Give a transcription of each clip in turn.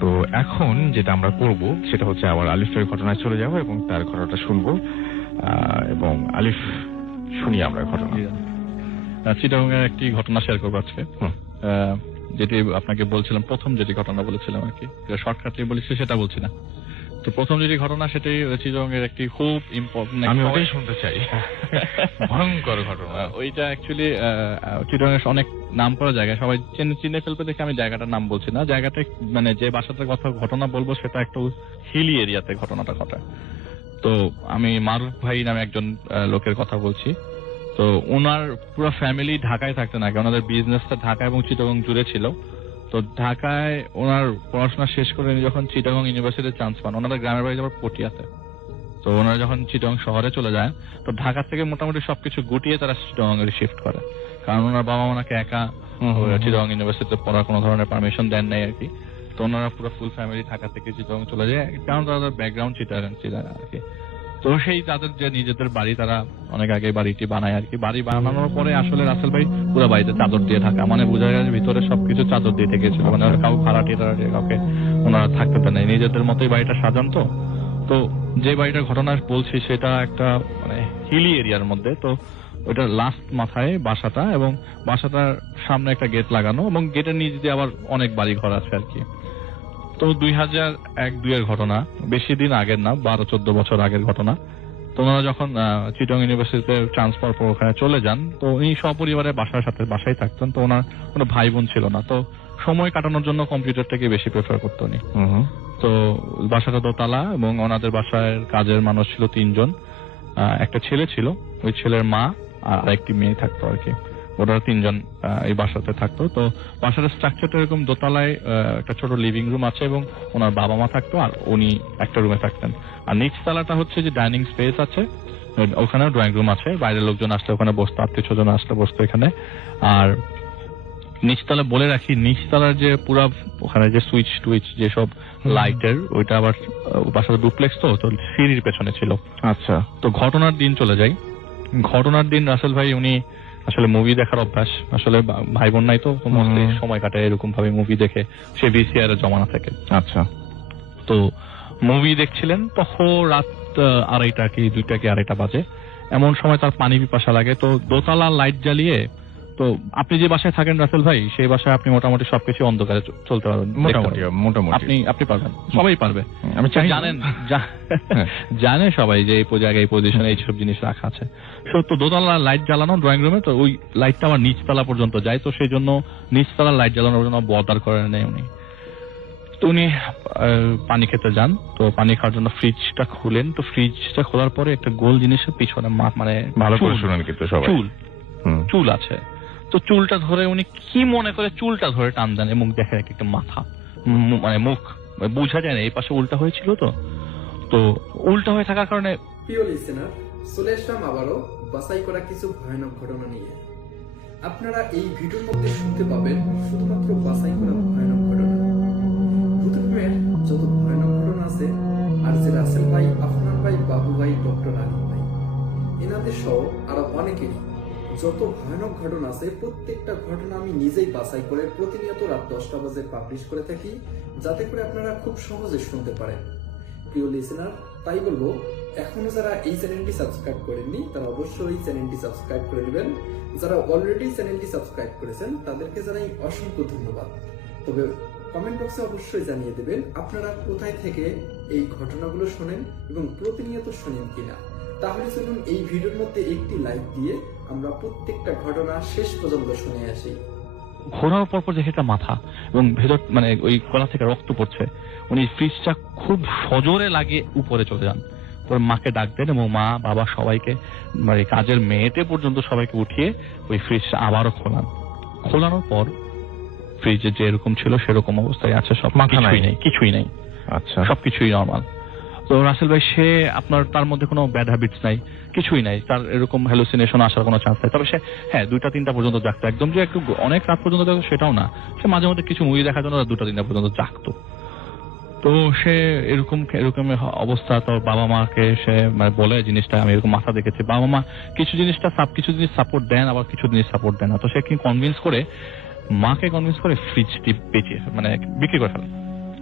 তো এখন যেটা আমরা করব সেটা হচ্ছে আবার আলিফের ঘটনায় চলে যাব এবং তার ঘটনাটা শুনবো। এবং আলিফ, শুনি আমরা ঘটনা। চিটাগংয়ের একটি ঘটনা শেয়ার করবো আজকে, যেটি আপনাকে বলছিলাম, প্রথম যেটি ঘটনা বলেছিলাম আর কি, শর্টকাটলি বলেছি সেটা বলছি না। তো প্রথম যেটি ঘটনা সেটি চিটাগংয়ের একটি খুব ইম্পর্টেন্ট, আমি ওটাই শুনতে চাই, ভয়ঙ্কর ঘটনা। ওইটা অ্যাকচুয়ালি চিটাগংয়ের অনেক নাম করা জায়গা, সবাই চিনে ফেলবে দেখে আমি জায়গাটার নাম বলছি না। জায়গাটা মানে যে বাসাটার কথা ঘটনা বলবো সেটা একটু হিলি এরিয়াতে ঘটনাটা ঘটে। তো আমি মারুফ ভাই নামে একজন লোকের কথা বলছি। তো ওনার পুরো ফ্যামিলি ঢাকায় থাকতেন আগে, ওনাদের বিজনেসটা ঢাকা এবং চিটাগং জুড়ে ছিল। তো ঢাকায় ওনার পড়াশোনা শেষ করে যখন চিটাগং ইউনিভার্সিটিতে চান্স পান, ওনাদের গ্রামের বাড়ি যাবার পটিয়াতে। তো ওনারা যখন চিটাগং শহরে চলে যায়, তো ঢাকা থেকে মোটামুটি সবকিছু গুটিয়ে তারা চিটাগং এর শিফট করে, কারণ ওনার বাবা ওনাকে একা চিটাগং ইউনিভার্সিটিতে পড়ার কোনো ধরনের পারমিশন দেন নাই আর কি। তো ওনারা পুরো ফুল ফ্যামিলি ঢাকা থেকে চিটাগং চলে যায়, কারণ তাদের ব্যাকগ্রাউন্ড চিটাগং ছিল আর কি। তো সেই তাদের যে নিজেদের বাড়ি, তারা অনেক আগে বাড়িটি বানায় আর কি। বাড়ি বানানোর পরে আসলে রাসেল ভাই পুরো বাড়িতে চাদর দিয়ে ঢাকা, মানে বোঝা যায় ভিতরে সবকিছু চাদর দিয়ে থেকেছিল, মানে কাউ ভাড়াটি কাউকে ওনারা থাকতে দেন নাই, নিজেদের মতোই বাড়িটা সাজান। তো যে বাড়িটার ঘটনা বলছি সেটা একটা মানে হিলি এরিয়ার মধ্যে। তো ওইটার লাস্ট মাথায় বাসাটা, এবং বাসাটার সামনে একটা গেট লাগানো, এবং গেটের নিচ দিয়ে আবার অনেক বাড়ি ঘর আছে আর কি। তো 2001-2 ঘটনা, বেশি দিন আগের না, 12-14 বছর আগের ঘটনা। তো ওনারা যখন চিটাগং ইউনিভার্সিটিতে ট্রান্সফার পর ওখানে চলে যান, তো উনি সপরিবারে বাসায় থাকতেন। তো ওনার কোনো ভাই বোন ছিল না, তো সময় কাটানোর জন্য কম্পিউটারটাকে বেশি প্রেফার করতো উনি। তো বাসাটা দোতলা, এবং ওনাদের বাসায় কাজের মানুষ ছিল 3 জন। একটা ছেলে ছিল, ওই ছেলের মা আর একটি মেয়ে থাকতো আর কি। ওরা 3 জন এই বাসাতে থাকতো। তো বাসার স্ট্রাকচারটা এরকম, দোতলায় একটা ছোট লিভিং রুম আছে এবং ওনার বাবা মা থাকতো, আর উনি একটা রুমে থাকতেন। আর নিচতলাটা হচ্ছে যে ডাইনিং স্পেস আছে, ওখানে ড্রয়িং রুম আছে, বাইরের লোকজন আসলে ওখানে বসতো, আত্মীয় স্বজন আসলে বসতো এখানে। আর নিচতলা বলে রাখি, নিচতলার যে পুরো ওখানে যে সুইচ টুইচ যেসব লাইটের, ওইটা আবার বাসাটা ডুপ্লেক্স, তো সিঁড়ির পেছনে ছিল। আচ্ছা। তো ঘটনার দিন চলে যাই। ঘটনার দিন রাসেল ভাই উনি আসলে মুভি দেখার অভ্যাস, আসলে ভাই বোন নাই তো সময় কাটায় এরকম ভাবে মুভি দেখে, সে ভিসিআর এর জমানা থেকে। আচ্ছা। তো মুভি দেখছিলেন, তখন রাত 2:30 কি 2:00 বাজে। এমন সময় তার পানি পিপাসা লাগে। তো দোতলা লাইট জ্বালিয়ে, তো আপনি যে বাসায় থাকেন রাসেল ভাই, সেই বাসায় আপনি মোটামুটি সবকিছু অন্ধকারে চলতে পারবেন, মোটামুটি আপনি পারবেন, সবাই পারবে। আমি জানেন, জানে সবাই যে এই জায়গায় এই পজিশনে এইসব জিনিস রাখা আছে। তো দোতলা লাইট জ্বালানো ড্রয়িং রুমে, তো ওই লাইটটা আমার নিচতলা পর্যন্ত যায়, তো সেই জন্য নিচতলা লাইট জ্বালানোর জন্য বদার করে নেই উনি। তো উনি পানি খেতে যান, তো পানি খাওয়ার জন্য ফ্রিজটা খুলেন। তো ফ্রিজটা খোলার পরে একটা গোল জিনিসের পিছনে মানে ভালো করে শুনেন কিন্তু সবাই, চুল আছে। তো চুলটা ধরে উনি কি মনে করে চুলটা ধরে টান দেন, এবং দেখে একটা মাথা, মানে মুখ বোঝা যায় না, এই পাশে উল্টা হয়েছিল। তো উল্টা হয়ে থাকার কারণে প্রিয় লিসেনার, চলে আসলাম আবারও বাছাই করা কিছু ভয়ানক ঘটনা নিয়ে। আপনারা এই ভিডিওর মধ্যে শুনতে পাবেন শুধুমাত্র বাছাই করা ভয়ানক ঘটনা। ভূতের যত ভয়ানক ঘটনা আছে, আর যে রাসেল ভাই, আফনান ভাই, বাবু ভাই, ডক্টর আলী ভাই, এনাদের সহ আরো অনেকেরই যত ভয়ানক ঘটনা আছে, প্রত্যেকটা ঘটনা আমি নিজেই বাছাই করে প্রতিনিয়ত রাত 10টা বাজে পাবলিশ করে থাকি, যাতে করে আপনারা খুব সহজে শুনতে পারেন। প্রিয় লিসেনার, তাই বলবো, এখনো যারা এই চ্যানেলটি সাবস্ক্রাইব করেননি তারা অবশ্যই এই চ্যানেলটি সাবস্ক্রাইব করে নেবেন। যারা অলরেডি চ্যানেলটি সাবস্ক্রাইব করেছেন তাদেরকে জানাই অসংখ্য ধন্যবাদ। তবে কমেন্ট বক্সে অবশ্যই জানিয়ে দেবেন আপনারা কোথায় থেকে এই ঘটনাগুলো শোনেন এবং প্রতিনিয়ত শোনেন কিনা। তাহলে চলুন এই ভিডিওর মধ্যে একটি লাইক দিয়ে আমরা প্রত্যেকটা ঘটনা শেষ পর্যন্ত শুনে আসি। ঘোরার পর দেখে একটা মাথা, এবং ভেতর মানে ওই গলা থেকে রক্ত পড়ছে। উনি ফ্রিজটা খুব সজোরে লাগিয়ে উপরে চলে যান, পরে মাকে ডাক দেন, এবং মা বাবা সবাইকে, মানে কাজের মেয়েতে পর্যন্ত সবাইকে উঠিয়ে ওই ফ্রিজটা আবারও খোলানোর পর ফ্রিজে যে এরকম ছিল সেরকম অবস্থায় আছে, সব কিছুই নেই। আচ্ছা, সবকিছুই নর্মাল। তো রাসেল ভাই সে আপনার, তার মধ্যে কোনো ব্যাড হ্যাবিটস নাই, কিছুই নাই, তার এরকম হ্যালুসিনেশন আসার কোনো চান্স নাই। তবে সে 2টা-3টা পর্যন্ত জাগতো, একদম যে একটু অনেক রাত পর্যন্ত জাগতো সেটাও না, সে মাঝে মধ্যে কিছু মুভি দেখার জন্য 2টা-3টা পর্যন্ত জাগতো। তো সে এরকম অবস্থা। তো বাবা মাকে সে মানে বলে জিনিসটা, আমি এরকম মাথা দেখেছি। বাবা মা কিছু জিনিস সাপোর্ট দেন, আবার কিছু জিনিস সাপোর্ট দেন না। তো সে কি মাকে কনভিন্স করে ফ্রিজটি বেঁচে মানে বিক্রি করে ফেলে।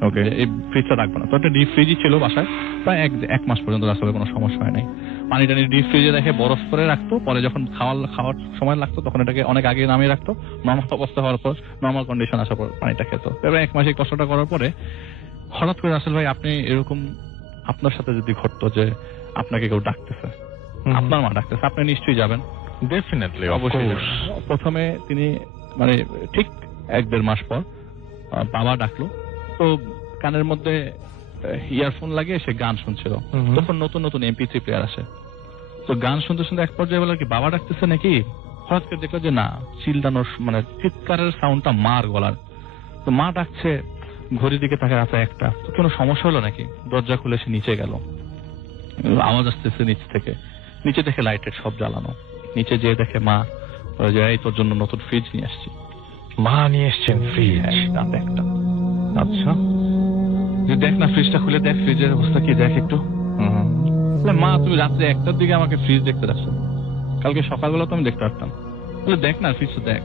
ওকে। যে এই ফ্রিজটা রাখবো না। তো একটা ডিপ ফ্রিজই ছিল বাসায়, প্রায় এক মাস পর্যন্ত রাসেলের কোনো সমস্যা হয় নাই। পানি টানি ডিপ ফ্রিজে রেখে বরফ করে রাখতো, পরে যখন খাওয়ার সময় লাগতো তখন এটাকে অনেক আগে নামিয়ে রাখতো, নর্মাল অবস্থা হওয়ার পর নর্মাল কন্ডিশন আসার পর পানিটা খেত। এবার 1 মাস এই কষ্টটা করার পরে হঠাৎ করে রাসেল ভাই আপনি এরকম আপনার সাথে যদি ঘটতো যে আপনাকে কেউ ডাকতেছে, আপনার মা ডাকতেছে, আপনি নিশ্চয়ই যাবেন। ডেফিনেটলি, অবশ্যই অবশ্যই। যাবেন। প্রথমে তিনি মানে ঠিক 1-1.5 মাস পর বাবা ডাকলো, তো কানের মধ্যে ইয়ারফোন লাগিয়ে সে গান শুনছিল। তখন নতুন নতুন MP3 প্লেয়ার আসে, তো গান শুনতে শুনতে এক পর্যায়ে বলে কি বাবা ডাকতেছে নাকি, হঠাৎ করে দেখলো যে না, চিল্লানোর মানে চিৎকারের সাউন্ডটা মার গলার। তো মা ডাকছে, ঘড়ির দিকে তাকে রাতে 1টা। তো কোনো সমস্যা হলো নাকি, দরজা খুলে সে নিচে গেল, আওয়াজ আসতেছে নিচ থেকে। নিচে দেখে লাইটের সব জ্বালানো, নিচে যেয়ে দেখে মা বলে যে এই তোর জন্য নতুন ফ্রিজ নিয়ে আসছি। মা নিয়ে এসছেন ফ্রিজ? রাতে 1টা। আচ্ছা, যে দেখ না ফ্রিজটা খুলে দেখ, ফ্রিজের অবস্থা কি দেখ একটু। বলে মা তুমি রাত্রে 1টার দিকে আমাকে ফ্রিজ দেখতে যাচ্ছ, কালকে সকালবেলা তো আমি দেখতে পারতাম। বলে দেখ না ফ্রিজটা দেখ।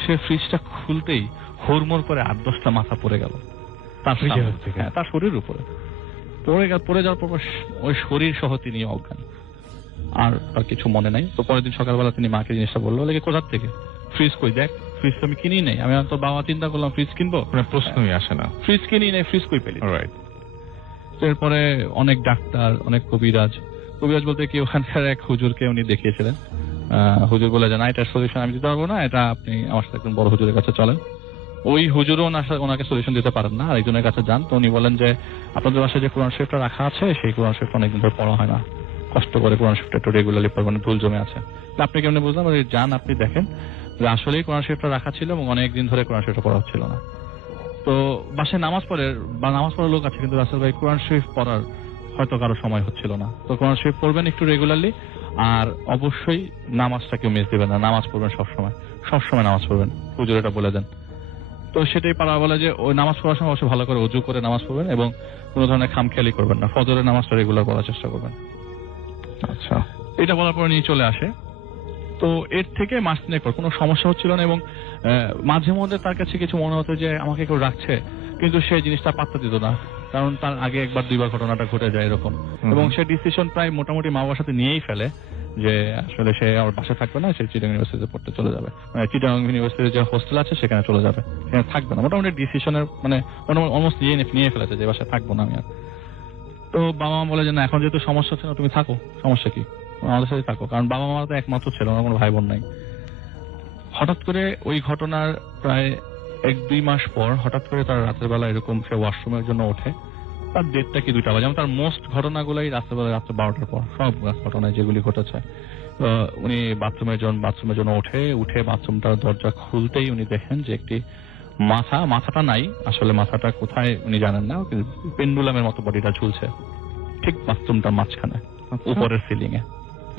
সে ফ্রিজটা খুলতেই হুড়মুড় করে 8-10টা মাথা পড়ে গেল তার ফ্রিজের সামনে। থেকে? হ্যাঁ, তার শরীরের উপরে পড়ে যাওয়ার পর ওই শরীর সহ তিনি অজ্ঞান, আর তার কিছু মনে নাই। তো পরের দিন সকালবেলা তিনি মাকে জিনিসটা বললো, বলে কোথার থেকে ফ্রিজ কই দেখ, ফ্রিজ তো আমি কিনি নাই। আমি তো বাবা চিন্তা করলাম ফ্রিজ কিনবো, মানে প্রশ্নই আসে না। ফ্রিজ কিনি নাই, ফ্রিজ কই পেলি? রাইট। এরপরে অনেক ডাক্তার, অনেক কবিরাজ বলতে কি ওখানকার এক হুজুরকে উনি দেখিয়েছিলেন। হুজুর বলে যে না, এটার সলিউশন আমি দিতে পারবো না, এটা আপনি আমার সাথে একজন বড় হুজুরের কাছে চলেন। ওই হুজুরও ওনাকে সলিউশন দিতে পারেন না, আরেকজনের কাছে যান। তো উনি বলেন যে আপনাদের বাসায় যে কোরআন শরীফটা রাখা আছে, সেই কোরআন শরীফটা অনেকদিন ধরে পড়া হয় না, কষ্ট করে কোরআন শরীফটা একটু রেগুলারলি পড়বেন, ধুল জমে আছে। আপনি কেমন বুঝলাম, যান আপনি দেখেন যে আসলেই কোরআন শরীফটা রাখা ছিল এবং অনেকদিন ধরে কোরআন শরীফটা পড়া হচ্ছিল না। তো বাসায় নামাজ পড়ার লোক আছে, কিন্তু রাসেল ভাই কোরআন শরীফ পড়ার হয়তো কারো সময় হচ্ছিল না। তো কোরআন শরীফ পড়বেন একটু রেগুলারলি, আর অবশ্যই নামাজটা কেউ মিস দিবেন না, নামাজ পড়বেন সবসময় নামাজ পড়বেন, হুজুর এটা বলে দেন। তো সেটাই পারা বলে যে ওই নামাজ পড়ার সময় অবশ্যই ভালো করে ওযু করে নামাজ পড়বেন এবং কোনো ধরনের খামখেয়ালি করবেন না, ফজরের নামাজটা রেগুলার পড়ার চেষ্টা করবেন। আচ্ছা, এটা বলার পর নিয়ে চলে আসে। তো এর থেকে মাস তিনেক পর কোনো সমস্যা হচ্ছিল না এবং মাঝে মধ্যে তার কাছে কিছু মনে হতো যে আমাকে কেউ রাখছে, কিন্তু সে জিনিসটা পাত্তা দিত না, কারণ তার আগে 1-2 ঘটনাটা ঘটে যায় এরকম। এবং সে ডিসিশন প্রায় মোটামুটি মা বাবার সাথে নিয়েই ফেলে যে আসলে সে আর বাসায় থাকবে না, সে চিটাগাং ইউনিভার্সিটিতে পড়তে চলে যাবে, মানে চিটাগাং ইউনিভার্সিটির যে হোস্টেল আছে সেখানে চলে যাবে, সেখানে থাকবে না। মোটামুটি ডিসিশনের মানে অলমোস্ট নিয়ে ফেলেছে যে বাসায় থাকবো না আমি আর। তো বাবা মা বলে যে না, এখন যেহেতু সমস্যা হচ্ছে না, তুমি থাকো, সমস্যা কি, আমাদের সাথে থাকো, কারণ বাবা মা তো একমাত্র ছিল, আমার কোনো ভাই বোন নাই। হঠাৎ করে ওই ঘটনার প্রায় 1-2 মাস পর হঠাৎ করে তার রাতের বেলা এরকম সে ওয়াশরুমের জন্য ওঠে, তার 1:30 কি 2টা বাজে। তার মোস্ট ঘটনাগুলাই রাত্রে 12টার পর, সব ঘটনায় যেগুলি ঘটেছে। উনি বাথরুমের জন্য উঠে বাথরুমটার দরজা খুলতেই উনি দেখেন যে একটি মাথাটা নাই, আসলে মাথাটা কোথায় উনি জানেন না, পেন্ডুলামের মতো বডিটা ঝুলছে ঠিক বাথরুমটার মাঝখানে, উপরের সিলিং এ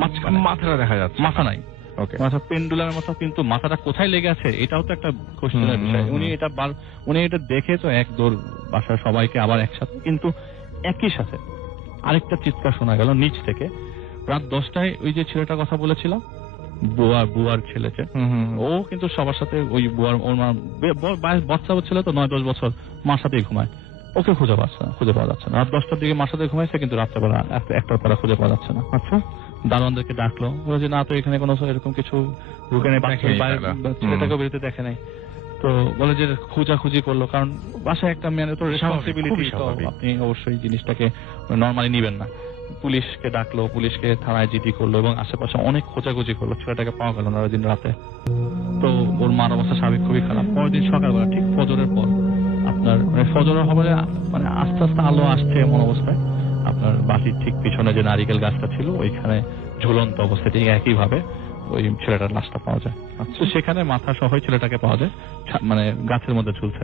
মাঝখানে। মাথাটা দেখা যাচ্ছে, মাথা নাই, ওকে, মাথা পেন্ডুলামের মতো, কিন্তু মাথাটা কোথায় লেগে আছে এটাও তো একটা কোশ্চেনের বিষয়। উনি এটা দেখে তো এক দৌড় বাসার সবাইকে আবার একসাথে, কিন্তু একই সাথে আরেকটা চিৎকার শোনা গেল নিচ থেকে। রাত 10টায় ওই যে ছেলেটার কথা বলেছিলাম, বুয়ার ছেলেকে, ও কিন্তু সবার সাথে ওই বুয়ার, ওর মা বাচ্চা ছিল তো 9-10 বছর, মার সাথেই ঘুমায়, ওকে খুঁজে পাওয়া যাচ্ছে না। রাত 10টার দিকে মার সাথে ঘুমাইছে, কিন্তু রাত্রেবেলা 1টার পরে খুঁজে পাওয়া যাচ্ছে না। আচ্ছা, দারোয়ানদেরকে ডাকলো, বলে যে না তো এখানে কোনো এরকম কিছু ছেলেটাকে বেরোতে দেখে নাই। তো বলে যে খোঁজাখুঁজি করলো, কারণ বাসায় একটা মেয়ে তো রেসপন্সিবিলিটি, আপনি অবশ্যই জিনিসটাকে নর্মালি নিবেন না। পুলিশকে ডাকলো, পুলিশকে থানায় জিডি করলো এবং আশেপাশে অনেক খোঁজাখুঁজি করলো, ছেলেটাকে পাওয়া গেল না দিন রাতে। তো ওর মার অবস্থা স্বাভাবিক খুবই খারাপ। পরের দিন সকালবেলা ঠিক ফজরের পর, আপনার ফজর হবে মানে আস্তে আস্তে আলো আসছে এমন অবস্থায়, আপনার বাড়ির ঠিক পিছনে যে নারিকেল গাছটা ছিল ওইখানে ঝুলন্ত অবস্থায় ঠিক একইভাবে ওই ছেলেটার লাশটা পাওয়া যায়। তো সেখানে মাথা সহ ছেলেটাকে পাওয়া যায়, মানে গাছের মধ্যে ঝুলছে।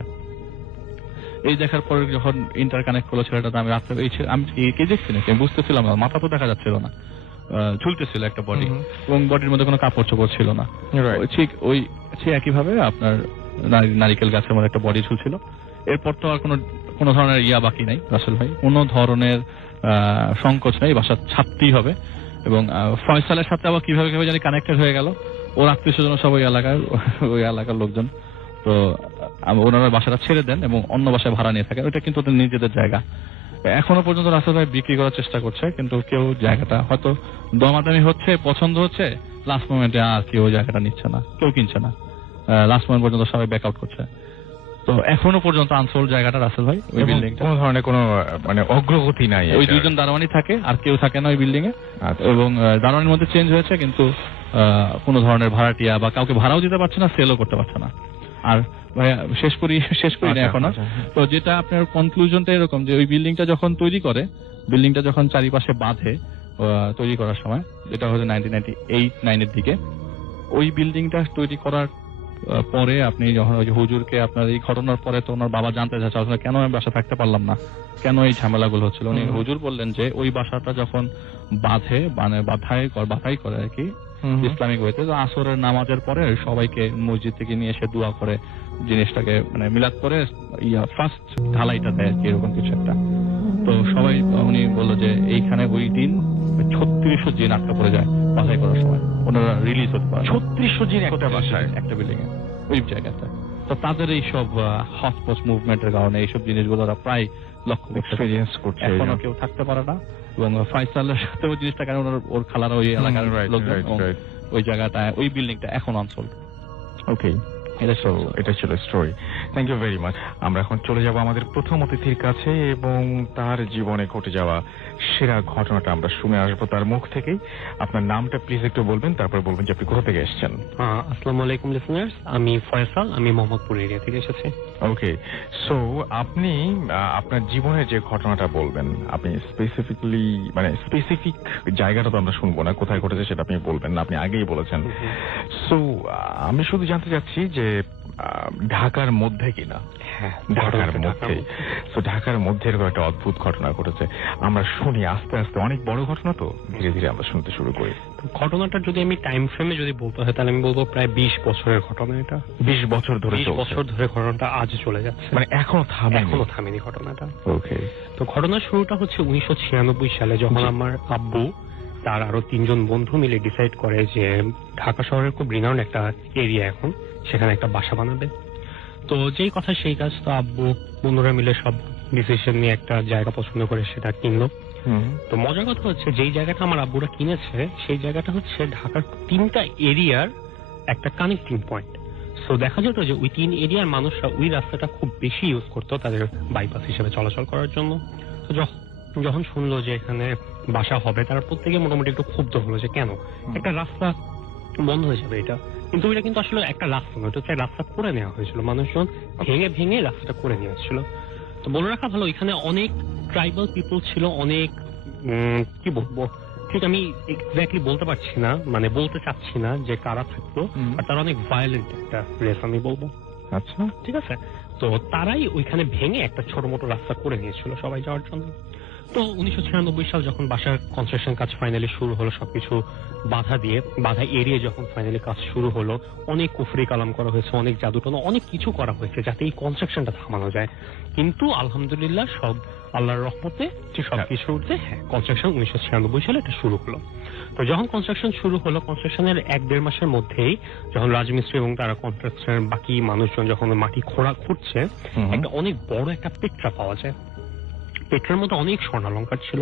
এই দেখার পরে যখন ইন্টার কানেক্ট করলো ছেলেটা, আমি রাত্রে আমি কে দেখছি নাকি আমি বুঝতেছিলাম না, মাথা তো দেখা যাচ্ছিল না, ঝুলতেছিল একটা বডি এবং বডির মধ্যে কোনো কাপড় চোপড় ছিল না। ঠিক ওই একইভাবে আপনার নারিকেল গাছের মধ্যে একটা বডি ঝুলছিল। এরপর তো আর কোনো ধরনের বাকি নাই রাসেল ভাই, কোনো ধরনের সংকোচ নেই, বাসা ছাপতেই হবে। এবং ফয়সালের সাথে আবার কিভাবে জানি কানেক্টেড হয়ে গেল, ওর আত্মীয় স্বজন সব ওই এলাকার লোকজন। তো ওনারা বাসাটা ছেড়ে দেন এবং অন্য বাসায় ভাড়া নিয়ে থাকেন। ওটা কিন্তু ওদের নিজেদের জায়গা। এখনো পর্যন্ত রাসেল ভাই বিক্রি করার চেষ্টা করছে, কিন্তু কেউ জায়গাটা হয়তো দমাদামি হচ্ছে, পছন্দ হচ্ছে, লাস্ট মোমেন্টে আর কেউ জায়গাটা নিচ্ছে না, কেউ কিনছে না, লাস্ট মোমেন্ট পর্যন্ত সবাই ব্যাক আউট করছে। তো এখনো পর্যন্ত আনসোল্ড জায়গাটা রাসেল ভাই, ওই বিল্ডিংটা কোনো ধরনের কোনো মানে অগ্রগতি নাই। ওই দুইজন দারোয়ানি থাকে, আর কেউ থাকে না ওই বিল্ডিং এ। এবং দারোয়ানির মধ্যে চেঞ্জ হয়েছে, কিন্তু কোনো ধরনের ভাড়াটিয়া বা কাউকে ভাড়াও দিতে পারছে না, সেলও করতে পারছে না। আর ভাইয়া শেষ করি না এখনো। তো যেটা আপনার কনক্লুশনটা এরকম যে ওই বিল্ডিংটা যখন তৈরি করে, বিল্ডিংটা যখন চারিপাশে বাঁধে তৈরি করার সময়, যেটা হচ্ছে 1998-9 এর দিকে, ওই বিল্ডিংটা তৈরি করার পরে আপনি যখন ওই হুজুরকে আপনার এই ঘটনার পরে তো ওনার বাবা জানতে চাচ্ছে আসলে কেন আমি বাসা থাকতে পারলাম না, কেন এই ঝামেলাগুলো হচ্ছিল। উনি হুজুর বললেন যে ওই বাসাটা যখন বাঁধে মানে বাধাই করে আর কি ইসলামিক ওয়েতে, তো আসরের নামাজের পরে সবাইকে মসজিদ থেকে নিয়ে এসে দোয়া করে জিনিসটাকে মানে মিলাদ করে ফার্স্ট ঢালাইটা দেয় আর কি, এরকম কিছু একটা। তো সবাই উনি বললো যে এইখানে ওই দিন 3600 জিন আটকা পড়ে যায় বাছাই করার সময়, ওনারা রিলিজ হতে পারে 3600 জিন একটা বাসায়, একটা বিল্ডিং এ, ওই জায়গাটা। তো তাদের এইসব হটস্পট মুভমেন্টের কারণে এইসব জিনিসগুলো ওরা প্রায় লক্ষ্য এক্সপেরিয়েন্স করছে, এখনো কেউ থাকতে পারে না। এবং ফয়সালের সাথে ওই জিনিসটা কারণ ওর খালারা ওই এলাকার লোকজন, ওই জায়গাটা ওই বিল্ডিংটা এখন আনসোল্ড। ওকে, এটা ছিল story. Thank you very much. আমরা এখন চলে যাব আমাদের প্রথম অতিথির কাছে এবং তার জীবনে ঘটে যাওয়া সেরা ঘটনাটা আমরা শুনে আসবো তার মুখ থেকেই। আপনার নামটা প্লিজ একটু বলবেন, তারপর বলবেন যে আপনি কোথা থেকে এসেছেন। আসসালামু আলাইকুম লিসনার্স, আমি ফয়সাল, আমি মোহাম্মদপুর এরিয়া থেকে এসেছি। ওকে, সো আপনি আপনার জীবনের যে ঘটনাটা বলবেন, আপনি স্পেসিফিকলি মানে স্পেসিফিক জায়গাটা তো আমরা শুনবো না, কোথায় ঘটেছে সেটা আপনি বলবেন না, আপনি আগেই বলেছেন। সো আমি শুধু জানতে চাচ্ছি যে ঢাকার মধ্যে কিনা। হ্যাঁ, ঢাকার মধ্যে। তো ঢাকার মধ্যে এরকম একটা অদ্ভুত ঘটনা ঘটেছে, আমরা শুনি আস্তে আস্তে, অনেক বড় ঘটনা তো ধীরে ধীরে আমরা শুনতে শুরু করি। ঘটনাটা যদি আমি টাইম ফ্রেমে যদি বলতে হয় তাহলে আমি বলবো প্রায় 20 বছরের ঘটনা। এটা 20 বছর ধরে 20 বছর ধরে ঘটনাটা আজ চলে যাচ্ছে, মানে এখনো থামেনি ঘটনাটা। ওকে, তো ঘটনার শুরুটা হচ্ছে 1996 সালে, যখন আমার আব্বু তার আরো 3 জন বন্ধু মিলে ডিসাইড করে যে ঢাকা শহরের খুব রিনাউন্ড একটা এরিয়া এখন, সেখানে একটা বাসা বানাবে। তো যেই কথা সেই কাজ, তো আব্বু বন্ধুরা মিলে সব ডিসিশন নিয়ে একটা জায়গা পছন্দ করে সেটা কিনলো। তো মজার কথা হচ্ছে যেই জায়গাটা আমার আব্বুরা কিনেছে সেই জায়গাটা হচ্ছে ঢাকার 3টা এরিয়ার একটা কানেক্টিং পয়েন্ট। সো দেখা যেত যে ওই 3 এরিয়ার মানুষরা ওই রাস্তাটা খুব বেশি ইউজ করতো তাদের বাইপাস হিসেবে চলাচল করার জন্য। তো যখন শুনলো যে এখানে বাসা হবে, তারা প্রত্যেকে মোটামুটি একটু ক্ষুব্ধ হলো যে কেন একটা রাস্তা বন্ধ হয়ে যাবে এটা। কিন্তু এটা কিন্তু আসলে একটা রাস্তা নয়, এটা হচ্ছে রাস্তা করে নেওয়া হয়েছিল, মানুষজন ভেঙে রাস্তাটা করে নেওয়া হয়েছিল। তো বলে রাখা ভালো, এখানে অনেক ট্রাইবাল পিপল ছিল, অনেক কি বলবো ঠিক আমি এক্স্যাক্টলি বলতে পারছি না, মানে বলতে চাচ্ছি না যে কারা থাকতো, আর তারা অনেক ভায়োলেন্ট একটা রেস আমি বলবো। আচ্ছা, ঠিক আছে। তো তারাই ওইখানে ভেঙে একটা ছোট মোটো রাস্তা করে নিয়েছিল সবাই যাওয়ার জন্য। তো 1996 সাল যখন বাসার কনস্ট্রাকশন কাজ ফাইনালি শুরু হলো, সবকিছু বাধা এরিয়ে যখন ফাইনালি কাজ শুরু হলো, অনেক কুফরি কালাম করা হয়েছে, অনেক জাদুটনা, অনেক কিছু করা হয়েছে যাতে এই কনস্ট্রাকশনটা থামানো যায়। কিন্তু আলহামদুলিল্লাহ সব আল্লাহর রহমতে সবকিছু উঠতে কনস্ট্রাকশন 1996 সালে এটা শুরু হলো। তো যখন কনস্ট্রাকশন শুরু হলো, কনস্ট্রাকশনের 1-1.5 মাসের মধ্যেই যখন রাজমিস্ত্রি এবং তারা কনস্ট্রাকশনের বাকি মানুষজন যখন মাটি খুঁড়ছে, একটা অনেক বড় একটা পেট্রা পাওয়া যায়। পেট্রার মধ্যে অনেক স্বর্ণালঙ্কার ছিল।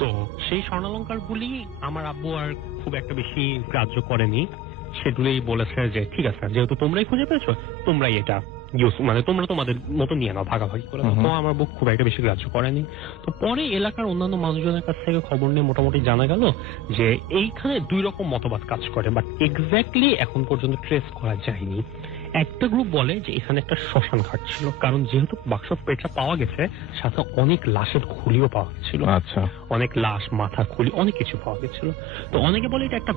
তো সেই স্বর্ণালঙ্কার গুলি আমার আব্বু আর খুব একটা বেশি গ্রাহ্য করেনি, সেগুলোই বলেছে যে ঠিক আছে, যেহেতু তোমরাই খুঁজে পেয়েছো তোমরাই এটা ইউজ মানে তোমরা তোমাদের মতো নিয়ে নাও, ভাগাভাগি করে। তো আমার বুক খুব একটা বেশি গ্রাহ্য করেনি। তো পরে এলাকার অন্যান্য মানুষজনের কাছ থেকে খবর নিয়ে মোটামুটি জানা গেল যে এইখানে 2 রকম মতবাদ কাজ করে, বাট এক্স্যাক্টলি এখন পর্যন্ত ট্রেস করা যায়নি। একটা গ্রুপ বলে যে এখানে একটা শ্মশান ঘাট ছিল, কারণ যেহেতু বাক্স পেট্রা পাওয়া গেছে, সাথে অনেক লাশের খুলিও পাওয়া গেছিল। আচ্ছা, অনেক লাশ, মাথা, খুলি, অনেক কিছু পাওয়া গেছিল। তো অনেকে বলে এটা একটা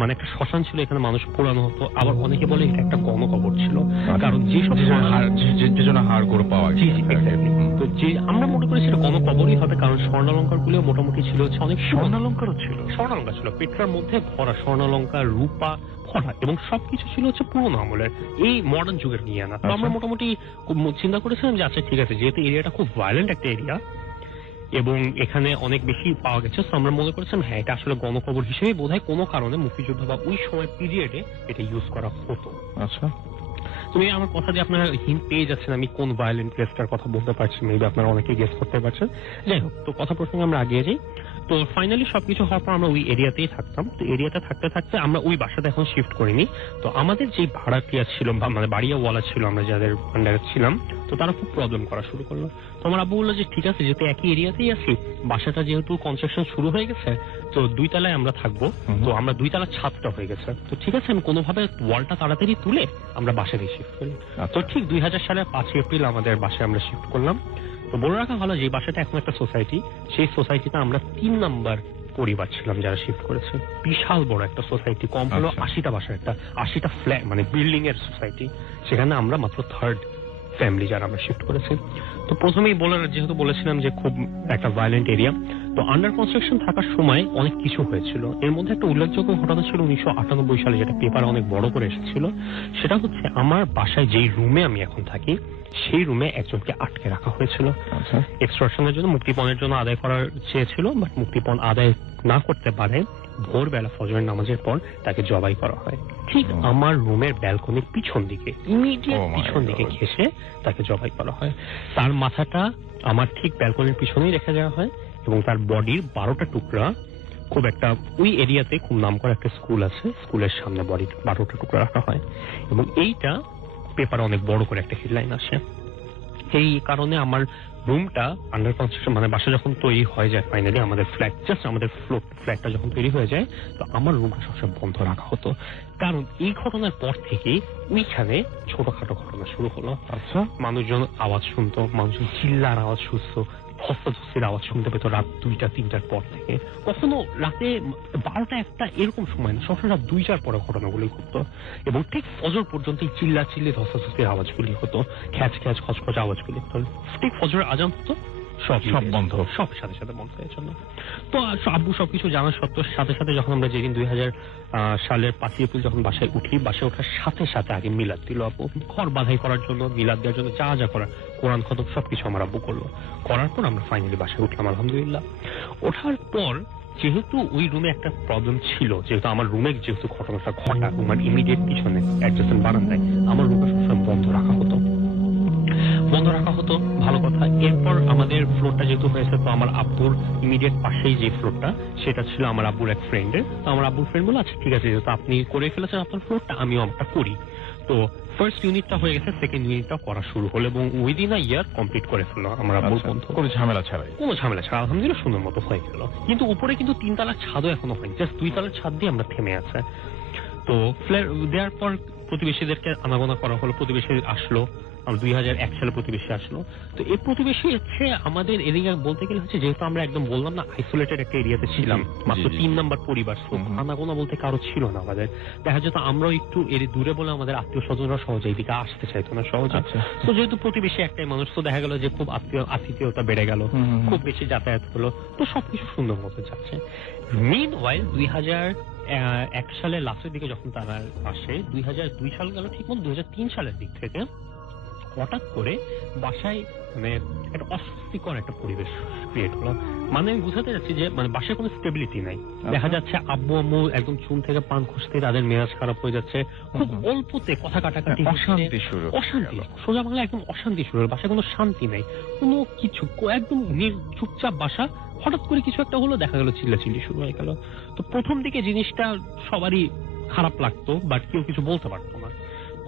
মানে একটা শ্মশান ছিল, এখানে মানুষ পোড়ানো হতো। আবার অনেকে বলে এটা একটা গণকবর ছিল, কারণ যেসব যে জন্য হাড় করে পাওয়া গেছে। তো যে আমরা মনে করি সেটা গণকবরই হবে, কারণ স্বর্ণালঙ্কার গুলিও মোটামুটি ছিল হচ্ছে অনেক স্বর্ণালঙ্কারও ছিল। স্বর্ণালঙ্কার ছিল পেট্রার মধ্যে ভরা, স্বর্ণালঙ্কার, রূপা ভরা, এবং সবকিছু ছিল হচ্ছে পুরোনো আমলের, এই মডার্ন যুগের নিয়ে আনা। তো আমরা মোটামুটি চিন্তা করেছিলাম যে আচ্ছা ঠিক আছে, যেহেতু এরিয়াটা খুব ভায়োলেন্ট একটা এরিয়া, এবং এখানে অনেক বেশি পাওয়া গেছে। তো আমরা মনে করছেন হ্যাঁ এটা আসলে গণকবর হিসেবে বোধহয় কোনো কারণে মুক্তিযুদ্ধ বা ওই সময় পিরিয়ডে এটা ইউজ করা হতো। আচ্ছা, তুমি আমার কথা দিয়ে আপনারা হিন্ট পেয়ে যাচ্ছেন আমি কোন ভায়োলেন্ট প্লেসটার কথা বলতে পারছি, মেবি আপনারা অনেকেই গেস করতে পারছেন। যাই হোক, তো কথা প্রসঙ্গে আমরা আগে যাই। তো ফাইনালি সবকিছু হওয়ার পর আমরা ওই এরিয়াতেই থাকতাম। তো এরিয়াতে থাকতে থাকতে আমরা ওই বাসাতে এখন শিফট করিনি। তো আমাদের যে ভাড়াটিয়া ছিল বা মানে বাড়িওয়ালা ছিল, আমরা যাদের আন্ডারে ছিলাম, তো তারা খুব প্রবলেম করা শুরু করলো। তো আমার আব্বু বললো যে ঠিক আছে, যেহেতু একই এরিয়াতেই আছি, বাসাটা যেহেতু কনস্ট্রাকশন শুরু হয়ে গেছে, তো 2 তলায় আমরা থাকবো। তো আমরা 2 তলা ছাদটা হয়ে গেছে, তো ঠিক আছে আমি কোনোভাবে ওয়ালটা তাড়াতাড়ি তুলে আমরা বাসাতেই শিফট করি। তো ঠিক 2000 সালের 5 এপ্রিল আমাদের বাসায় আমরা শিফট করলাম। তো বলে রাখা ভালো যে বাসাটা এখন একটা সোসাইটি, সেই সোসাইটিতে আমরা 3 নাম্বার পরিবার ছিলাম যারা শিফট করেছে। বিশাল বড় একটা সোসাইটি, কম হলো 80টা বাসার একটা 80টা ফ্ল্যাট মানে বিল্ডিং এর সোসাইটি। সেখানে আমরা মাত্র 3rd ফ্যামিলি যারা আমরা শিফট করেছি। তো প্রথমেই যেহেতু বলেছিলাম যে খুব একটা ভায়োলেন্ট এরিয়া, তো আন্ডার কনস্ট্রাকশন থাকার সময় অনেক কিছু হয়েছিল। এর মধ্যে একটা উল্লেখযোগ্য ঘটনা ছিল 1998 সালে, যেটা পেপারে অনেক বড় করে এসেছিল। সেটা হচ্ছে আমার বাসায় যেই রুমে আমি এখন থাকি, সেই রুমে একজনকে আটকে রাখা হয়েছিল এক্সটর্শনের জন্য, মুক্তিপণের জন্য আদায় করার চেয়েছিল, বাট মুক্তিপণ আদায় না করতে পারে ভোরবেলা ফজরের নামাজের পর তাকে জবাই করা হয় ঠিক আমার রুমের ব্যালকনির পিছন দিকে, ইমিডিয়েট পিছন দিকে ঘেঁষে তাকে জবাই করা হয়। তার মাথাটা আমার ঠিক ব্যালকনির পিছনেই রেখে দেওয়া হয় এবং তার বডির 12টা টুকরা খুব একটা ওই এরিয়াতে খুব নাম করা একটা স্কুল আছে, স্কুলের সামনে বডির 12টা টুকরা রাখা হয় এবং এইটা পেপারে অনেক বড় করে একটা হেডলাইন আসে। এই কারণে আমার রুমটা আন্ডার কনস্ট্রাকশন মানে বাসা যখন তৈরি হয়ে যায় ফাইনালি, আমাদের ফ্ল্যাট জাস্ট আমাদের ফ্ল্যাটটা যখন তৈরি হয়ে যায়, তো আমার রুমটা সবসময় বন্ধ রাখা হতো। কারণ এই ঘটনার পর থেকে ওইখানে ছোটখাটো ঘটনা শুরু হলো। আচ্ছা, মানুষজন আওয়াজ শুনতো, মানুষজন চিল্লার আওয়াজ শুনতো, ধস্তাধস্তির আওয়াজ শুনতে পেত রাত 2টা-3টার পর থেকে। কখনো রাতে 12টা-1টা এরকম সময় না, সবসময় রাত 2টার পরে ঘটনাগুলি ঘটতো এবং ঠিক ফজর পর্যন্ত এই চিল্লি ধস্তাধস্তির আওয়াজগুলি হতো, খ্যাচ খ্যাচ খচখচ আওয়াজগুলি হতো। ঠিক ফজরের আজান হতো, সব বন্ধ, সব সাথে সাথে বন্ধ হয়ে জন্য। তো আব্বু সবকিছু জানার সত্ত্বেও সাথে সাথে যখন আমরা যেদিন 2000 সালের 5 এপ্রিল যখন বাসায় উঠি, বাসায় ওঠার সাথে সাথে আগে মিলাদ দিল আব্বু, ঘর বাঁধাই করার জন্য, মিলাদ দেওয়ার জন্য যা যা করার, কোরআন খতম সবকিছু আমার আব্বু করলো। করার পর আমরা ফাইনালি বাসায় উঠলাম আলহামদুলিল্লাহ। ওঠার পর যেহেতু ওই রুমে একটা প্রবলেম ছিল, যেহেতু আমার রুমে যেহেতু ঘটনাটা ঘটা, রুমের ইমিডিয়েট পিছনে অ্যাডজেসেন্ট বারান্দায়, আমার রুমটা সবসময় বন্ধ রাখা হতো। ভালো কথা। এরপর আমাদের ফ্লোরটা যেহেতু হয়েছে, তো আমার আব্বুর ইমিডিয়েট পাশেই যে ফ্লোরটা, সেটা ছিল আমার আব্বুর এক ফ্রেন্ডের। তো আমার আব্বুর ফ্রেন্ড বলে আচ্ছা ঠিক আছে, যেহেতু আপনি করে ফেলেছেন আপনার ফ্লোরটা, আমিও আমারটা করি। তো ফার্স্ট ইউনিটটা হয়ে গেছে, সেকেন্ড ইউনিটটা করা শুরু হলো এবং উইদিন আ ইয়ার কমপ্লিট করে ফেললো আমার আব্বুর বন্ধু, কোনো ঝামেলা ছাড়া আলহামদুলিল্লাহ সুন্দর মতো হয়ে গেল। কিন্তু উপরে কিন্তু 3 তলার ছাদও এখনো হয়নি, জাস্ট 2 তলার ছাদ দিয়ে আমরা থেমে আছে। তো ফ্ল্যাট দেওয়ার পর প্রতিবেশীদেরকে আনাগোনা করা হলো, প্রতিবেশী আসলো, 2001 সালে প্রতিবেশী আসলো। তো এই প্রতিবেশী হচ্ছে আমাদের এরিয়া বলতে গেলে হচ্ছে, যেহেতু আমরা একদম বললাম না আইসোলেটেড একটা এরিয়াতে ছিলাম, মাত্র 3 নাম্বার পরিবার, আনাগোনা বলতে কারো ছিল না আমাদের। দেখা যেত আমরাও একটু এর দূরে বলে আমাদের আত্মীয় স্বজনরা সহজে এদিকে আসতে চাইতো না সহজে। তো যেহেতু প্রতিবেশী একটাই মানুষ, তো দেখা গেল যে খুব আত্মীয়তা বেড়ে গেল, খুব বেশি যাতায়াত হলো, তো সবকিছু সুন্দর মতো যাচ্ছে। মিনওয়াইল 2001 সালের লাস্টের দিকে যখন তারা আসে, 2002 সাল গেল ঠিক মতো 2003 সালের দিক থেকে হঠাৎ করে বাসায় মানে একটা অস্বস্তিকর একটা পরিবেশ ক্রিয়েট হলো। মানে আমি বুঝাতে যাচ্ছি যে মানে বাসায় কোনো স্টেবিলিটি নাই। দেখা যাচ্ছে আব্বু আম্মু একদম চুন থেকে পান খুঁজতে তাদের মেজাজ খারাপ হয়ে যাচ্ছে, খুব অল্পতে কথা কাটাকাটি, অশান্তি, সোজা বাংলা একদম অশান্তি শুরু হলো। বাসায় কোনো শান্তি নাই, কোনো কিছু, একদম চুপচাপ বাসা। হঠাৎ করে কিছু একটা হলো, দেখা গেল চিল্লাচিল্লি শুরু হয়ে গেল। তো প্রথম দিকে জিনিসটা সবারই খারাপ লাগতো, বাট কেউ কিছু বলতে পারতো না।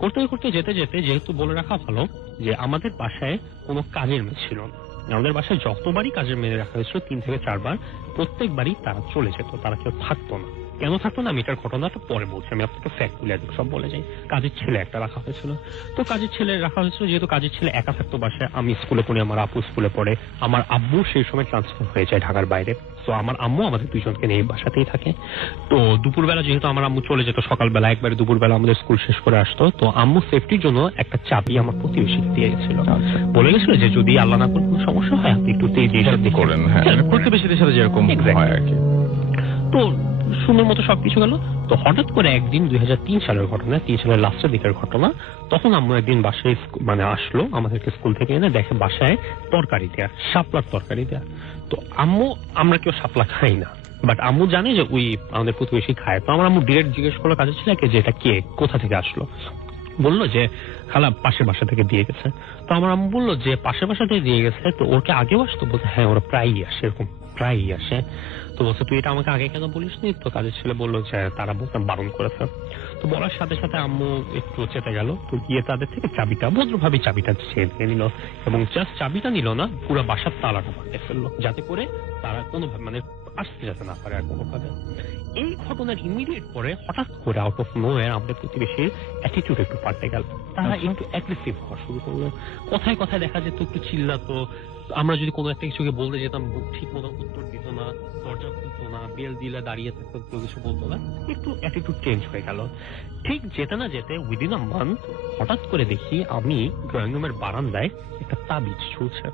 করতে করতে যেতে যেতে, যেহেতু বলে রাখা ভালো যে আমাদের বাসায় কোনো কাজের মেয়ে ছিল না, আমাদের বাসায় যতবারই কাজের মেয়ে রাখা হয়েছিল 3 থেকে 4 বার, প্রত্যেকবারই তারা চলে যেত, তারা কেউ থাকতো না। কেন থাকতো না আমি এটার ঘটনাটা পরে বলছি, আমি আপনাকে ফ্যাক্ট তুলে সব বলে যাই। কাজের ছেলে একটা রাখা হয়েছিল। তো কাজের ছেলে রাখা হয়েছিল, যেহেতু কাজের ছেলে একা থাকতো বাসায়, আমি স্কুলে পড়ি, আমার আপু স্কুলে পড়ে, আমার আব্বু সেই সময় ট্রান্সফার হয়ে যায় ঢাকার বাইরে। তো আমার আম্মু আমাদের দুইজনকে নিয়ে বাসাতেই থাকে। তো দুপুরবেলা যেহেতু আমার আম্মু চলে যেত সকালবেলা, একবারে দুপুরবেলা আমাদের স্কুল শেষ করে আসতো, তো আম্মু সেফটির জন্য একটা চাবি আমার প্রতিবেশীকে দিয়ে গেছিল, বলে গেছিল যে যদি আল্লাহ না করে কোনো সমস্যা হয় আপনি একটু তেজি করেন। হ্যাঁ, প্রতিবেশীদের সাথে যেরকম হয় আর কি। তো সুন্দর মতো সবকিছু গেল। তো হঠাৎ করে একদিন 2003 সালের ঘটনা, 3 সালের লাস্টের দিকের ঘটনা, তখন আম্মু একদিন বাসায় মানে আসলো আমাদেরকে স্কুল থেকে এনে, দেখে বাসায় তরকারি দেয়া, শাপলার তরকারি দেয়া। তো আম্মু, আমরা কেউ শাপলা খাই না, বাট আম্মু জানে যে ওই আমাদের প্রতিবেশী খায়। তো আমার আম্মু ডিরেক্ট জিজ্ঞেস করলো কাজের ছেলেকে যে এটা কে, কোথা থেকে আসলো। বললো যে খালা পাশের বাসা থেকে দিয়ে গেছে। তো আমার আম্মু বললো যে পাশের বাসা থেকে দিয়ে গেছে, তো ওর কি আগেও আসতো? বলতে হ্যাঁ, ওরা প্রায়ই আসে, এরকম প্রায়ই আসে। তো বলছে তুই এটা আমাকে আগে কেন বলিস নি? তো কাজের ছেলে বললো যে তারা বলতে বারণ করেছে। তো বলার সাথে সাথে আম্মু একটু চেতে গেল, তো গিয়ে তাদের থেকে চাবিটা ভদ্রভাবে চাবিটা ছেড়ে নিল, এবং জাস্ট চাবিটা নিল না, পুরো বাসার তালাটা পাল্টে ফেললো, যাতে করে তারা কোনোভাবে মানে আসতে যেতে না পারে আর কোনোভাবে। এই ঘটনার ইমিডিয়েট পরে হঠাৎ করে আউট অফ নোওয়্যার আমাদের প্রতিবেশীর অ্যাটিটিউড একটু পাল্টে গেল। তারা একটু অ্যাগ্রেসিভ হওয়া শুরু করলো। কথায় কথায় দেখা যেত একটু চিল্লাতো। আমরা যদি কোনো একটা কিছুকে বলতে যেতাম, ঠিক মতো উত্তর দিত না, দরজা খুলতো না, বেল দিলে দাঁড়িয়ে থাকতো, কেউ কিছু বলতো না। একটু অ্যাটিটিউড চেঞ্জ হয়ে গেল। ঠিক যেতে না যেতে উইদিন আ মান্থ হঠাৎ করে দেখি আমি ড্রয়িং রুমের বারান্দায় একটা তাবিজ ঝুলছে।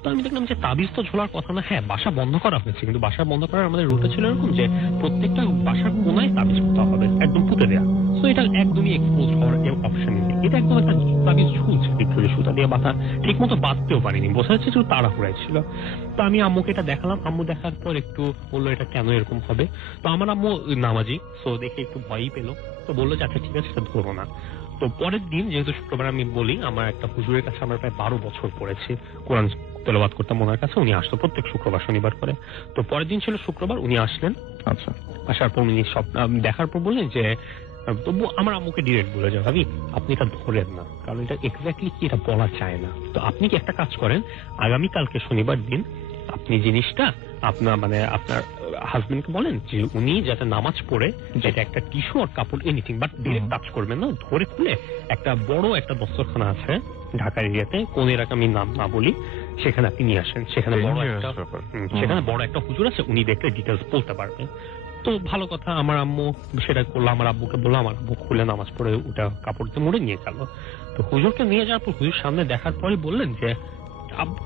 তো আমি দেখলাম যে তাবিজ তো ঝোলার কথা না। হ্যাঁ, বাসা বন্ধ করা হয়েছে, কিন্তু বাসা বন্ধ করার আমাদের রুটে ছিল এরকম যে প্রত্যেকটা বাসার কোনায় তাবিজ পোতা হবে, একদম পুঁতে দেয়া। তো এটা একদমই এক্সপোজ হওয়ার অপশন নেই। এটা একদম একটা তাবিজ ঝুলছে, ভিক্টোরি সুতা দিয়ে বাঁধা, ঠিক মতো বাঁধতেও পারিনি, বোঝা যাচ্ছে যে তাড়াহুড়ায় ছিল। তো আমি আম্মুকে এটা দেখালাম। আম্মু দেখার পর একটু বললো এটা কেন এরকম হবে। তো আমার আম্মু নামাজি, সো দেখে একটু ভয়ই পেলো। তো বললো যে আচ্ছা ঠিক আছে, সেটা ধরবো না। তো পরের দিন, যেহেতু শুক্রবার, আমি বলি আমার একটা হুজুরের কাছে আমরা প্রায় 12 বছর পড়েছি, কোরআন তেলাওয়াত করতাম ওনার কাছে। উনি আসতো প্রত্যেক শুক্রবার শনিবার করে। তো পরের দিন ছিল শুক্রবার, উনি আসলেন। আচ্ছা, আসার পর উনি সব দেখার পর বললেন যে, তবু আমার আম্মুকে ডিরেক্ট বলে যে ভাবি আপনি এটা ধরেন না, কারণ এটা এক্স্যাক্টলি কি এটা বলা যায় না। তো আপনি কি একটা কাজ করেন, আগামীকালকে শনিবার দিন আপনি জিনিসটা আপনার মানে আপনার হাজবেন্ডকে বলেন যে উনি যাতে নামাজ পড়ে, যেটা একটা টিস্যু আর কাপড় এনিথিং, বাট ডিরেক্ট টাচ করবেন না, ধরে খুলে একটা বড় একটা দস্তরখানা আছে ঢাকার এরিয়াতে, কোন এলাকা আমি নাম না বলি, সেখানে আপনি নিয়ে আসেন। সেখানে বড় একটা হুজুর আছে, উনি দেখলে ডিটেলস বলতে পারবে। তো ভালো কথা, আমার আম্মু সেটা করলো, আমার আব্বুকে বললো, আমার আব্বু খুলে নামাজ পড়ে ওটা কাপড়তে মুড়ে নিয়ে গেল। তো হুজুরকে নিয়ে যাওয়ার পর হুজুর সামনে দেখার পরে বললেন যে,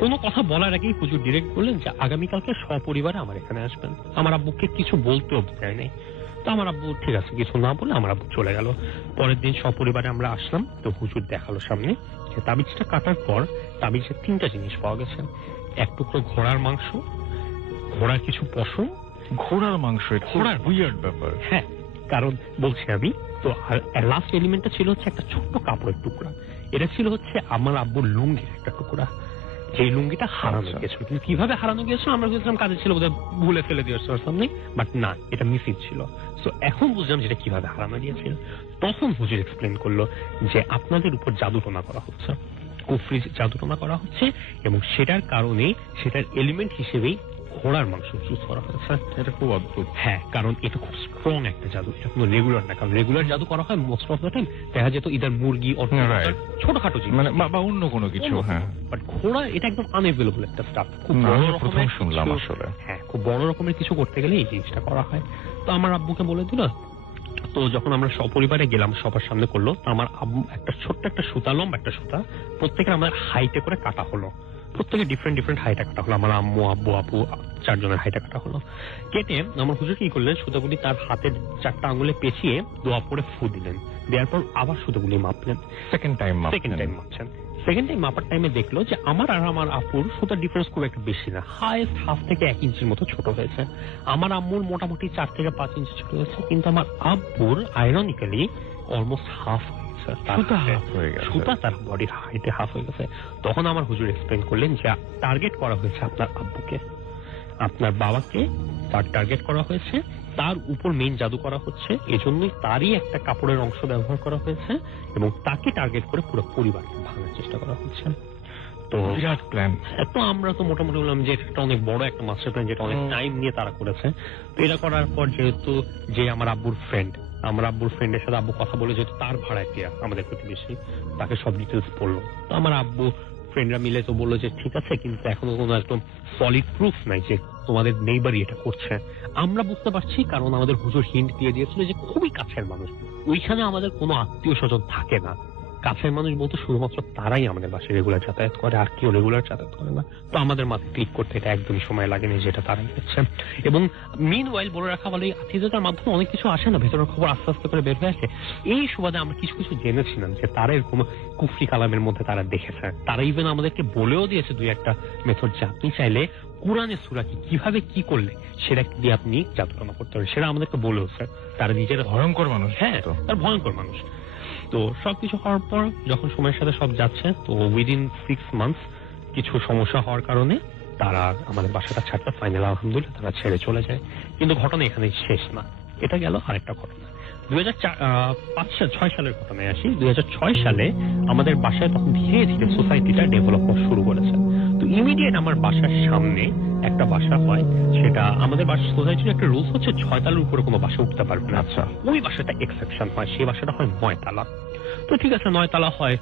কোনো কথা বলার আগেই হুজুর ডিরেক্ট বললেন যে আগামীকালকে সপরিবারে আমার এখানে আসবেন। আমার আব্বুকে কিছু বলতেও দেয় নাই। তো আমার আব্বু ঠিক আছে কিছু না বলে আমার আব্বু চলে গেল। পরের দিন সপরিবারে আমরা আসলাম। তো হুজুর দেখালো সামনে যে তাবিজটা কাটার পর তাবিজের 3টা জিনিস পাওয়া গেছে। এক টুকরো ঘোড়ার মাংস, ঘোড়ার কিছু পশম। ঘোড়ার মাংস, ঘোড়ার উইয়ার্ড ব্যাপার। হ্যাঁ, কারণ বলছি আমি তো, আর লাস্ট এলিমেন্টটা ছিল হচ্ছে একটা ছোট্ট কাপড়ের টুকরা। এটা ছিল হচ্ছে আমার আব্বুর লুঙ্গির একটা টুকরা, এই লুঙ্গিটা হারানো গেছিল। কিন্তু কিভাবে হারানো গেছিল আমরা বুঝলাম কাজে ছিল বোধহয় ভুলে ফেলে দিয়েছে সামনে, বাট না, এটা মিসিং ছিল। তো এখন বুঝলাম যেটা কিভাবে হারানো গিয়েছিল। তখন হুজুর এক্সপ্লেন করলো যে আপনাদের উপর জাদুটোনা করা হচ্ছে, কুফরি জাদুটোনা করা হচ্ছে, এবং সেটার কারণে সেটার এলিমেন্ট হিসেবেই ঘোড়ার মাংস চুজ করা হয়েছে। এটা খুব অদ্ভুত। হ্যাঁ, কারণ এটা খুব স্ট্রং একটা জাদু, এটা কোনো রেগুলার না। কারণ রেগুলার জাদু করা হয় মোস্ট অফ দ্য টাইম দেখা যেত ইদার মুরগি ছোটখাটো জিনিস, মানে বা অন্য কোনো কিছু। হ্যাঁ, বাট ঘোড়া এটা একদম আনএভেলেবল একটা স্টাফ, খুব বড় রকমের শুনলাম আসলে। হ্যাঁ, খুব বড় রকমের কিছু করতে গেলে এই জিনিসটা করা হয়। তো আমার আব্বুকে বলে দিল। তো যখন আমরা সপরিবারে গেলাম, সবার সামনে করলো, তো আমার আব্বু একটা ছোট্ট একটা সুতা, লম্বা একটা সুতা, প্রত্যেকের আমাদের হাইটে করে কাটা হলো। প্রত্যেকে ডিফারেন্ট হাইটে কাটা হলো। আমার আম্মু, আব্বু, আপু 4 জনের হাইটে কাটা হলো। কেটে আমার হুজুর কি করলেন, সুতাগুলি তার হাতের 4টা আঙুলে পেঁচিয়ে দোয়া পড়ে ফু দিলেন। দেওয়ার পর আবার সুতাগুলি মাপলেন। সেকেন্ড টাইম মাপছেন। সেকেন্ড টাইম মাপার টাইমে দেখলো যে আমার আর আমার আপুর সুতার ডিফারেন্স খুব একটা বেশি না, হাইয়েস্ট 1/2 থেকে 1 ইঞ্চির মতো ছোট হয়েছে। আমার আম্মুর মোটামুটি 4 থেকে 5 ইঞ্চি ছোট হয়েছে, কিন্তু আমার আব্বুর আইরনিক্যালি অলমোস্ট হাফ হয়েছে। সুতা তার বডির হাইটে হাফ হয়ে গেছে। তখন আমার হুজুর এক্সপ্লেন করলেন যে টার্গেট করা হয়েছে আপনার আব্বুকে, আপনার বাবাকে তার টার্গেট করা হয়েছে, তার উপর মেইন জাদু করা হচ্ছে, এজন্যই তারই একটা কাপড়ের অংশ ব্যবহার করা হয়েছে, এবং তাকে টার্গেট করে পুরো পরিবারকে ভাঙার চেষ্টা করা হচ্ছে। তো বিরাট প্ল্যান। তো আমরা তো মোটামুটি বললাম যে এটা অনেক বড় একটা মাস্টার প্ল্যান, যেটা অনেক টাইম নিয়ে তারা করেছে। তো এটা করার পর যেহেতু যে আমার আব্বুর ফ্রেন্ডের সাথে আব্বু কথা বলে, যেহেতু তার ভাড়াটিয়া আমাদের প্রতিবেশী, তাকে সব ডিটেলস বললো। তো আমার আব্বু ফ্রেন্ডরা মিলে তো বললো যে ঠিক আছে, কিন্তু এখনো কোনো একদম সলিড প্রুফ নাই যে তোমাদের নেইবারই এটা করছে। আমরা বুঝতে পারছি, কারণ আমাদের হুজুর হিন্ট দিয়ে দিয়েছিল যে খুবই কাছের মানুষ, ওইখানে আমাদের কোনো আত্মীয় স্বজন থাকে না, কাছের মানুষ বলতে শুধুমাত্র তারাই আমাদের বাসায় রেগুলার যাতায়াত করে, আর কেউ রেগুলার যাতায়াত করে না। তো আমাদের মাথায় ক্লিক করতে এটা একদমই সময় লাগেনি, যেটা তারাই করছে। এবং মিন ওয়াইল বলে রাখা বলে আত্মীয়তার মাধ্যমে অনেক কিছু আসে না, ভেতরের খবর আস্তে আস্তে করে বের হয়ে আসে। এই সুবাদে আমরা কিছু কিছু জেনেছিলাম যে তারা এরকম কুফরি কালামের মধ্যে তারা দেখেছে। তারা ইভেন আমাদেরকে বলেও দিয়েছে দুই একটা মেথড, যে আপনি চাইলে কোরআনের সূরা কিভাবে কি করলে সেটা দিয়ে আপনি জাদুটনা করতে পারেন, সেটা আমাদেরকে বলেও স্যার। তারা নিজেরা ভয়ঙ্কর মানুষ। হ্যাঁ, তার ভয়ঙ্কর মানুষ। তো সবকিছু হওয়ার পর যখন সময়ের সাথে সব যাচ্ছে, তো উইদিন 6 মান্থস কিছু সমস্যা হওয়ার কারণে তারা আমাদের বাসাটা ছাড়তে ফাইনাল আলহামদুলিল্লাহ তারা ছেড়ে চলে যায়। কিন্তু ঘটনা এখানে শেষ না, এটা গেল আরেকটা ঘটনা। 2005-6 সালের ঘটনায় আসি। 2006 সালে আমাদের বাসায় তখন ধীরে ধীরে সোসাইটিটা ডেভেলপ হওয়া শুরু করেছে। তো ইমিডিয়েট আমার বাসার সামনে একটা বাসা হয়, সেটা আমাদের বাসার সোসাইটির একটা রুলস হচ্ছে 6 তালার উপরে কোনো বাসা উঠতে পারবে না। আচ্ছা। ওই বাসাটা এক্সেপশন হয়, সেই বাসাটা হয় 9 তালা। তো ঠিক আছে, 9 তালা হয়,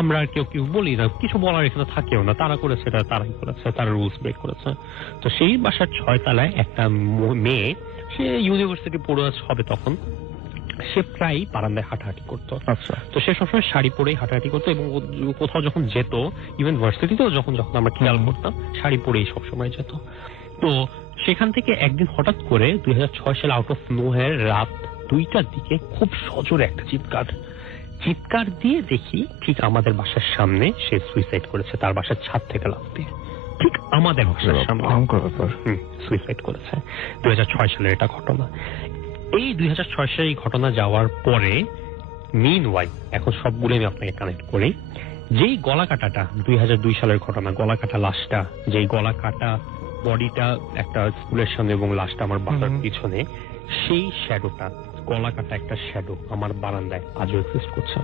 আমরা কেউ কেউ বলি না, কিছু বলার এখানে থাকেও না, তারা করেছে এটা তারাই করেছে, তারা রুলস ব্রেক করেছে। তো সেই বাসার 6 তালায় একটা মেয়ে, সে ইউনিভার্সিটি পড়ে হবে তখন, সে প্রায় বারান্দায় হাঁটাহাঁটি করতো। আচ্ছা। তো সে সবসময় শাড়ি পরেই হাঁটাহাঁটি করতো, এবং কোথাও যখন যেত, ইভেন ভার্সিটিতেও যখন আমরা খেয়াল করতাম, শাড়ি পরেই সবসময় যেত। তো সেখান থেকে একদিন হঠাৎ করে 2006 সালে আউট অফ নোহোয়্যার রাত 2টার দিকে খুব সজোরে একটা চিৎকার দিয়ে দেখি ঠিক আমাদের বাসার সামনে সে সুইসাইড করেছে, তার বাসার ছাদ থেকে লাফ দিয়ে, ঠিক আমাদের বাসার সামনে সুইসাইড করেছে। 2006 সালের এটা ঘটনা। এই 2006 সালে এই ঘটনা যাওয়ার পরে মিন ওয়াই, এখন সবগুলো আমি আপনাকে কানেক্ট করি। যেই গলা কাটাটা 2002 সালের ঘটনা, গলা কাটা লাশটা, যেই গলা কাটা বডিটা একটা স্কুলের সামনে এবং লাশটা আমার বাসার পিছনে, সেই শ্যাডোটা, গলা কাটা একটা শ্যাডো আমার বারান্দায় আজও এক্সিস্ট করছে।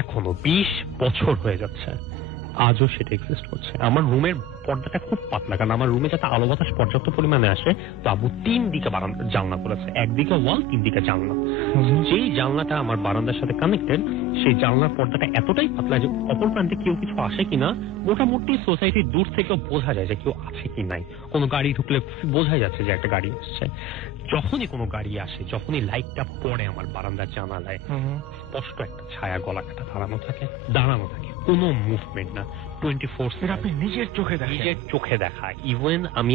এখনো 20 বছর হয়ে যাচ্ছে, আজও সেটা এক্সিস্ট করছে। আমার রুমের পর্দাটা খুব পাতলা, কারণ আমার রুমে যাতে আলো বাতাস পর্যাপ্ত পরিমাণে আসে, তো আবু 3 দিকে জানলা করেছে, একদিকে ওয়াল, 3 দিকে জানলা। যেই জানলাটা আমার বারান্দার সাথে কানেক্টেড, সেই জানলার পর্দাটা এতটাই পাতলা যে অপর প্রান্তে কেউ কিছু আসে কিনা মোটামুটি সোসাইটির দূর থেকে বোঝা যায় যে কেউ আছে কি নাই। কোনো গাড়ি ঢুকলে বোঝা যাচ্ছে যে একটা গাড়ি আসছে। যখনই কোনো গাড়ি আসে, যখনই লাইটটা পড়ে আমার বারান্দার জানালায়, স্পষ্ট একটা ছায়া গলা কাটা দাঁড়ানো থাকে, কোনো মুভমেন্ট না, 24/7। আপনি নিজের চোখে দেখা। ইভেন আমি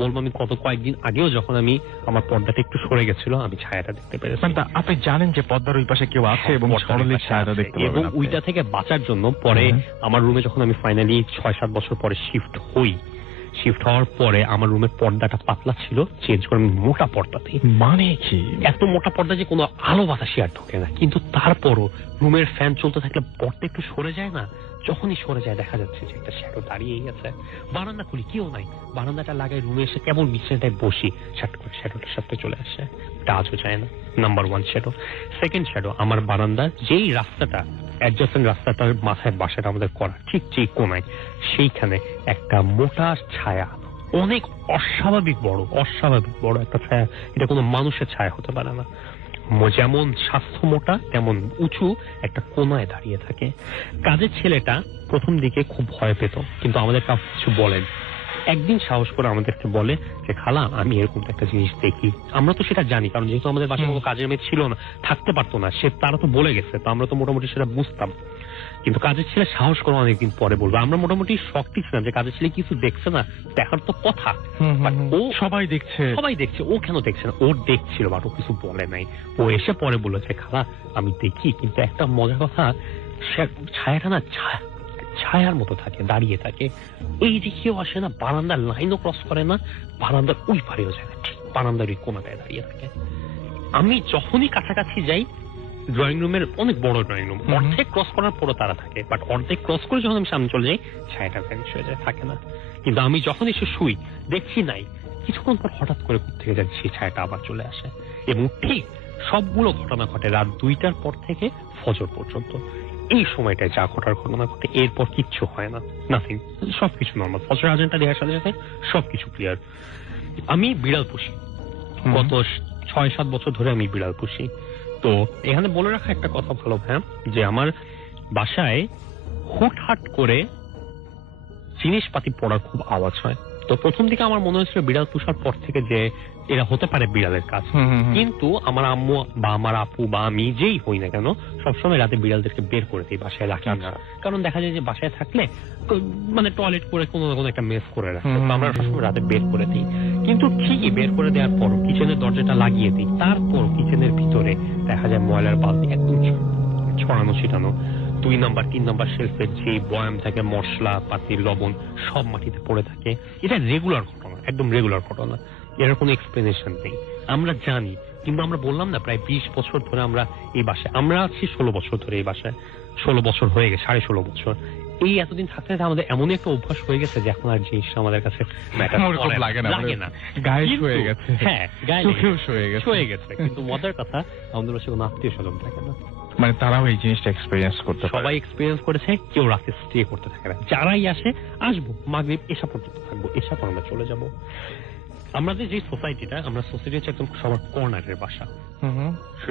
বলবো আমি কয়েকদিন আগেও যখন আমি আমার পর্দাটা একটু সরে গেছিল, আমি ছায়াটা দেখতে পেরেছি। আপনি জানেন যে পর্দার ওই পাশে কেউ আছে এবং সরলে ছায়াটা দেখতে পাবেন। এবং ওইটা থেকে বাঁচার জন্য পরে আমার রুমে যখন আমি ফাইনালি 6-7 বছর পরে শিফট হওয়ার পরে আমার রুমের পর্দাটা পাতলা ছিল, চেঞ্জ করে আমি মোটা পর্দাতে। মানে কি? এত মোটা পর্দা যে কোনো আলো বাতাসই আর ঢোকে না, কিন্তু তারপরও রুমের ফ্যান চলতে থাকলে পর্দা একটু সরে যায় না, যখনই সরে যায় দেখা যাচ্ছে যে একটা শ্যাডো দাঁড়িয়েই আছে। বারান্দা খুলি, কেউ নাই, বারান্দাটা লাগাই, রুমে এসে কেবল বিছানাটায় বসি, শ্যাডোটার সাথে চলে আসে, টাচও যায় না। Number 1 shadow. সেকেন্ড শ্যাডো, আমার বারান্দার যেই রাস্তাটা, অ্যাডজাসেন্ট রাস্তাটার মাথায় বাসাটা আমাদের করা, ঠিক যেই কোনায়, সেইখানে একটা মোটা ছায়া, অনেক অস্বাভাবিক বড় একটা ছায়া। এটা কোনো মানুষের ছায়া হতে পারে না। যেমন স্বাস্থ্য মোটা, তেমন উঁচু একটা কোনায় দাঁড়িয়ে থাকে। কাজের ছেলেটা প্রথম দিকে খুব ভয় পেত, কিন্তু আমাদের কাউকে কিছু বলেন। একদিন সাহস করে আমাদেরকে বলে যে খালা, আমি এরকম একটা জিনিস দেখি। আমরা তো সেটা জানি, কারণ যেহেতু আমাদের বাসায় কোনো কাজের মেয়ে ছিল না, থাকতে পারতো না, তারা তো বলে গেছে, তো আমরা তো মোটামুটি সেটা বুঝতাম। কিন্তু কাজের ছেলে সাহস করে অনেকদিন পরে বলবো। আমরা মোটামুটি শক্তি ছিলাম যে কাজের ছেলে কিছু দেখছে না, দেখার তো কথা, ও সবাই দেখছে, ও কেন দেখছে না? ও দেখছিল, বাট ও কিছু বলে নাই। ও এসে পরে বলেছে খালা, আমি দেখি, কিন্তু একটা মজার কথা, ছায়াটা না ছায়ার মতো থাকে, দাঁড়িয়ে থাকে। এই যে কেউ আসে না, বারান্দার লাইনও ক্রস করে না, বারান্দার ওই পারেও যায় না, ঠিক বারান্দার ওই কোনাটায় দাঁড়িয়ে থাকে। আমি যখনই কাছাকাছি যাই, ড্রয়িং রুমের অনেক বড় ড্রয়িং রুম, অর্ধেক ক্রস করার পরও তারা থাকে, বাট অর্ধেক ক্রস করে যখন আমি সামনে চলে যাই, ছায়াটা ভ্যানিশ হয়ে যায়, থাকে না। কিন্তু আমি যখন এসে শুই, দেখছি নাই, কিছুক্ষণ পর হঠাৎ করে কোথা থেকে যাচ্ছি, ছায়াটা আবার চলে আসে। এবং ঠিক সবগুলো ঘটনা ঘটে রাত 2টার পর থেকে ফজর পর্যন্ত। এই সময়টায় যা ঘটার ঘটনা ঘটে, এরপর কিচ্ছু হয় না, নাথিং, সবকিছু নর্মাল। ফজর আজানটা দেওয়ার সাথে সাথে সবকিছু ক্লিয়ার। আমি বিড়াল পুষি, গত 6-7 বছর ধরে আমি বিড়াল পুষি। তো এখানে বলে রাখা একটা কথা ভালো ভাইয়া, যে আমার বাসায় হুটহাট করে জিনিসপাতি পড়ার খুব আওয়াজ হয়। তো প্রথম দিকে আমার মনে হয়েছিল বিড়াল পোষার পর থেকে যে এরা হতে পারে বিড়ালের কাজ, কিন্তু আমার আম্মু বা আমার আপু বা আমি যেই হই না কেন সবসময় রাতে বিড়ালদেরকে বের করে দিই, বাসায় রাখি না। কারণ দেখা যায় যে বাসায় থাকলে মানে টয়লেট করে কোনো না কোনো একটা মেস করে রাখে, তো আমরা সবসময় রাতে বের করে দিই। কিন্তু ঠিকই বের করে দেওয়ার পর কিচেনের দরজাটা লাগিয়ে দিই, তারপর কিচেনের ভিতরে দেখা যায় ময়লার বালতি একদম ছড়ানো ছিটানো, 2 নাম্বার 3 নাম্বার শেলফের যে বয়াম থাকে মশলা পাতি লবণ সব মাটিতে পড়ে থাকে। এটা রেগুলার ঘটনা, একদম রেগুলার ঘটনা, এর কোনো এক্সপ্লেনেশন নেই। আমরা জানি, কিন্তু আমরা বললাম না প্রায় 20 বছর ধরে আমরা এই বাসায়, আমরা আছি 16 বছর ধরে এই বাসায়, 16 বছর হয়ে গেছে, 16.5 বছর। এই এতদিন থাকতে থাকতে আমাদের এমন একটা অভ্যাস হয়ে গেছে যে এখন আর জিনিসটা আমাদের কাছে লাগে না, গায়ে হয়ে গেছে, হ্যাঁ গায়ে হয়ে গেছে। কিন্তু মজার কথা আমাদের বাসায় কোনো আত্মীয় স্বজন থাকে না, মানে তারাও এই জিনিসটা এক্সপেরিয়েন্স করতে পারে। সবাই এক্সপেরিয়েন্স করেছে, কেউ রাতে স্টে করতে থাকে না। যারাই আসে আসবো, মাগরিব এসা পর্যন্ত থাকবো, এসা পর আমরা চলে যাবো। আমাদের যে সোসাইটিটা, আমরা সোসাইটি হচ্ছে একদম সবার কর্নারের বাসা।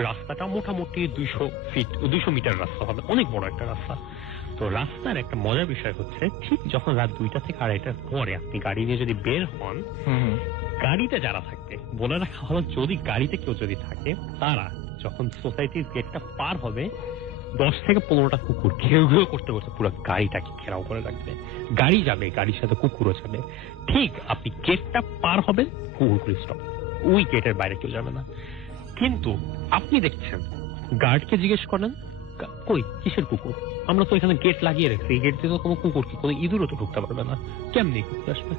রাস্তাটা মোটামুটি 200 মিটার রাস্তা হবে, অনেক বড় একটা রাস্তা। তো রাস্তার একটা মজার বিষয় হচ্ছে, ঠিক যখন রাত 2টা থেকে 2:30টার পরে আপনি গাড়ি নিয়ে যদি বের হন, গাড়িতে যারা থাকবে বলে রাখা হলো যদি গাড়িতে কেউ যদি থাকে, তারা যখন সোসাইটির গেটটা পার হবে 10 থেকে 15টা কুকুর ঘেউ ঘেউ করতে করতে পুরো গাড়িটাকে ঘেরাও করে রাখবে। গাড়ি যাবে, গাড়ির সাথে কুকুরও যাবে। ঠিক আপনি গেটটা পার হবেন, কুকুরগুলি স্টপ, ওই গেটের বাইরে কেউ যাবে না। কিন্তু আপনি দেখছেন, গার্ডকে জিজ্ঞেস করেন কই কিসের কুকুর, আমরা তো এখানে গেট লাগিয়ে রেখেছি, এই গেট দিয়ে তো কোনো কুকুর কি কোনো ইঁদুরও তো ঢুকতে পারবে না, কেমনি কুকুর আসবে?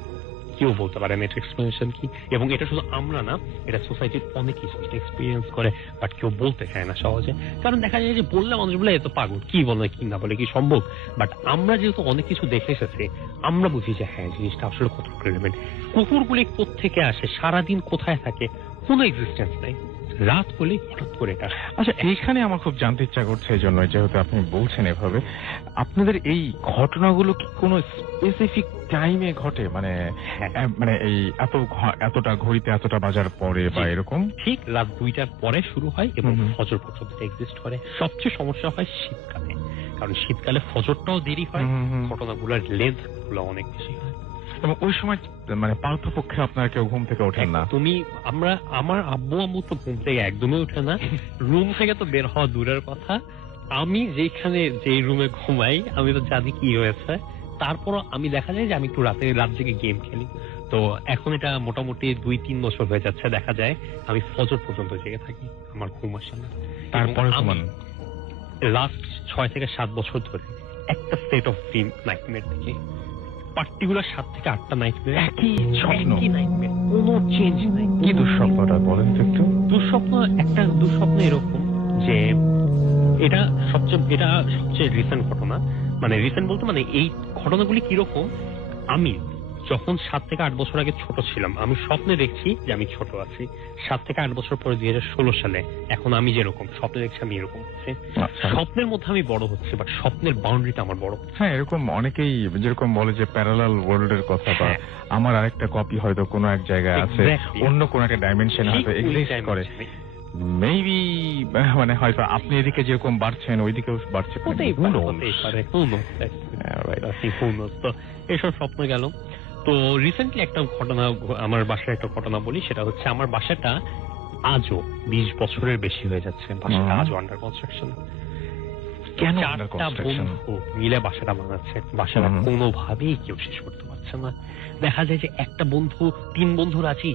কেউ বলতে পারে না এটার এক্সপ্লেনেশন কি। এবং এটা শুধু আমরা না, এটা সোসাইটির অনেকেই এক্সপিরিয়েন্স করে, বাট কেউ বলতে চায় না সহজে। কারণ দেখা যায় যে বললে মানুষ বলে এত পাগল, কি বলে কি না বলে কি সম্ভব। বাট আমরা যেহেতু অনেক কিছু দেখে এসেছি, আমরা বুঝি যে হ্যাঁ জিনিসটা আসলে কত রিলেভেন্ট। কুকুরগুলি কোত্থেকে আসে, সারাদিন কোথায় থাকে, কোনো এক্সিস্টেন্স নেই, রাত হলে হঠাৎ করে এটা। আচ্ছা, এইখানে আমার খুব জানতে ইচ্ছা করছে, এই জন্য যেহেতু আপনি বলছেন এভাবে, আপনাদের এই ঘটনাগুলো কি কোনো স্পেসিফিক টাইমে ঘটে? মানে মানে এই এতটা ঘড়িতে এতটা বাজার পরে বা এরকম? ঠিক রাত 2টার পরে শুরু হয় এবং ফজর পর্যন্ত এক্সিস্ট করে। সবচেয়ে সমস্যা হয় শীতকালে, কারণ শীতকালে ফজরটাও দেরি হয়, ঘটনাগুলোর লেন্থ গুলো অনেক বেশি হয়। এবং ওই সময় মানে পার্থপক্ষে আপনার কেউ ঘুম থেকে ওঠেন না? আমার আব্বু আম্মু তো ঘুম থেকে একদমই ওঠে না, রুম থেকে তো বের হওয়া দূরের কথা। আমি যেই রুমে ঘুমাই, আমি তো জানি কি হয়েছে, তারপরও আমি দেখা যায় যে আমি একটু রাত জেগে গেম খেলি। তো এখন এটা মোটামুটি 2-3 বছর হয়ে যাচ্ছে, দেখা যায় আমি ফজর পর্যন্ত জেগে থাকি, আমার ঘুম আসে না। তারপরে লাস্ট 6 থেকে 7 বছর ধরে একটা সেট অফ ড্রিম নাইটমেয়ার দেখি, পার্টিকুলার 7 থেকে 8টা নাইটমেয়ার, একই নাইটমেয়ার, কোনো চেঞ্জ নাই। কি দুঃস্বপ্নটা বলেন তো একটু? দুঃস্বপ্ন এরকম যে এটা সবচেয়ে রিসেন্ট ঘটনা, মানে রিসেন্ট বলতে মানে এই ঘটনাগুলি কিরকম, আমি যখন 7 থেকে 8 বছর আগে ছোট ছিলাম, আমি স্বপ্নে দেখছি যে আমি ছোট আছি। 7 থেকে 8 বছর পরে 2016 সালে এখন আমি যেরকম স্বপ্নে দেখছি আমি এরকম হচ্ছে। স্বপ্নের মধ্যে আমি বড় হচ্ছে, বাট স্বপ্নের বাউন্ডারিটা আমার বড় হচ্ছে। হ্যাঁ, এরকম অনেকেই যেরকম বলে যে প্যারালাল ওয়ার্ল্ড এর কথা, বা আমার আরেকটা কপি হয়তো কোনো এক জায়গায় আছে, অন্য কোনো একটা ডাইমেনশন হয়তো এক্সিস্ট করে। মেবি মানে হয়তো আপনি এদিকে যেরকম বাড়ছেন ওইদিকেও বাড়ছে, হতেই পারে। তো এসব স্বপ্ন গেল। তো রিসেন্টলি একটা ঘটনা, আমার বাসায় একটা ঘটনা বলি, সেটা হচ্ছে আমার বাসাটা আজও 20 বছরের বেশি হয়ে যাচ্ছে, বাসাটা আজও আন্ডার কনস্ট্রাকশন। কেন 4টা বন্ধু মিলে বাসাটা বানাচ্ছে, বাসাটা কোনোভাবেই কেউ শেষ করতে পারছে না। দেখা যায় যে একটা বন্ধু, 3 বন্ধু রাজি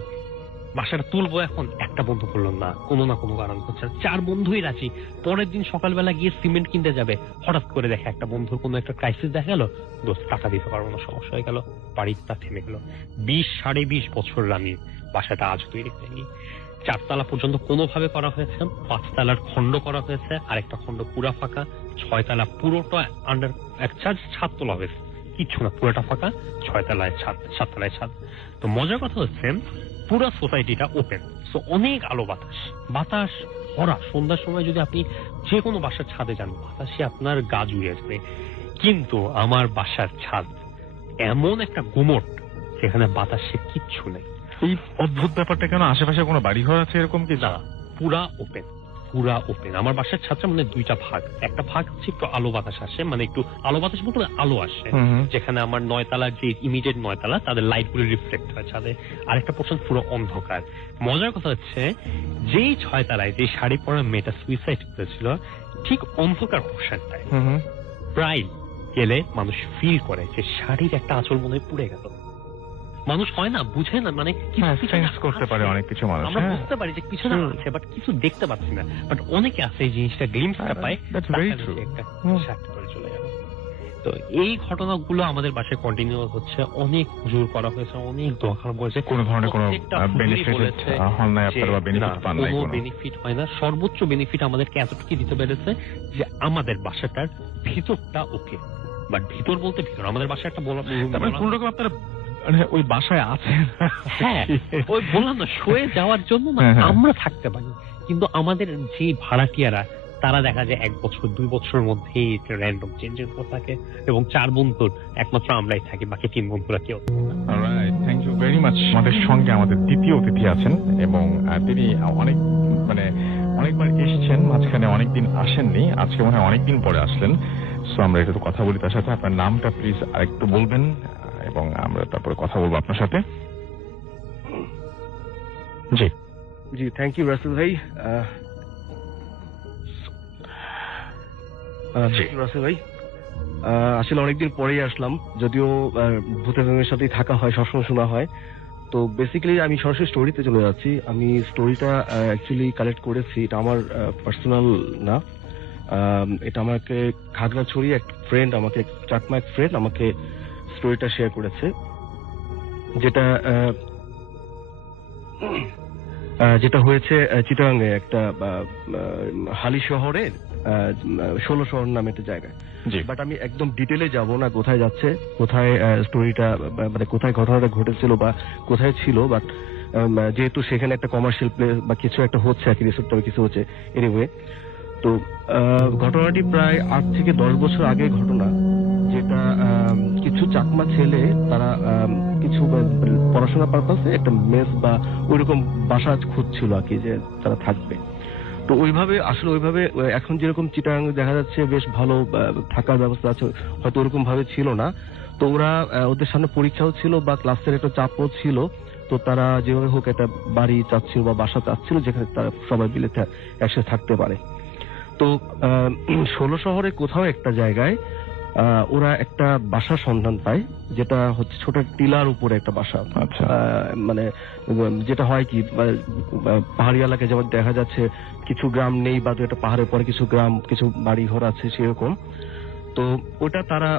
বাসাটা তুলবো, এখন একটা বন্ধু বললো না, কোনো না কোনো কারণ হচ্ছে। 4 বন্ধুই রাজি, পরের দিন সকালবেলা গিয়ে সিমেন্ট কিনতে যাবে, হঠাৎ করে দেখে একটা বন্ধুর কোনো একটা ক্রাইসিস দেখা গেল, দোস্ত টাকা দিতে পারবো না, সমস্যা হয়ে গেল, বাড়িটা থেমে গেল। 20-20.5 বছর আমি বাসাটা আজ তৈরি করিনি। 4 তলা পর্যন্ত কোনোভাবে করা হয়েছে, 5 তলার খন্ড করা হয়েছে, আরেকটা খন্ড পুরা ফাঁকা, 6 তলা পুরোটা আন্ডার ছাদ তোলা হয়েছে, কিচ্ছু না, পুরোটা ফাঁকা, 6 তলায় ছাদ, 7 তলায় ছাদ। তো মজার কথা হচ্ছে পুরো সোসাইটিটা ওপেন, সো অনেক আলো বাতাস ভরা। সন্ধ্যার সময় যদি আপনি যে কোনো বাসার ছাদে যান, বাতাসে আপনার গা জুড়ে আসবে। কিন্তু আমার বাসার ছাদ এমন একটা গুমট যেখানে বাতাসে কিচ্ছু নেই। এই অদ্ভুত ব্যাপারটা কেন? আশেপাশে কোনো বাড়িঘর আছে এরকম কি? না, পুরা ওপেন, পুরা ওপেন। আমার বাসার ছাদটা মানে দুইটা ভাগ, একটা ভাগ হচ্ছে একটু আলো বাতাস আসে, মানে একটু আলো বাতাস বলতে আলো আসে, যেখানে আমার 9 তলার যে ইমিডিয়েট 9 তলা তাদের লাইট গুলো রিফ্লেক্ট হয় ছাদে, আরেকটা পোর্শন পুরো অন্ধকার। মজার কথা হচ্ছে যেই 6 তলায় যে শাড়ি পরা মেয়েটা সুইসাইড করেছিল ঠিক অন্ধকার পোর্শনটায় প্রায় গেলে মানুষ ফিল করে যে শাড়ির একটা আঁচল মনে হয় পুড়ে গেল। মানুষ হয় না, বুঝে না, মানে সেন্স করতে পারে অনেক কিছু মানুষ। আমরা বুঝতে পারি যে কিছু না আছে, বাট কিছু দেখতে পাচ্ছি না, বাট অনেকে আছে এই জিনিসটা গ্লিমসটা পায়, That's very true. একটা শার্ট পরে চলে গেল। তো এই ঘটনাগুলো আমাদের বাসায় কন্টিনিউ হচ্ছে, অনেক জোর করা হয়েছে, অনেক দোয়া করা হয়েছে, কোনো ধরনের কোনো প্রত্যেকটা হুজুরই বেনিফিট বলেছে হল নাই আপনারা, বা বেনিফিট পান নাই কোনো কোনো? বেনিফিট হয় না। সর্বোচ্চ বেনিফিট আমাদেরকে এতটুকু দিতে পেরেছে যে আমাদের বাসাটার ভিতরটা ওকে, বাট ভিতর বলতে ভিতর আমাদের বাসায় একটা তারপরে কোন রকম আপনারা মানে ওই বাসায় আছেন। হ্যাঁ, ওই বললাম না, শোয়ে যাওয়ার জন্য না আমরা থাকতে পারি, কিন্তু আমাদের যে ভাড়াটিয়ারা তারা দেখা যায় 1 বছর 2 বছরের মধ্যেই র্যান্ডম চেঞ্জের পর থাকে, এবং 4 বন্ধুর একমাত্র আমরাই থাকি, বাকি 3 বন্ধুরা কেউ। Alright, thank you very much. আমাদের সঙ্গে আমাদের দ্বিতীয় অতিথি আছেন, এবং তিনি অনেক মানে অনেকবার এসেছেন, মাঝখানে অনেকদিন আসেননি, আজকে মনে হয় অনেকদিন পরে আসলেন। সো আমরা একটু কথা বলি তার সাথে। আপনার নামটা প্লিজ আরেকটু বলবেন, এবং আমরা তারপরে কথা বলবো আপনার সাথে। জি জি, থ্যাংক ইউ রাসেল ভাই। রাসেল ভাই, আসলে অনেকদিন পরেই আসলাম, যদিও ভূতের ফ্যামিলির সাথেই থাকা হয়, সবসময় শোনা হয়। তো বেসিক্যালি আমি সরাসরি স্টোরিতে চলে যাচ্ছি। আমি স্টোরিটা অ্যাকচুয়ালি কালেক্ট করেছি, এটা আমার পার্সোনাল না, এটা আমাকে খাগড়াছড়ি এক ফ্রেন্ড, আমাকে চাকমা এক ফ্রেন্ড আমাকে স্টোরিটা শেয়ার করেছে, যেটা হয়েছে চিটাগাংয়ে একটা হালি শহরের 16 শহর নামে একটা জায়গায়। বাট আমি একদম ডিটেলে যাব না কোথায় যাচ্ছে, কোথায় স্টোরিটা মানে কোথায় ঘটনাটা ঘটেছিল বা কোথায় ছিল, বাট যেহেতু সেখানে একটা কমার্শিয়াল প্লেস বা কিছু একটা হচ্ছে আর কি, রিসোর্ট টাইপের কিছু হচ্ছে। এনিওয়ে, তো ঘটনাটি প্রায় 8 থেকে 10 বছর আগে ঘটনা, যেটা কিছু চাকমা ছেলে তারা কিছু পড়াশোনা পারপাসে একটা মেস বা ওইরকম বাসা খুঁজছিল আর কি, যে তারা থাকবে। তো ওইভাবে আসলে এখন যেরকম চিটাগাং দেখা যাচ্ছে বেশ ভালো থাকার ব্যবস্থা আছে, হয়তো ওরকম ভাবে ছিল না। তো ওরা ওদের সামনে পরীক্ষাও ছিল বা ক্লাসের একটা চাপও ছিল, তো তারা যেভাবে হোক একটা বাড়ি চাচ্ছিল বা বাসা চাচ্ছিল যেখানে তারা সবাই মিলে একসাথে থাকতে পারে। তো 16 শহরে কোথাও একটা জায়গায় ওরা একটা বাসার সন্ধান পায়, যেটা হচ্ছে ছোট টিলার উপরে একটা বাসা। আচ্ছা, মানে যেটা হয় কি, পাহাড়ি এলাকায় যেমন দেখা যাচ্ছে কিছু গ্রাম নেই, বা একটা পাহাড়ের পরে কিছু গ্রাম, কিছু বাড়ি ঘর আছে সেরকম। তো ওটা তারা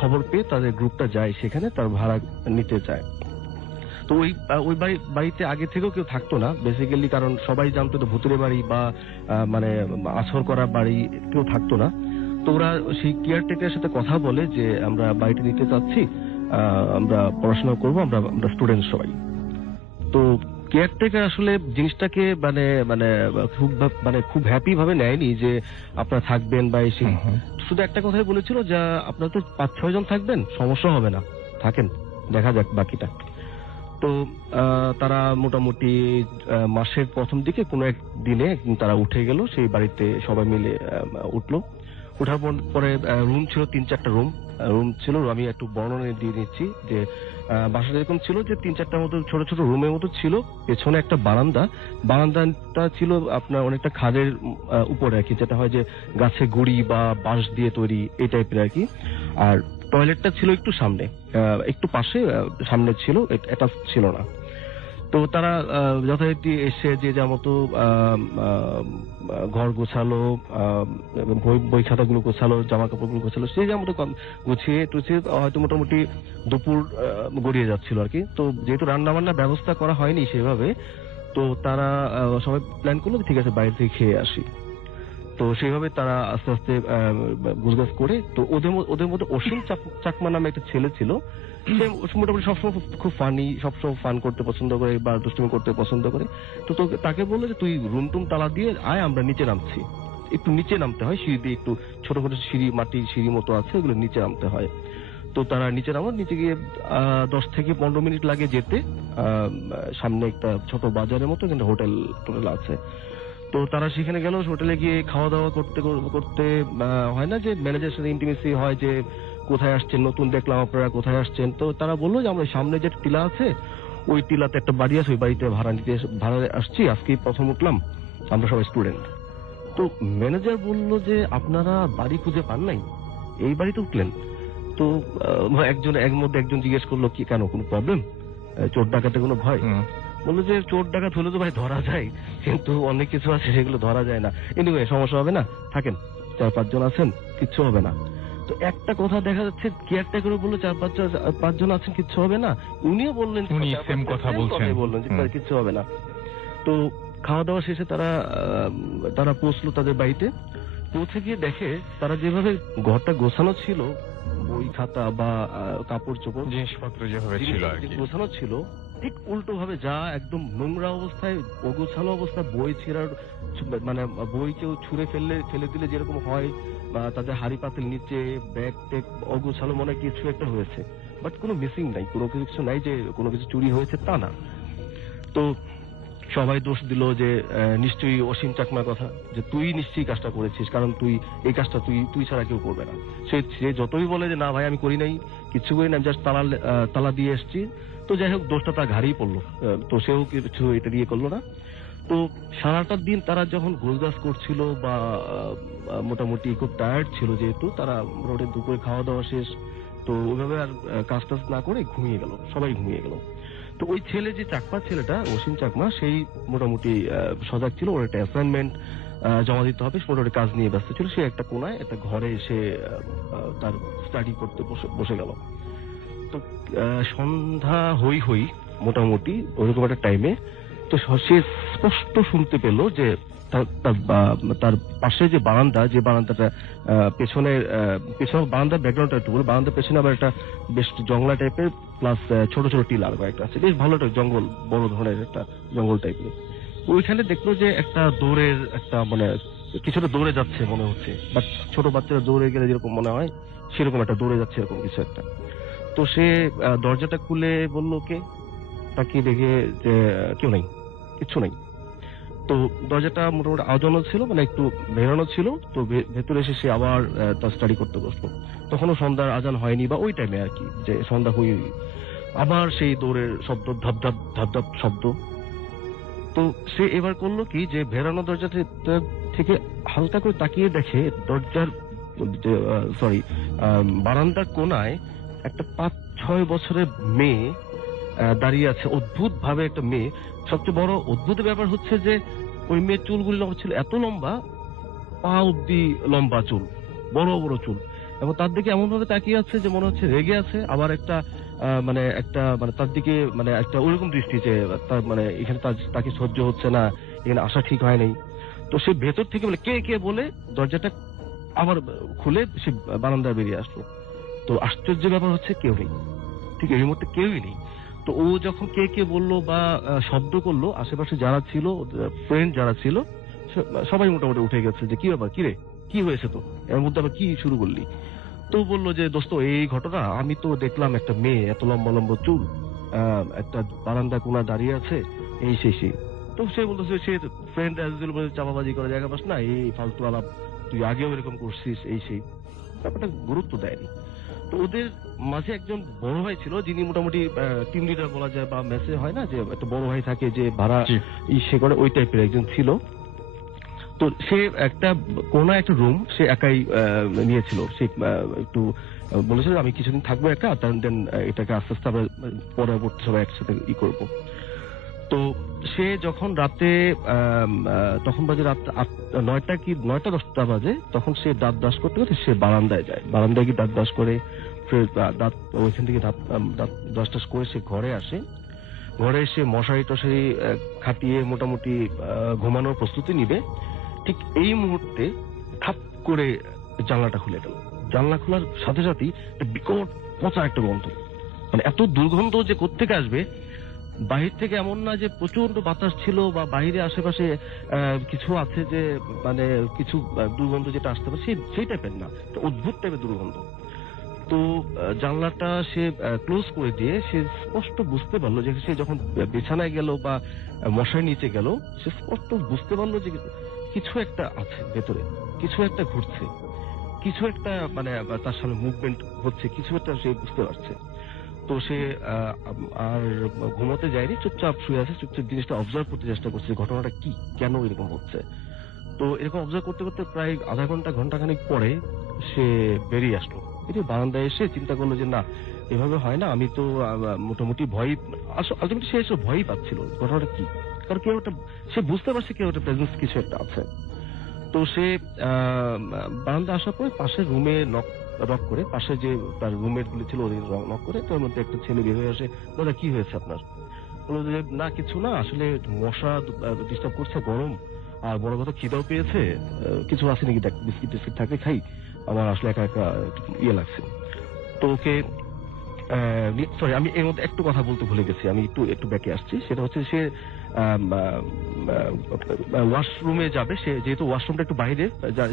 খবর পেয়ে তাদের গ্রুপটা যায় সেখানে, তার ভাড়া নিতে যায়। তো ওই বাড়িতে আগে থেকেও কেউ থাকতো না বেসিক্যালি, কারণ সবাই জানতো তো ভুতুরে বাড়ি বা মানে আছর করা বাড়ি, কেউ থাকতো না। তো ওরা সেই কেয়ারটেকারের সাথে কথা বলে যে আমরা বাড়িটা নিতে চাচ্ছি, আমরা পড়াশোনা করবো, আমরা স্টুডেন্ট সবাই। তো কেয়ারটেকার আসলে জিনিসটাকে খুব হ্যাপি ভাবে নেয়নি যে আপনারা থাকবেন বা এসে, শুধু একটা কথাই বলেছিল যে আপনারা তো 5-6 জন থাকবেন, সমস্যা হবে না, থাকেন, দেখা যাক বাকিটা। তো তারা মোটামুটি মাসের প্রথম দিকে কোনো এক দিনে তারা উঠে গেল, সেই বাড়িতে সবাই মিলে উঠলো। ওঠার পরে রুম ছিল 3-4টা রুম ছিল। আমি একটু বর্ণনা দিয়ে দিচ্ছি যে বাসাটা এরকম ছিল যে 3-4টার মতো ছোট ছোট রুমের মতো ছিল, পেছনে একটা বারান্দাটা ছিল আপনার অনেকটা খাদের উপরে আর কি, যেটা হয় যে গাছে গুড়ি বা বাঁশ দিয়ে তৈরি, এই টাইপের আর কি। আর টয়লেটটা ছিল একটু সামনে, একটু পাশে, সামনে ছিল, এটা ছিল না। তো তারা যথারীতি এসে যে যার মতো ঘর গোছালো, বই খাতাগুলো গোছালো, জামা কাপড়গুলো গোছালো, সে যার মতো গুছিয়ে টুছিয়ে হয়তো মোটামুটি দুপুর গড়িয়ে যাচ্ছিল আর কি। তো যেহেতু রান্না বান্নার ব্যবস্থা করা হয়নি সেভাবে, তো তারা সবাই প্ল্যান করলো ঠিক আছে বাইরে থেকে খেয়ে আসি। তো সেইভাবে তারা আস্তে আস্তে গুজগাছ করে, তো ওদের মধ্যে অসীম চাকমা নামে একটা ছেলে ছিল, সে মোটামুটি সবসময় খুব ফানি, সবসময় ফান করতে পছন্দ করে বা দুষ্টুমি করতে পছন্দ করে। তো তাকে বললো যে তুই রুম টুম তালা দিয়ে আয়, আমরা নিচে নামছি। একটু নিচে নামতে হয়, সিঁড়ি দিয়ে, একটু ছোট ছোট সিঁড়ি, মাটির সিঁড়ি মতো আছে, ওগুলো নিচে নামতে হয়। তো তারা নিচে নামো, নিচে গিয়ে 10 থেকে 15 মিনিট লাগে যেতে। সামনে একটা ছোট বাজারের মতো, এখানে হোটেল আছে। তো তারা সেখানে গেল, হোটেলে গিয়ে খাওয়া দাওয়া করতে করতে হয় না যে ম্যানেজারের সাথে ইন্টিমেসি হয় যে কোথায় আসছেন, নতুন দেখলাম আপনারা কোথায় আসছেন। তো তারা বললো যে আমরা সামনে যে টিলা আছে ওই টিলাতে একটা বাড়ি আছে, ওই বাড়িতে ভাড়া আসছি, আজকেই প্রথম উঠলাম, আমরা সবাই স্টুডেন্ট। তো ম্যানেজার বলল যে আপনারা বাড়ি খুঁজে পান নাই, এই বাড়িতে উঠলেন? তো একজন জিজ্ঞেস করলো কি কেন, কোনো প্রবলেম, চোর ডাকাতে কোনো ভয়? বললো যে চোর ডাকাত হলে তো ভাই ধরা যায়, কিন্তু অনেক কিছু আছে সেগুলো ধরা যায় না। এনিওয়ে সমস্যা হবে না, থাকেন, 4-5 জন আছেন, কিচ্ছু হবে না। তো একটা কথা দেখা যাচ্ছে, কেয়ারটেকার বললো 4-5 জন আছেন, কিচ্ছু হবে না। উনিও বললেন উনি সেম কথা বলছেন, বললেন যে কিচ্ছু হবে না। তো খাওয়া দাওয়া শেষে তারা পৌঁছলো তাদের বাড়িতে। পৌঁছে গিয়ে দেখে তারা যেভাবে ঘরটা গোছানো ছিল, বই খাতা বা কাপড় চোপড় জিনিসপত্র যেভাবে ছিল আর কি গোছানো ছিল, ঠিক উল্টো ভাবে যা একদম নোংরা অবস্থায়, অগোছালো অবস্থায়, বই ছেঁড়ার মানে বই কেউ ছুঁড়ে ফেলে দিলে যেরকম হয়, বা তাদের হাড়ি পাতিল নিচে ব্যাগ ট্যাগ অগোছালো, মনে হয় কিছু একটা হয়েছে, বাট কোনো মিসিং নাই, কোনো কিছু নাই যে কোনো কিছু চুরি হয়েছে, তা না। তো সবাই দোষ দিল যে নিশ্চয়ই অসীম চাকমার কথা, যে তুই নিশ্চয়ই কাজটা করেছিস, কারণ তুই এই কাজটা তুই ছাড়া কেউ করবে না। সে যতই বলে যে না ভাই আমি করি নাই, কিচ্ছু করি না, আমি জাস্ট তালা দিয়ে এসছি। তো যাই হোক, দোষটা তার ঘাড়েই পড়লো, তো সেও কিছু এটা দিয়ে করলো না। তো সারাটা দিন তারা যখন গোছগাছ করছিল বা মোটামুটি খুব টায়ার্ড ছিল, যেহেতু তারা মোটামুটি দুপুরে খাওয়া দাওয়া শেষ, তো ওইভাবে আর কাজ টাজ না করে ঘুমিয়ে গেল, সবাই ঘুমিয়ে গেল। তো ওই ছেলে, যে চাকমা ছেলেটা, অসীম চাকমা, সেই মোটামুটি সজাগ ছিল, ওর একটা অ্যাসাইনমেন্ট জমা দিতে হবে, মোটামুটি কাজ নিয়ে ব্যস্ত ছিল। সে একটা কোনায় একটা ঘরে এসে তার স্টাডি করতে বসে গেল। তো সন্ধ্যা হই মোটামুটি ওইরকম একটা টাইমে, তো সে স্পষ্ট শুনতে পেল যে তার পাশে যে বারান্দাটা পেছনের বারান্দার ব্যাকগ্রাউন্ডটা একটু বলে, বারান্দার পেছনে আবার একটা বেশ জঙ্গলা টাইপের, প্লাস ছোট ছোট টিলার কয়েকটা আছে, বেশ ভালো একটা জঙ্গল, বড় ধরনের একটা জঙ্গল টাইপের। ওইখানে দেখলো যে একটা দৌড়ের একটা মানে কিছুটা দৌড়ে যাচ্ছে মনে হচ্ছে, বাট ছোট বাচ্চারা দৌড়ে গেলে যেরকম মনে হয় সেরকম একটা দৌড়ে যাচ্ছে, এরকম কিছু একটা। তো সে দরজাটা খুলে বলল কে, তাকিয়ে দেখে যে কেউ নাই, কিচ্ছু নাই। তো দরজাটা মোটামুটি আওয়াজও ছিল, মানে একটু বেরোনো ছিল। তো ভেতরে এসে সে আবার তার স্টাডি করতে বসলো। তখনও সন্ধ্যার আজান হয়নি, বা ওই টাইমে আর কি, যে সন্ধ্যা হয়ে আবার সেই দৌড়ের শব্দ, ধাপ ধাপ শব্দ। তো সে এবার করলো কি, যে ভেরানো দরজা থেকে হালকা করে তাকিয়ে দেখে বারান্দার কোনায় একটা 5-6 বছরের মেয়ে দাঁড়িয়ে আছে, অদ্ভুত ভাবে একটা মেয়ে। সবচেয়ে বড় অদ্ভুত ব্যাপার হচ্ছে যে ওই মেয়ের চুলগুলি ছিল এত লম্বা, পা অব্দি লম্বা চুল, বড় বড় চুল, এবং তার দিকে এমন ভাবে তাকিয়ে আছে যে মনে হচ্ছে রেগে আছে, আবার একটা মানে তার দিকে মানে একটা ওইরকম দৃষ্টি যে তার মানে এখানে তাকে সহ্য হচ্ছে না, এখানে আসা ঠিক হয় নাই। তো সে ভেতর থেকে বলে কে বলে দরজাটা আবার খুলে সে বারান্দায় বেরিয়ে আসলো। তো আশ্চর্য ব্যাপার হচ্ছে কেউ নেই, ঠিক এই মুহূর্তে কেউই নেই। তো ও যখন কে বললো বা শব্দ করলো, আশেপাশে যারা ছিল, ফ্রেন্ড যারা ছিল, সবাই মোটামুটি উঠে গেছে যে কি ব্যাপার, কি রে, কি হয়েছে, তো এর মধ্যে আবার কি শুরু করলি? তো বললো যে দোস্ত এই ঘটনা, আমি তো দেখলাম একটা মেয়ে এত লম্বা লম্বা চুল একটা বারান্দা কোনা দাঁড়িয়ে আছে, এই সেই। তো সে বলতেছে, সে ফ্রেন্ড চাপাবাজি করা জায়গা পাস না, এই ফালতু আলাপ, তুই আগেও এরকম করছিস, এই সেই, ব্যাপারটা গুরুত্ব দেয়নি। তো ওদের মাঝে একজন বড় ভাই ছিল, যিনি মোটামুটি টিম লিডার বলা যায়, বা মেসে হয় না যে একটা বড় ভাই থাকে যে ভাড়া সে করে, ওই টাইপের একজন ছিল। তো সে একটা একটা রুম সে একাই নিয়েছিল। সে একটু বলেছিল আমি কিছুদিন থাকবো একা, দেন এটাকে আস্তে আস্তে আমরা পরবর্তী সবাই একসাথে করবো। তো সে যখন রাতে তখন বাজে রাত 9টা-10টা বাজে, তখন সে দাঁত ব্রাশ করতে করতে সে বারান্দায় যায়, বারান্দায় গিয়ে দাঁত ব্রাশ করে, দাঁত ওইখান থেকে দাঁত ব্রাশ টাশ করে সে ঘরে আসে। ঘরে এসে মশারি টশারি খাটিয়ে মোটামুটি ঘুমানোর প্রস্তুতি নিবে। ঠিক এই মুহূর্তে ঠাপ করে জানলাটা খুলে গেল। জানলা খোলার সাথে সাথেই বিকট পচা একটা গন্ধ, মানে এত দুর্গন্ধ যে কোত্থেকে আসবে। বাহির থেকে এমন না যে প্রচন্ড বাতাস ছিল বা বাহিরে আশেপাশে কিছু আছে যে মানে কিছু দুর্গন্ধ যেটা আসতে পারে, সেই টাইপের না, অদ্ভুত টাইপের দুর্গন্ধ। তো জানলাটা সে ক্লোজ করে দিয়ে সে স্পষ্ট বুঝতে পারলো যে সে যখন বিছানায় গেল বা মশার নিচে গেল, সে স্পষ্ট বুঝতে পারলো যে কিছু একটা আছে ভেতরে, কিছু একটা ঘুরছে, কিছু একটা মানে তার সামনে মুভমেন্ট হচ্ছে, কিছু একটা সে বুঝতে পারছে। তো সে আর ঘুমোতে যায়নি, চুপচাপ শুয়ে আছে, চুপচাপ জিনিসটা অবজার্ভ করতে চেষ্টা করছে ঘটনাটা কি, কেন এরকম হচ্ছে। তো এরকম অবজার্ভ করতে করতে প্রায় আধা ঘন্টা ঘন্টাখানিক পরে সে বেরিয়ে আসলো। এটি বারান্দায় এসে চিন্তা করলো যে না, এভাবে হয় না, আমি তো মোটামুটি ভয়, আলটিমেটলি সে এসে ভয়ই পাচ্ছিল ঘটনাটা কি, কারণ কেউ একটা, সে বুঝতে পারছে কেউ একটা প্রেজেন্স কিছু একটা আছে। তো সে বারান্দা আসার পরে পাশের রুমে নক করে, পাশে যে তার রুমমেট গুলি ছিল ওদের নক করে, তার মধ্যে একটা ছেলে বের হয়ে আসে, দাদা কি হয়েছে আপনার? বললো যে না কিছু না, আসলে মশা ডিস্টার্ব করছে, গরম, আর বড় কথা খিদাও পেয়েছে, কিছু আছে নাকি দেখ, বিস্কিট টিস্কিট থাকলে খাই, আমার আসলে একা একা ইয়ে লাগছে। তো ওকে সরি, আমি এর মধ্যে একটু কথা বলতে ভুলে গেছি, আমি একটু ব্যাকে আসছি। সেটা হচ্ছে সে ওয়াশরুমে যাবে, সে যেহেতু ওয়াশরুমটা একটু বাইরে,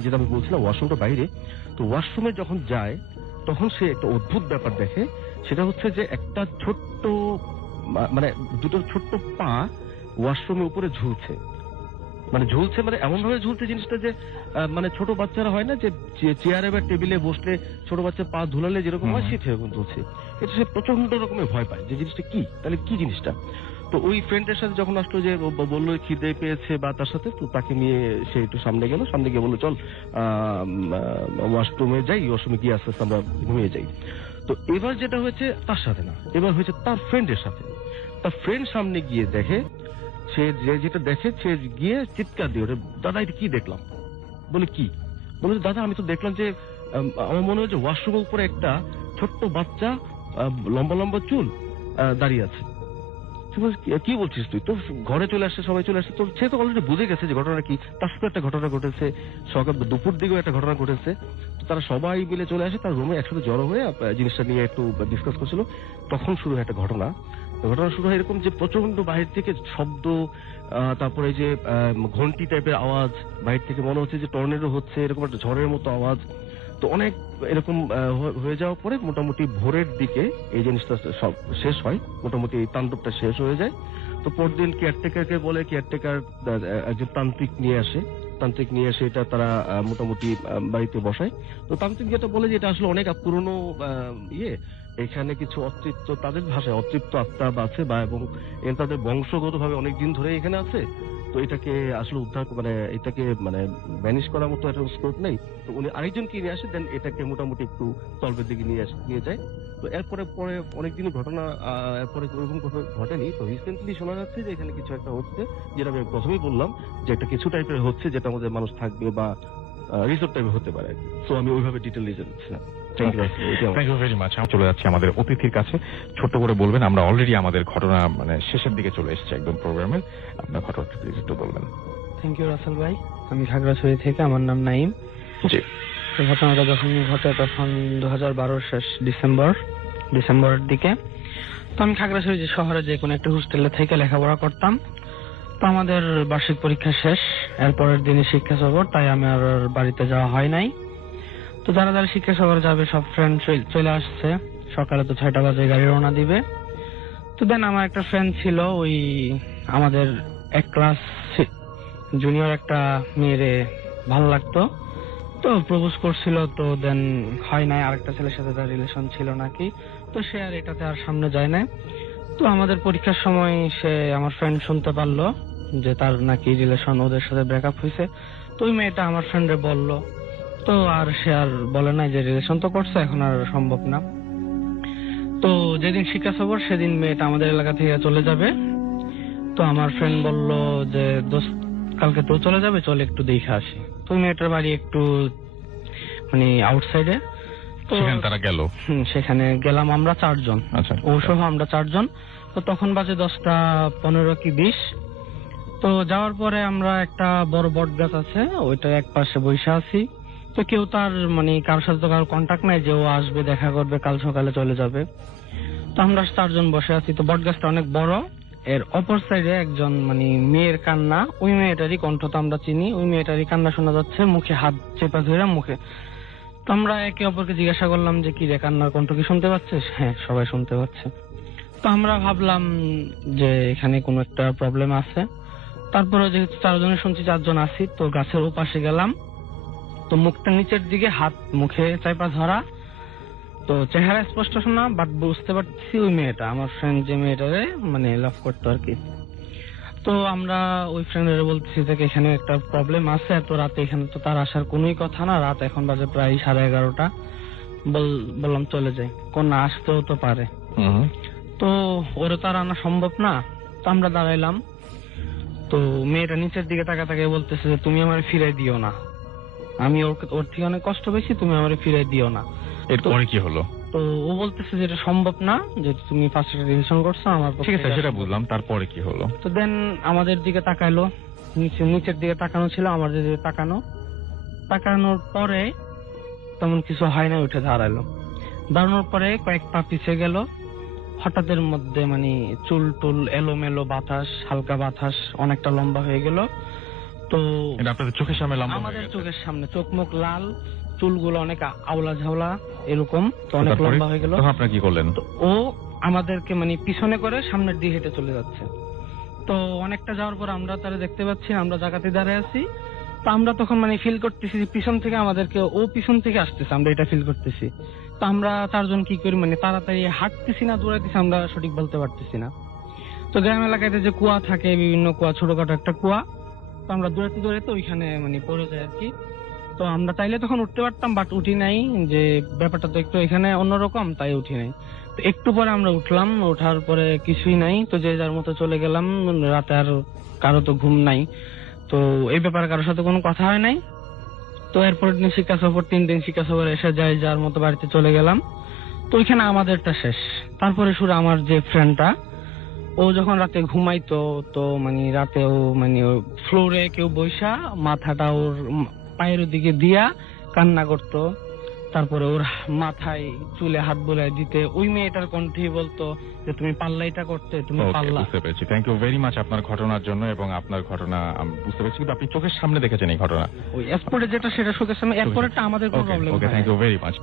যেটা আমি বলছিলাম ওয়াশরুমটা বাইরে, তো ওয়াশরুমে যখন যায় তখন সে একটা অদ্ভুত ব্যাপার দেখে। সেটা হচ্ছে যে একটা ছোট্ট মানে দুটো ছোট্ট পা ওয়াশরুমের উপরে ঝুলছে, মানে এমন ভাবে ঝুলছে জিনিসটা যে মানে ছোট বাচ্চারা হয় না যে চেয়ারে বা টেবিলে বসলে ছোট বাচ্চা পা ধুলালে যেরকম হয়, সে সেরকম ঝুলছে। এটা সে প্রচন্ড রকমের ভয় পায় যে জিনিসটা কি, তাহলে কি জিনিসটা। তো ওই ফ্রেন্ডের সাথে যখন আসলো, যে বললো খিদে পেয়েছে বা তার সাথে, তো তাকে নিয়ে সে একটু সামনে গেল, সামনে গিয়ে বললো চল ওয়াশরুমে যাই, ওয়াশরুমে গিয়ে আস্তে আস্তে আমরা ঘুমিয়ে যাই। তো এবার যেটা হয়েছে তার সাথে না, এবার হয়েছে তার ফ্রেন্ডের সাথে। তার ফ্রেন্ড সামনে গিয়ে দেখে, সে যেটা দেখে, সে গিয়ে চিৎকার দিয়ে ওঠে, দাদা এটা কি দেখলাম? বলে কি? বলে দাদা আমি তো দেখলাম যে আমার মনে হচ্ছে ওয়াশরুমের উপরে একটা ছোট্ট বাচ্চা, লম্বা লম্বা চুল, দাঁড়িয়ে আছে। কি বলছিস তুই? তো ঘরে চলে আসছে, সবাই চলে আসছে, তো সে তো অলরেডি বুঝে গেছে যে ঘটনা কি, তার সাথে একটা ঘটনা ঘটেছে, সকাল দুপুর দিকেও একটা ঘটনা ঘটেছে। তো তারা সবাই মিলে চলে আসে, তার রুমে একসাথে জড়ো হয়ে জিনিসটা নিয়ে একটু ডিসকাস করছিল। তখন শুরু হয় একটা ঘটনা শুরু হয় এরকম যে প্রচন্ড বাহির থেকে শব্দ, তারপরে যে ঘন্টি টাইপের আওয়াজ, বাহির থেকে মনে হচ্ছে যে টর্নেডো হচ্ছে, এরকম একটা ঝড়ের মতো আওয়াজ। তো অনেক এরকম হয়ে যাওয়ার পরে মোটামুটি ভোরের দিকে এই জিনিসটা সব শেষ হয়, মোটামুটি এই তাণ্ডবটা শেষ হয়ে যায়। তো পরদিন কেয়ারটেকারকে বলে, কেয়ারটেকার একজন তান্ত্রিক নিয়ে আসে, এটা তারা মোটামুটি বাড়িতে বসায়। তো তান্ত্রিক যেটা বলে যে এটা আসলে অনেক পুরনো এখানে কিছু অতৃপ্ত, তাদের ভাষায় অতৃপ্ত আত্মা আছে, বা এবং তাদের বংশগতভাবে অনেক দিন ধরে এখানে আছে। তো এটাকে আসলে উদ্ধার মানে এটাকে মানে ম্যানেজ করার মতো একটা স্কোপ নেই। তো উনি আরেকজনকে নিয়ে আসে, দেন এটাকে মোটামুটি একটু তলবের দিকে নিয়ে যায়। তো এরপরে অনেকদিন ঘটনা এরপরে ওরকম কথা ঘটেনি। তো রিসেন্টলি শোনা যাচ্ছে যে এখানে কিছু একটা হচ্ছে, যেটা আমি প্রথমেই বললাম যে একটা কিছু টাইপের হচ্ছে, যেটা আমাদের মানুষ থাকবে বা রিসোর্ট টাইপের হতে পারে। তো আমি ওইভাবে ডিটেল নিয়ে যাচ্ছি না। Thank you very much. চলে যাচ্ছি আমাদের অতিথির কাছে, ছোট্ট করে বলবেন, আমরা অলরেডি আমাদের ঘটনা মানে শেষের দিকে চলে এসেছি একদম প্রোগ্রামের, আপনার ঘটনাটা প্লিজ একটু বলবেন। থ্যাংক ইউ রাসেল ভাই, আমি খাগড়াছড়ি থেকে, আমার নাম নাইম। জি। ঘটনাটা যখন ঘটে তখন 2012 শেষ ডিসেম্বরের দিকে। তো আমি খাগড়াছড়ি যে শহরে যে কোনো একটা হোস্টেলে থেকে লেখাপড়া করতাম। তো আমাদের বার্ষিক পরীক্ষা শেষ, এরপরের দিনে শিক্ষা সফর, তাই আমি আর বাড়িতে যাওয়া হয় নাই। তো যারা যারা শিক্ষা সফরে যাবে সব ফ্রেন্ড চলে আসছে, সকালে তো 6টা বাজে গাড়ি রওনা দিবে। তো দেন আমার একটা ফ্রেন্ড ছিল, ওই আমাদের এক ক্লাস জুনিয়র একটা মেয়েরে ভালো লাগতো, তো প্রপোজ করছিল। তো দেন হয় নাই, আরেকটা ছেলের সাথে তার রিলেশন ছিল নাকি, তো সে আর এটাতে আর সামনে যায় না। তো আমাদের পরীক্ষার সময় সে আমার ফ্রেন্ড শুনতে পারলো যে তার নাকি রিলেশন, ওদের সাথে ব্রেকআপ হয়েছে। তো ওই মেয়েটা আমার ফ্রেন্ডে বলল, তো আর সে আর বলে নাই যে রিলেশন তো করছে, এখন আর সম্ভব না। তো যেদিন শিক্ষা সফর সেদিন মেয়েটা আমাদের এলাকা থেকে চলে যাবে। তো আমার ফ্রেন্ড বলল যে দোস্ত কালকে তো চলে যাবে, চল একটু দেখে আসি। তো মেয়েটার বাড়ি একটু মানে আউটসাইডে। তো তারা গেল, সেখানে গেলাম আমরা 4 জন, ও সহ আমরা 4 জন। তো তখন বাজে 10:15 কি 20। তো যাওয়ার পরে আমরা একটা বড় বট গাছ আছে, ওইটা এক পাশে বসে আছি। তো কেউ তার মানে কারোর সাথে তো কারোর কন্ট্যাক্ট নাই যে ও আসবে, দেখা করবে, কাল সকালে চলে যাবে। তো আমরা 4 জন বসে আছি। তো বট গাছটা অনেক বড়, এর অপর সাইডে একজন মানে মেয়ের কান্না, ওই মেয়েটারই কণ্ঠ তো আমরা চিনি, ওই মেয়েটারই কান্না শোনা যাচ্ছে, মুখে হাত চেপা ধরে মুখে। তো আমরা একে অপরকে জিজ্ঞাসা করলাম যে কি রে, কান্নার কণ্ঠ কি শুনতে পাচ্ছিস? হ্যাঁ, সবাই শুনতে পাচ্ছে। তো আমরা ভাবলাম যে এখানে কোনো একটা প্রবলেম আছে। তারপরে যেহেতু 4 জনে শুনছি, 4 জন আছি, তো গাছের ওপাশে গেলাম। তো মুখটা নিচের দিকে, হাত মুখে চাইপা ধরা। তো চেহারা স্পষ্ট শোনা, বাট বুঝতে পারছি ওই মেয়েটা, আমার ফ্রেন্ড যে মেয়েটারে মানে লাভ করতো আর কি। তো আমরা ওই ফ্রেন্ডের বলতেছি যে এখানে একটা প্রবলেম আছে, এত রাতে এখানে তো তার আসার কোনোই কথা না, রাত এখন বাজে প্রায় 11:30। বললাম চলে যাই, কোন না আসতেও তো পারে। তো ওরা তার আনা সম্ভব না। তো আমরা দাঁড়াইলাম। তো মেয়েটা নিচের দিকে তাকে বলতেছে যে তুমি আমার ফিরাই দিও না, আমি ওর থেকে অনেক কষ্ট পেয়েছি, তুমি আমার ফিরাই দিও না। এরপরে কি হলো? তো ও বলতেছে যে এটা সম্ভব না, যে তুমি ফার্স্ট একটা ডিসিশন করছো আমার পক্ষে। ঠিক আছে, সেটা বুঝলাম, তারপরে কি হলো? তো দেন আমাদের দিকে তাকাইলো, নিচের দিকে তাকানো ছিল, আমাদের দিকে তাকানোর পরে তেমন কিছু হয় না, উঠে দাঁড়ানোর পরে কয়েক পা পিছিয়ে গেল। হঠাৎের মধ্যে মানে চুল টুল এলোমেলো, বাতাস, হালকা বাতাস, অনেকটা লম্বা হয়ে গেল। তো এটা আপনাদের চোখের সামনে লম্বা? আমাদের চোখের সামনে, চোখ মুখ লাল, চুলগুলো অনেক আওলা ঝাওলা এরকম, তো অনেক লম্বা হয়ে গেল। আপনারা কি করলেন? তো ও আমাদেরকে মানে পিছনে করে সামনের দিকে হেঁটে চলে যাচ্ছে। তো অনেকটা যাওয়ার পর আমরা তারা দেখতে পাচ্ছি, আমরা জায়গাতে দাঁড়িয়ে আছি। তো আমরা তখন মানে ফিল করতেছি পিছন থেকে আমাদেরকে ও পিছন থেকে আসতেছে, আমরা এটা ফিল করতেছি। তো আমরা 4 জন কি করি, মানে তাড়াতাড়ি হাঁটতেছি না দৌড়াইতেছি, আমরা সঠিক বলতে পারতেছি না। তো গ্রাম এলাকাতে যে কুয়া থাকে, বিভিন্ন কুয়া, ছোটখাটো একটা কুয়া, তো আমরা দৌড়াতে ওইখানে মানে পড়ে যায় আর কি। তো আমরা চাইলে তখন উঠতে পারতাম, বাট উঠি নাই, যে ব্যাপারটা তো একটু এখানে অন্যরকম, তাই উঠি নাই। তো একটু পরে আমরা উঠলাম, ওঠার পরে কিছুই নাই, তো যে যার মতো চলে গেলাম। রাতে আর কারো তো ঘুম নাই, তো এই ব্যাপারে কারোর সাথে কোনো কথা হয় নাই। তো এরপর দিন শিক্ষা সফর, 3 দিন শিক্ষা সফর এসে যায়, যার মতো বাড়িতে চলে গেলাম। তো ওইখানে আমাদেরটা শেষ। তারপরে শুরু আমার যে ফ্রেন্ডটা, ও যখন রাতে ঘুমাইতো, তো মানে রাতে ও মানে ফ্লোরে কেউ বৈশা মাথাটা ওর পায়ের দিকে দিয়া কান্না করতো। তারপরে ওর মাথায় চুলে হাত বুলাই দিতে, ওই মেয়েটার কণ্ঠে বলতো যে তুমি পাল্লা এটা করতে, তুমি পাল্লা। বুঝতে পেরেছি, থ্যাংক ইউ ভেরি মাচ আপনার ঘটনার জন্য, এবং আপনার ঘটনা আমি বুঝতে পেরেছি, কিন্তু আপনি চোখের সামনে দেখেছেন এই ঘটনা? ওই এয়ারপোর্টে যেটা, সেটা চোখের সামনে, এয়ারপোর্টটা আমাদের কোনো problem okay, thank you very much.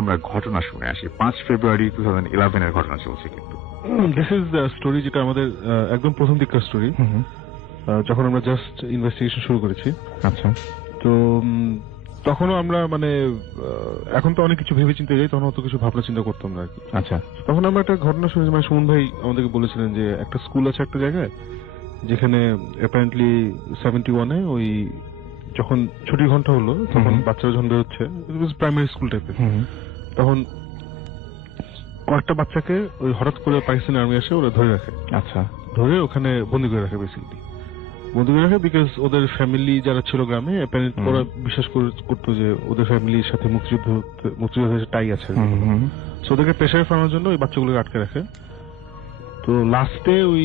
আমরা ঘটনা শুনে আসি। 5 ফেব্রুয়ারি 2011 এর ঘটনা চলছে কিন্তু। দিস ইজ দ্য স্টোরি, যেটা আমাদের একদম প্রথম দিককার স্টোরি, যখন আমরা জাস্ট ইনভেস্টিগেশন শুরু করেছি। আচ্ছা। তো তখনও আমরা মানে এখন তো অনেক কিছু ভেবে চিন্তে যাই, তখন অত কিছু ভাবনা চিন্তা করতাম না আর কি। আচ্ছা। তখন আমরা একটা ঘটনা শুনেছি, মানে সুমন ভাই আমাদেরকে বলেছিলেন যে একটা স্কুল আছে একটা জায়গায়, যেখানে অ্যাপারেন্টলি 71-এ ওই যখন ছুটির ঘন্টা হলো, তখন বাচ্চারা যখন বেরোচ্ছে, প্রাইমারি স্কুল টাইপের, তখন কয়েকটা বাচ্চাকে ওই হঠাৎ করে পাকিস্তানি আর্মি এসে ওরা ধরে রাখে। আচ্ছা। ধরে ওখানে বন্দি করে রাখে, বেসিক্যালি বন্দি করে রাখে, বিকজ ওদের ফ্যামিলি যারা ছিল গ্রামে, ওরা বিশ্বাস করতো যে ওদের ফ্যামিলির সাথে মুক্তিযুদ্ধের টাই আছে, সো ওদেরকে প্রেশারে ফেলানোর জন্য ওই বাচ্চাগুলোকে আটকে রাখে। তো লাস্টে ওই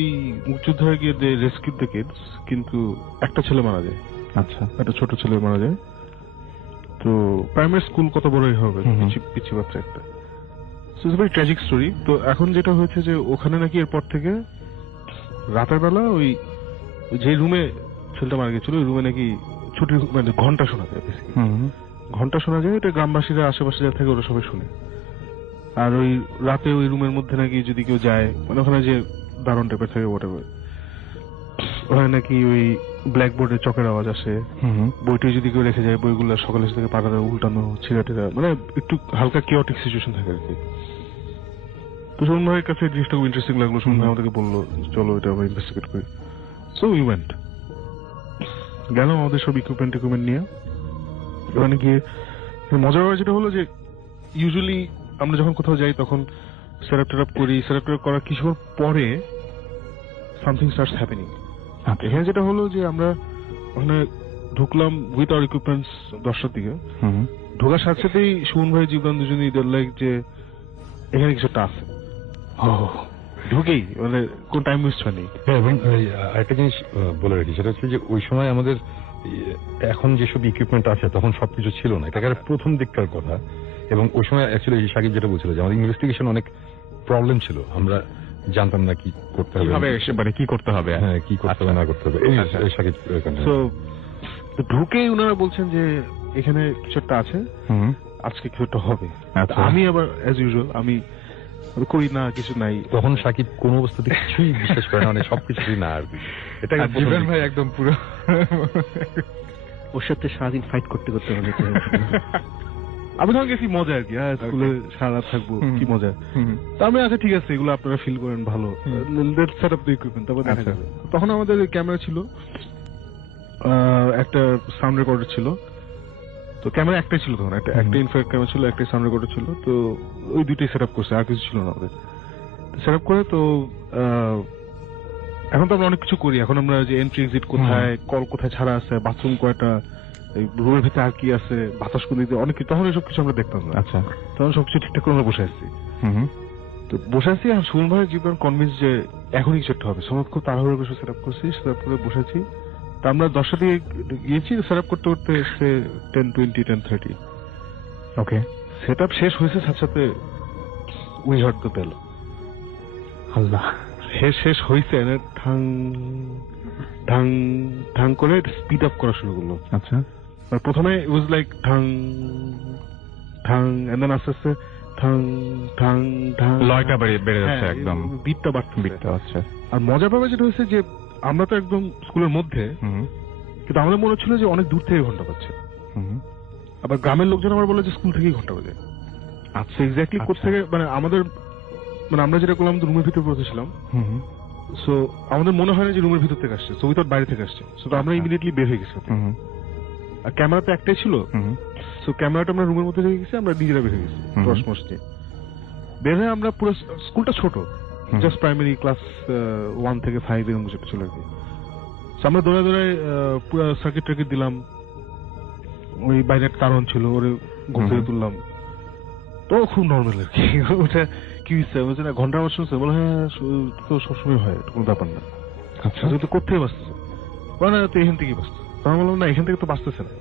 মুক্তিযুদ্ধ হয়ে গিয়ে রেস্কিউ দ্য কিডস, কিন্তু একটা ছেলে মারা যায়। আচ্ছা। একটা ছোট ছেলে মারা যায়। তো প্রাইমারি স্কুল কত বড়ই হবে, পিচ্ছি বাচ্চা একটা। So it's very tragic story. তো এখন যেটা হয়েছে যে ওখানে নাকি এরপর থেকে রাতের বেলা ওই যে রুমে ছেলেটা মারা গেছিল, ওই রুমে নাকি ছুটির মানে ঘন্টা শোনা যায়, ঘন্টা শোনা যায়। এটা গ্রামবাসীরা আশেপাশে যা থাকে ওরা সবাই শুনে। আর ওই রাতে ওই রুমের মধ্যে নাকি যদি কেউ যায়, মানে ওখানে যে দারুণ টাইপের থাকে হোয়াটএভার, ওখানে নাকি ওই ব্ল্যাকবোর্ডে চকের আওয়াজ আসে। বইটি যদি কেউ রেখে যায়, বইগুলো সকালে থেকে পাড়াতে উল্টানো, ছিঁড়াটিরা, মানে একটু হালকা কিওটিক সিচুয়েশন থাকে আর কি। তো সুমন ভাইয়ের কাছে জিনিসটা খুব ইন্টারেস্টিং লাগলো। সুমন ভাই আমাদেরকে বললো চলো এটা আমরা ইনভেস্টিগেট করি। সো উই ওয়েন্ট, গেলাম আমাদের সব ইকুইপমেন্ট নিয়ে। ওখানে গিয়ে মজার ব্যাপার যেটা হলো যে ইউজুয়ালি আমরা যখন কোথাও যাই তখন সেটআপ টেটআপ করি, সেটআপ টেটআপ করার কিছুক্ষণ পরে সামথিং স্টার্টস হ্যাপেনিং। এখানে যেটা হলো যে আমরা ওখানে ঢুকলাম উইথ আওয়ার ইকুইপমেন্টস 10টার দিকে। ঢোকার সাথে সাথেই সুমন ভাই, জীবন দুজনেই লাইক যে এখানে কিছু টাফ। ঢুকেই মানে কোন টাইম ওয়েস্ট হয়নি। এবং একটা জিনিস বলে রাখি, সেটা হচ্ছে যে ওই সময় আমাদের এখন যেসব ইকুইপমেন্ট আছে তখন সবকিছু ছিল না, এটা প্রথম দিককার কথা। এবং ওই সময় অ্যাকচুয়ালি সাকিব যেটা বলছিল যে আমাদের ইনভেস্টিগেশন অনেক প্রবলেম ছিল, আমরা জানতাম না কি করতে হবে, মানে কি করতে হবে, হ্যাঁ কি করতে হবে না করতে হবে। সাকিব ঢুকেই ওনারা বলছেন যে এখানে কিছু একটা আছে, আজকে কিছু একটা হবে। আচ্ছা। আমি আবার অ্যাজ ইউজুয়াল আমি করি না, কিছু নাই। তখন সাকিব কোন অবস্থাতে কিছুই বিশ্বাস করে না, মানে সবকিছুই না আর কি। এটা আর জীবন ভাই একদম পুরো ওর সাথে সারাদিন ফাইট করতে করতে আমার যেতে হয়েছে। আমি তখন গেছি মজা আর কি, হ্যাঁ স্কুলে সারা রাত থাকবো, কি মজা। তার মানে আচ্ছা ঠিক আছে, এগুলো আপনারা ফিল করেন ভালো, সেট আপ দ্য ইকুইপমেন্ট, তারপর দেখা যাবে। তখন আমাদের ক্যামেরা ছিল, একটা সাউন্ড রেকর্ডার ছিল। তো ক্যামেরা একটাই ছিল তখন, একটা ইনফ্রারেড ক্যামেরা ছিল, একটাই সাউন্ড রেকর্ডার ছিল। তো ওই দুইটাই সেট আপ করছে, আর কিছু ছিল না আমাদের। সেট আপ করে তো এখন তো আমরা অনেক কিছু করি। এখন আমরা যে এন্ট্রি এক্সিট কোথায়, কল কোথায় ছাড়া আছে, বাথরুম কয়টা, এই রুমের ভিতরে আর কি আছে, বাতাস কোন দিকে, অনেক কিছু, তখন এসব কিছু আমরা দেখতাম না। আচ্ছা। তখন সবকিছু ঠিকঠাক করে আমরা বসে আসছি। তো বসে আছি, আর সুমন ভাই জীবন কনভিন্স যে এখনই কিছু একটা হবে। সময় খুব তাড়াহুড়ো করে সেট আপ করছি, সেট আপ করে বসে আছি। তা আমরা 10টা দিয়ে গিয়েছি, সেট আপ করতে করতে এসছে 10:20, 10:30। ওকে, সেট আপ শেষ হয়েছে, সাথে সাথে উই হার্ড দ্য বেল। আল্লাহ, শেষ হয়েছে, ঠাং ঠাং ঠাং করে স্পিড আপ করা শুরু করলো। আচ্ছা। প্রথমে ইট ওয়াজ লাইক ঠাং ঠাং, এন্ড দেন আস্তে আস্তে ঠাং ঠাং ঠাং, লয়টা বেড়ে যাচ্ছে, একদম বিটটা বাড়ছে। আচ্ছা। আর মজার ব্যাপার যেটা হয়েছে যে আমরা তো একদম স্কুলের মধ্যে, কিন্তু আমাদের মনে হচ্ছিল যে অনেক দূর থেকে ঘন্টা পাচ্ছে। আবার গ্রামের লোকজন আমার বলে যে স্কুল থেকেই ঘন্টা বাজে। আচ্ছা, এক্স্যাক্টলি কোথেকে, মানে আমাদের, মানে আমরা যেটা করলাম, রুমের ভিতরে বসেছিলাম, সো আমাদের মনে হয় না যে রুমের ভিতর থেকে আসছে, সো উইথআউট বাইরে থেকে আসছে। সো আমরা ইমিডিয়েটলি বের হয়ে গেছি। আর ক্যামেরা তো একটাই ছিল, সো ক্যামেরাটা আমরা রুমের মধ্যে রেখে গেছি, আমরা নিজেরা বের হয়ে গেছি টর্চ মর্চ দিয়ে। বের হয়ে আমরা পুরো, স্কুলটা ছোট, জাস্ট প্রাইমারি ক্লাস 1 থেকে 5 এরকম যেটা ছিল আর কি। আমরা দৌড়ায় দৌড়ায় পুরো সার্কিট টার্কিট দিলাম। ওই বাইরে একটা কারণ ছিল, ওরে ঘুম থেকে তুললাম। তো খুব নর্মাল আর কি। ওটা কি হচ্ছে বলছে না, ঘন্টা আমার শুনছে, বলে হ্যাঁ তো সবসময় হয়, কোনো ব্যাপার না। আচ্ছা, তো কোথায় বাঁচতেছে? বলে না, তো এখান থেকেই বাঁচতেছে। আমি বললাম না, এখান থেকে তো বাঁচতেছে না,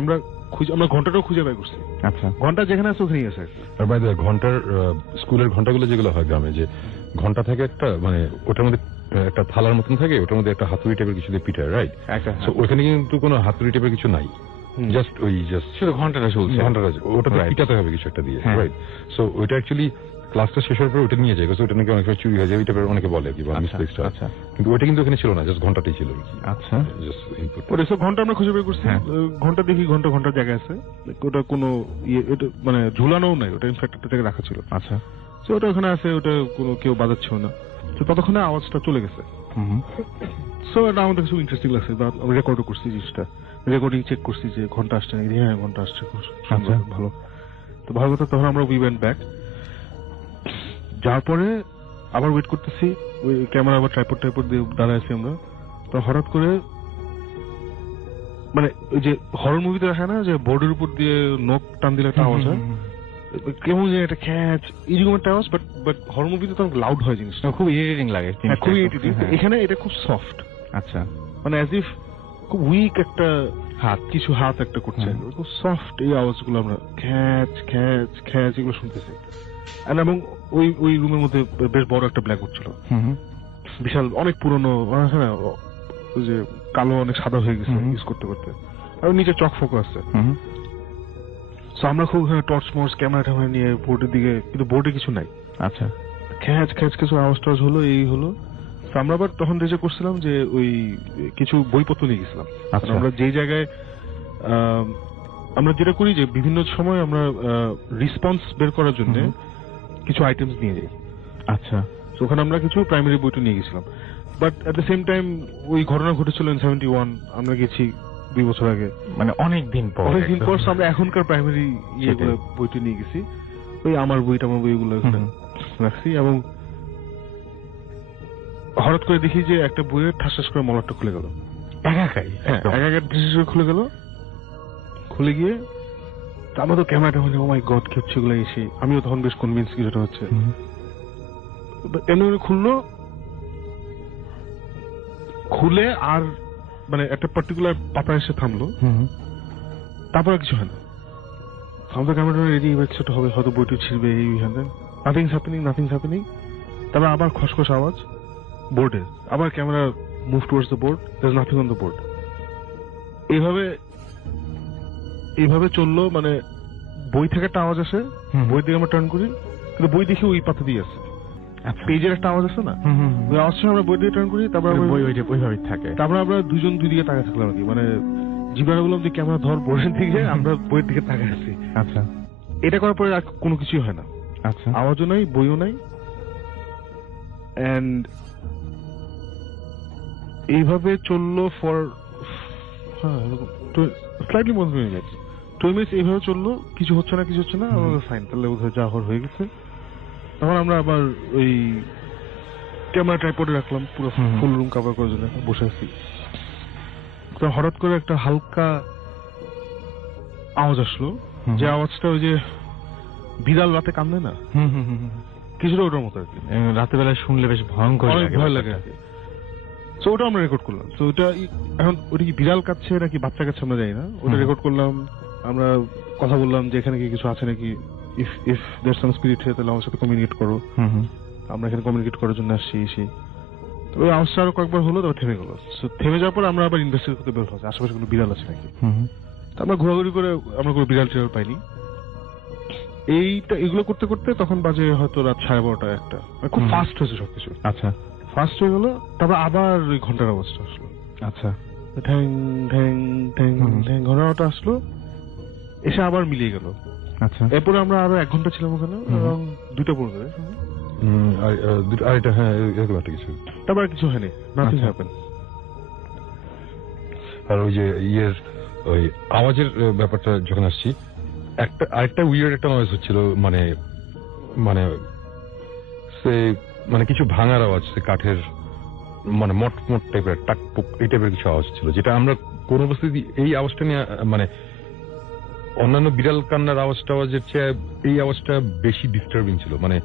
আমরা ঘন্টাটাও খুঁজে বাই করছি। আচ্ছা, ঘন্টা যেখানে আছে ওখানেই আছে। আর বাই দ্য ঘন্টার, স্কুলের ঘন্টাগুলো যেগুলো হয় গ্রামে, যে ঘন্টা থাকে একটা, মানে ওটার মধ্যে একটা থালার মতন থাকে, ওটার মধ্যে একটা হাতুড়ি টাইপের কিছু দিয়ে পিটায়, রাইট? ওখানে কিন্তু কোনো হাতুড়ি টাইপের কিছু নাই, জাস্ট শুধু ঘন্টাটা চলছে, ওটাতে পিটাতে হবে কিছু একটা দিয়ে, রাইট? সো ওইটা অ্যাকচুয়ালি ক্লাসটা শেষ হওয়ার পর ওটা নিয়ে যায়, ওটা নাকি অনেক সময় চুরি হয়ে যায়, ওইটা অনেকে বলে কি, আচ্ছা, কিন্তু ওইটা কিন্তু ওখানে ছিল না, জাস্ট ঘন্টাটাই ছিল। আচ্ছা, জাস্ট ইনপুট। ওটা সব ঘন্টা আমরা খুঁজে বের করছি। ঘন্টা দেখি, ঘন্টার জায়গায় আছে, ওটা কোনো এটা মানে ঝুলানোও নাই, ওটা ইনফ্যাক্ট একটা জায়গায় রাখা ছিল। আচ্ছা, তো ওটা ওখানে আছে, ওটা কোনো কেউ বাজাচ্ছিল না। তো ততক্ষণে আওয়াজটা চলে গেছে। সো এটা আমাদের খুব ইন্টারেস্টিং লাগছে, বা আমরা রেকর্ডও করছি জিনিসটা, রেকর্ডিং চেক করছি যে ঘন্টা আসছে নাকি। হ্যাঁ, ঘন্টা আসছে, ভালো। তো ভালো কথা, তখন আমরা উই ওয়েন্ট ব্যাক। যার পরে আবার ওয়েট করতেছি, ওই ক্যামেরা আবার ট্রাইপড দিয়ে দাঁড়ায় আছি আমরা। তো হঠাৎ করে, মানে ওই যে হরর মুভিতে দেখা না, যে বোর্ডের উপর দিয়ে নখ টান দিলে একটা আওয়াজ হয়, কেমন যে একটা খ্যাচ, এইরকম একটা আওয়াজ। বাট হরর মুভিতে তো লাউড হয় জিনিসটা, খুব ইরিটেটিং লাগে। খুব ইরিটেটিং। এখানে এটা খুব সফট। আচ্ছা, মানে অ্যাজ ইফ খুব উইক একটা কিছু হাত একটা করছে, খুব সফট। এই আওয়াজগুলো আমরা খ্যাচ খ্যাচ খ্যাচ এগুলো শুনতেছি। এবং ওই রুমের মধ্যে বেশ বড় একটা ব্ল্যাকবোর্ড ছিল, বিশাল, অনেক পুরনো, হ্যাঁ, ওই যে কালো অনেক সাদা হয়ে গেছে ইউজ করতে করতে। আর নিচে চক ফোকো আছে। আমরা খুব টর্চ মর্চ ক্যামেরা ট্যামেরা নিয়ে বোর্ডের দিকে, কিন্তু বোর্ডে কিছু নাই। আচ্ছা, খ্যাচ খ্যাচ কিছু আওয়াজ টাওয়াজ হলো, এই হলো। আমরা আবার তখন রেজে করছিলাম যে ওই কিছু বইপত্র নিয়ে গেছিলাম। আমরা যেই জায়গায়, আমরা যেটা করি যে বিভিন্ন সময় আমরা রেসপন্স বের করার জন্য কিছু আইটেমস নিয়ে যাই। আচ্ছা, ওখানে আমরা কিছু প্রাইমারি বইটা নিয়ে গেছিলাম। But at the same time ওই ঘটনা ঘটেছিল 71, আমরা গেছি 2 বছর আগে, মানে অনেকদিন পর আমরা এখনকার প্রাইমারি বইটা নিয়ে গেছি। ওই আমার বইগুলো এখানে রাখছি। এবং হঠাৎ করে দেখি যে একটা বইয়ের ঠাস করে মলারটা খুলে গেল, একাই খুলে গেল। খুলে গিয়ে আমরা তো ক্যামেরাটা মানে, ও মাই গড, কি হচ্ছে এগুলো এসে। আমিও তখন বেশ কনভিন্স কিছুটা হচ্ছে। এমনি খুলে আর মানে একটা পার্টিকুলার পাতা এসে থামলো। তারপর কিছু হয় না। আমাদের ক্যামেরা রেডি, কিছুটা হবে, হয়তো বইটি ছিড়বে, এই নাথিংস হ্যাপেনিং। তারপর আবার খসখস আওয়াজ বোর্ডে, আবার camera move towards the board, there is nothing on the board. এইভাবে চললো, মানে বই থেকে একটা আওয়াজ আসে, বই দিকে আমরা টার্ন করি, কিন্তু বই দেখি ওই পাতা দিয়ে আছে, পেজের একটা আওয়াজ আছে না, ওই আওয়াজটা আমরা বই দিকে টার্ন করি, তারপর বই ওইভাবেই থাকে। তারপর আমরা দুজন দুই দিকে তাকায় থাকলাম আর কি, মানে জিব্রান বললাম যে ক্যামেরা ধর বোর্ডের দিকে, আমরা বইয়ের দিকে তাকায় আছি। আচ্ছা, এটা করার পরে আর কোনো কিছুই হয় না, আচ্ছা, আওয়াজও নাই, বইও নাই, এন্ড এইভাবে চললো for slightly more than 2 minutes. 2 minutes এইভাবে চললো, কিছু হচ্ছে না, আমরা ফাইন, তাহলে বোধহয় যা হওয়ার হয়ে গেছে। তখন আমরা আবার ওই ক্যামেরা ট্রাইপডে রাখলাম, পুরো ফুল রুম কভার করার জন্য বসে আছি। তো হঠাৎ করে একটা হালকা আওয়াজ আসলো, যে আওয়াজটা ওই যে বিড়াল রাতে কান্দে না, কিছুটা ওটার মতো আর কি। রাতের বেলায় শুনলে বেশ ভয়ঙ্কর ভয় লাগে আর কি। তো ওটা আমরা রেকর্ড করলাম। তো ওটা এখন ওটা কি বিড়াল কাচ্ছে নাকি বাচ্চা কাচ্ছে আমরা জানি না, ওটা রেকর্ড করলাম। আমরা কথা বললাম যে এখানে কি কিছু আছে নাকি, ইফ দেয়ার সাম স্পিরিট হয় তাহলে আমার সাথে কমিউনিকেট করো, আমরা এখানে কমিউনিকেট করার জন্য আসছি। তো ওই আওয়াজটা আরো কয়েকবার হলো, তারপর থেমে গেল। থেমে যাওয়ার পর আমরা আবার ইনভেস্টিগেট করতে বের হচ্ছে আশেপাশে কোনো বিড়াল আছে নাকি। তো আমরা ঘোরাঘুরি করে আমরা কোনো বিড়াল টিড়াল পাইনি। এগুলো করতে করতে তখন বাজে হয়তো রাত 12:30 1টা, খুব ফাস্ট হয়েছে সবকিছু। আচ্ছা, ফার্স্ট হয়ে গেল, তারপর আবার ওই ঘন্টার আওয়াজটা আসলো। আচ্ছা, ঠ্যাং ঠ্যাং ঠ্যাং ঠ্যাং ঘন্টাটা আসলো, এসে আবার মিলিয়ে গেল। আচ্ছা, এরপরে আমরা আরো 1 ঘন্টা ছিলাম ওখানে, এবং 2টা পড়বে। আর এটা হ্যাঁ এরকম একটা কিছু, তারপর আর কিছু হয়নি, নাথিং হ্যাপেন। আর ওই যে ওই আওয়াজের ব্যাপারটা যখন আসছি, আরেকটা উইয়ার্ড একটা নয়েজ হচ্ছিল, মানে কিছু ভাঙার আওয়াজ, কাঠের মানে মট টাইপের টাকপুক এই টাইপের কিছু আওয়াজ ছিল, যেটা আমরা কোন অবস্থায় এই আওয়াজটা নিয়ে মানে অন্যান্য বিড়াল কান্নার আওয়াজের চেয়ে এই আওয়াজটা বেশি ডিস্টার্বিং ছিল। মানে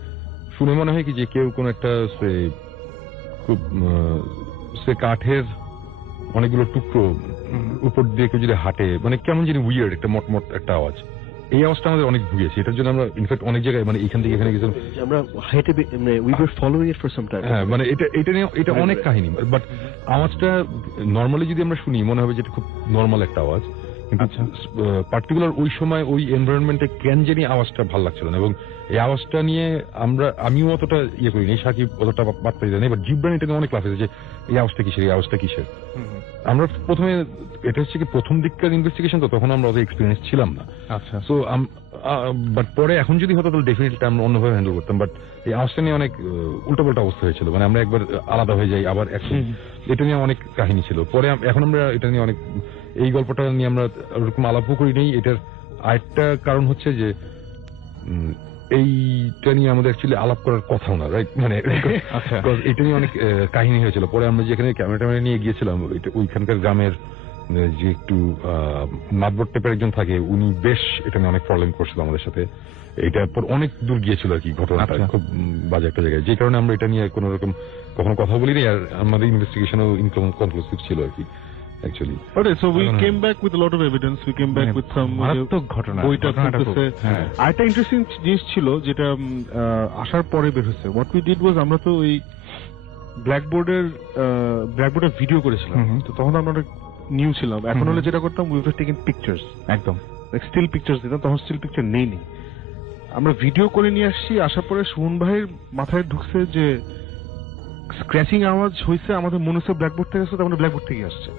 শুনে মনে হয় কি যে কেউ কোন একটা খুব কাঠের অনেকগুলো টুকরো উপর দিয়ে কেউ যদি হাঁটে, মানে কেমন যিনি উইয়ার্ড একটা মট একটা আওয়াজ। এই আওয়াজটা আমাদের অনেক ভুগিয়েছে, এটার জন্য আমরা ইনফ্যাক্ট অনেক জায়গায় মানে এখান থেকে এখানে গেছিলাম, আমরা হেঁটে we were following it for some time. হ্যাঁ, মানে এটা নিয়ে এটা অনেক কাহিনী। বাট আওয়াজটা নর্মালি যদি আমরা শুনি মনে হবে যে এটা খুব নর্মাল একটা আওয়াজ, কিন্তু পার্টিকুলার ওই সময় ওই এনভায়রনমেন্টে কেন জানি আওয়াজটা ভালো লাগছিল না। এবং এই আওয়াজটা নিয়ে আমিও অতটা ইয়ে করিনি, সাকিব অতটা বার্তা দিতে নেই, বাট জিব্রান এটা নিয়ে অনেক লাফেছে যে এই আওয়াজটা কিসের, এই আওয়াজটা কিসের। আমরা প্রথমে এটা হচ্ছে কি প্রথম দিককার ইনভেস্টিগেশন, তো তখন আমরা অত এক্সপিরিয়েন্স ছিলাম না। আচ্ছা, সো বাট পরে এখন যদি হতো তাহলে ডেফিনেটলি আমরা অন্যভাবে হ্যান্ডেল করতাম। বাট এই আওয়াজটা নিয়ে অনেক উল্টাপাল্টা অবস্থা হয়েছিল, মানে আমরা একবার আলাদা হয়ে যাই, আবার এটা নিয়ে অনেক কাহিনী ছিল। পরে এখন আমরা এটা নিয়ে অনেক, এই গল্পটা নিয়ে আমরা ওরকম আলাপও করি নেই। এটার আরেকটা কারণ হচ্ছে যে এইটা নিয়ে আমাদের অ্যাকচুয়ালি আলাপ করার কথাও না, রাইট? মানে এটা নিয়ে অনেক কাহিনী হয়েছিল। পরে আমরা যেখানে ক্যামেরা নিয়ে গিয়েছিলাম, ওইখানকার গ্রামের যে একটু মাতবর টাইপের একজন থাকে, উনি বেশ এটা নিয়ে অনেক প্রবলেম করছিল আমাদের সাথে। এটার পর অনেক দূর গিয়েছিল আর কি ঘটনাটা, খুব বাজে একটা জায়গায়, যে কারণে আমরা এটা নিয়ে কোন রকম কখনো কথা বলিনি। আর আমাদের ইনভেস্টিগেশনও ইনকনক্লুসিভ ছিল আর কি actually. Okay, so we came back with a lot of evidence. We came back with some মারাত্মক ঘটনা। আরেকটা ইন্টারেস্টিং জিনিস ছিল যেটা আসার পরে বের হয়েছে। What we did was আমরা তো ওই ব্ল্যাকবোর্ডের ভিডিও করেছিলাম, তো তখন আমরা অনেক নিউ ছিলাম। এখন হলে যেটা করতাম, we were taking pictures, একদম স্টিল পিকচার্স দিতাম। তখন স্টিল পিকচার নেই। আমরা ভিডিও করে নিয়ে আসছি। আসার পরে সুমন ভাইয়ের মাথায় ঢুকছে যে স্ক্র্যাচিং আওয়াজ হয়েছে, আমাদের মনে হচ্ছে ব্ল্যাকবোর্ড থেকে আসছে, আমরা ব্ল্যাকবোর্ড থেকে আসছে।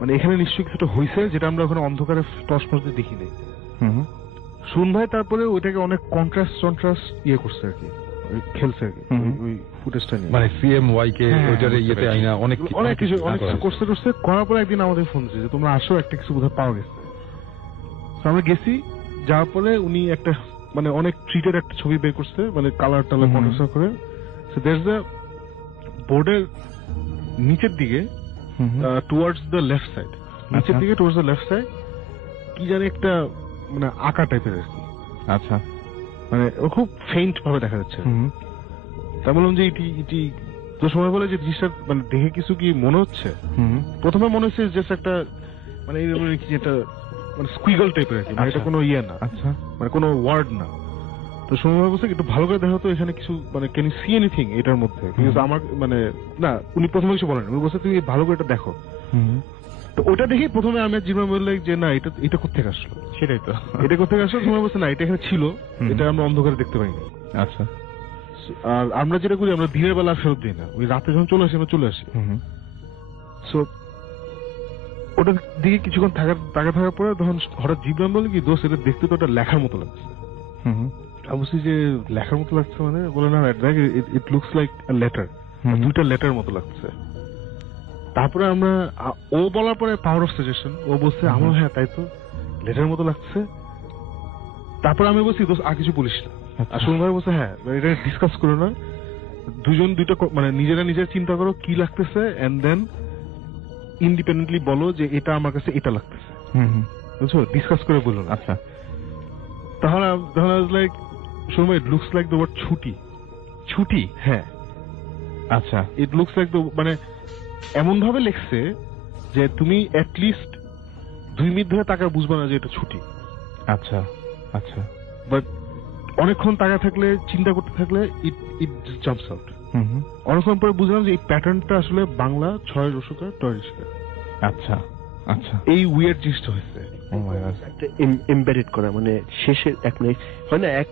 মানে এখানে নিশ্চয়ই কিছুটা হয়েছে, যেটা আমরা ওখানে অন্ধকারে টর্চ দিয়ে দেখি নাই। সুমন ভাই তারপরে ওইটাকে অনেক কন্ট্রাস্ট ইয়ে করছে আর কি, খেলছে আর কি ওই ফুটেজটা নিয়ে, মানে সিএমওয়াই কে ওইটার ইয়েতে আইনা অনেক কিছু করছে। করার পরে একদিন আমাদের ফোন দিয়েছে যে তোমরা আসো, একটা কিছু বোধহয় পাওয়া গেছে। আমরা গেছি, যাওয়ার পরে উনি একটা মানে অনেক ট্রিটের একটা ছবি বের করছে, মানে কালার টালার কন্ট্রাস্ট করে। সো দেয়ারস দ্য বোর্ডের নিচের দিকে টুয়ার্ডস দ্য লেফট সাইড, নিচের দিকে টুয়ার্ডস দ্য লেফট সাইড কি জানি একটা মানে আঁকা টাইপের আর কি। আচ্ছা, মানে ও খুব ফেইন্ট ভাবে দেখা যাচ্ছে। তা বললাম যে এটি তো সময় বলে যে জিনিসটা মানে দেখে কিছু কি মনে হচ্ছে। প্রথমে মনে হচ্ছে জাস্ট একটা মানে কি একটা মানে স্কুইগল টাইপের আর কি, মানে এটা কোনো ইয়ে না। আচ্ছা, মানে কোনো ওয়ার্ড না। তো সময় বলছে একটু ভালো করে দেখা তো এখানে কিছু মানে ক্যান ইউ সি এনিথিং এটার মধ্যে। কিন্তু আমার মানে না, উনি প্রথমে কিছু বলেন, উনি বলছে তুমি ভালো করে এটা দেখো। তো তো ওটা দেখে প্রথমে আমি জীবন বললাম যে না এটা কোথেকে আসলো, সেটাই তো। এটা কোথেকে আসলো? তোমার বলছে না এটা এখানে ছিল, এটা আমরা অন্ধকারে দেখতে পাইনি। আচ্ছা। আর আমরা যেটা করি আমরা দিনের বেলা আর ফেরত দিই না, ওই রাতে যখন চলে আসি আমরা চলে আসি। সো ওটা দিকে কিছুক্ষণ থাকার পরে তখন হঠাৎ জিবরান বলে কি দোস্ত এটা দেখতে তো ওটা লেখার মতো লাগছে। আমি বলছি যে লেখার মতো লাগছে মানে? বলে না ইট লুকস লাইক আ লেটার, দুইটা লেটার মতো লাগছে। তারপরে আমরা ও বলার পরে পাওয়ার অফ সাজেশন, ও বলছে আমার হ্যাঁ তাই তো লেটার মতো লাগছে। তারপরে আমি বলছি দোস্ত আর কিছু বলিস না। আর সুমন ভাই বলছে হ্যাঁ এটা ডিসকাস করো না, দুইটা মানে নিজেরা চিন্তা করো কি লাগতেছে এন্ড দেন ইন্ডিপেন্ডেন্টলি বলো যে এটা আমার কাছে এটা লাগতেছে, বুঝছো? ডিসকাস করে বলো না। আচ্ছা। তাহলে like Suman it looks like the word chhuti. হ্যাঁ আচ্ছা। ইট লুকস লাইক দ্য মানে এমন ভাবে লিখছে যে তুমি অ্যাটলিস্ট 2 মিনিট ধরে তাকায় বুঝবে না যে এটা ছুটি। আচ্ছা আচ্ছা। বাট অনেকক্ষণ তাকায় থাকলে, চিন্তা করতে থাকলে ইট জাম্পস আউট। অনেকক্ষণ পরে বুঝলাম যে এই প্যাটার্নটা আসলে বাংলা 6 রসকা টয় রিস্কা। আচ্ছা আচ্ছা। এই উইয়ার্ড জিনিসটা হয়েছে এমবেডেড করা, মানে শেষের এক হয় না এক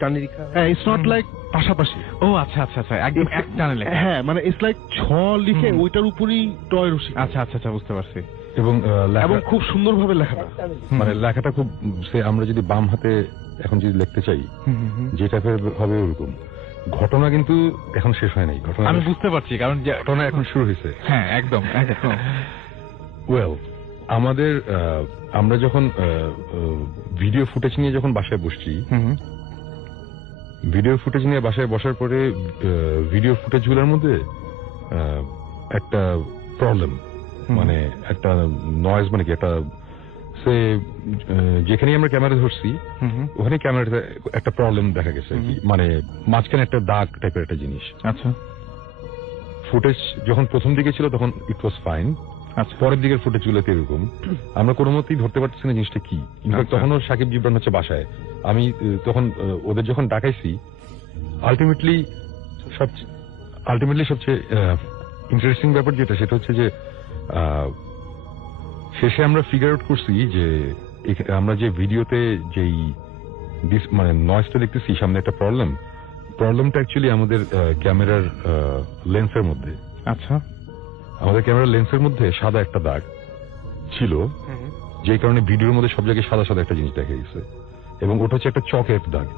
টানে রেখা। হ্যাঁ, ইটস নট লাইক পাশাপাশি। ও আচ্ছা আচ্ছা আচ্ছা, একদম এক টানে লেখা। হ্যাঁ, মানে ইটস লাইক 6 লিখে ওইটার উপরেই টয় রসিকা। আচ্ছা আচ্ছা আচ্ছা, বুঝতে পারছি। এবং খুব সুন্দরভাবে লেখাটা, মানে লেখাটা খুব, সে আমরা যদি বাম হাতে এখন যদি লিখতে চাই যে টাইপের হবে ওরকম। ঘটনা কিন্তু এখন শেষ হয় নাই, ঘটনা আমি বুঝতে পারছি, কারণ ঘটনা এখন শুরু হয়েছে। হ্যাঁ একদম একদম। ওয়েল, আমাদের আমরা যখন ভিডিও ফুটেজ নিয়ে যখন বাসায় বসছি, ভিডিও ফুটেজ নিয়ে বাসায় বসার পরে ভিডিও ফুটেজ গুলোর মধ্যে একটা প্রবলেম, মানে একটা নয়েজ, মানে কি একটা সে যেখানে আমরা ক্যামেরা ধরছি ওখানে ক্যামেরাতে একটা প্রবলেম দেখা গেছে, মানে মাঝখানে একটা দাগ টাইপের একটা জিনিস। আচ্ছা। ফুটেজ যখন প্রথম দিকে ছিল তখন ইট ওয়াজ ফাইন, আচ্ছা পরের দিকের ফুটেজ গুলোতে এরকম আমরা কোনো মতেই ধরতে পারছি না জিনিসটা কি। ইনফ্যাক্ট তখনও সাকিব জিবরান হচ্ছে বাসায়, আমি তখন ওদের যখন ডাকাইছি, আলটিমেটলি সবচেয়ে ইন্টারেস্টিং ব্যাপার যেটা, সেটা হচ্ছে যে শেষে আমরা ফিগার আউট করছি যে আমরা যে ভিডিওতে যেই মানে নয়েজটা দেখতেছি সামনে একটা প্রবলেমটা অ্যাকচুয়ালি আমাদের ক্যামেরার লেন্সের মধ্যে। আচ্ছা। আমাদের ক্যামেরার লেন্সের মধ্যে সাদা একটা দাগ ছিল, যে কারণে ভিডিওর মধ্যে সব জায়গায় সাদা সাদা একটা জিনিস দেখা গেছে, এবং ওটা হচ্ছে একটা চকের দাগ।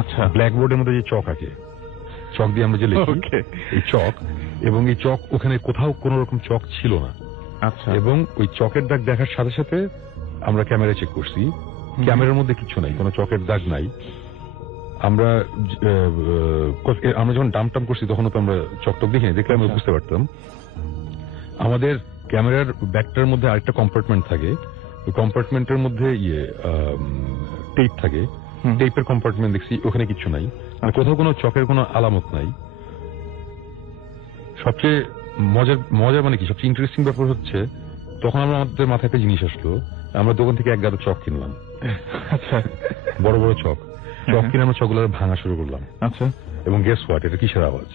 আচ্ছা। ব্ল্যাকবোর্ডের মধ্যে যে চক আঁকে, চক দিয়ে আমরা যে লিখি, এই চক, এবং এই চক ওখানে কোথাও কোন রকম চক ছিল না। আচ্ছা। এবং ওই চকের দাগ দেখার সাথে সাথে আমরা ক্যামেরা চেক করছি, ক্যামেরার মধ্যে কিছু নাই, কোনো চকের দাগ নাই। আমরা যখন ডাম করছি তখনও তো আমরা চকটক দেখিনি, দেখলে আমরা বুঝতে পারতাম। আমাদের ক্যামেরার ব্যাকটার মধ্যে আরেকটা কম্পার্টমেন্ট থাকে, ওই কম্পার্টমেন্টের মধ্যে টেপ থাকে, টেপের কম্পার্টমেন্ট দেখছি ওখানে কিছু নাই, কোথাও কোনো চকের কোনো আলামত নাই। সবচেয়ে মজা মানে কি, সবচেয়ে ইন্টারেস্টিং ব্যাপার হচ্ছে, তখন আমাদের মাথায় একটা জিনিস আসলো, আমরা দোকান থেকে 1 গাদা চক কিনলাম। আচ্ছা। বড় বড় চক কিনে আমরা চকগুলো ভাঙা শুরু করলাম। আচ্ছা। এবং গেস হোয়াট, এটা কিসের আওয়াজ?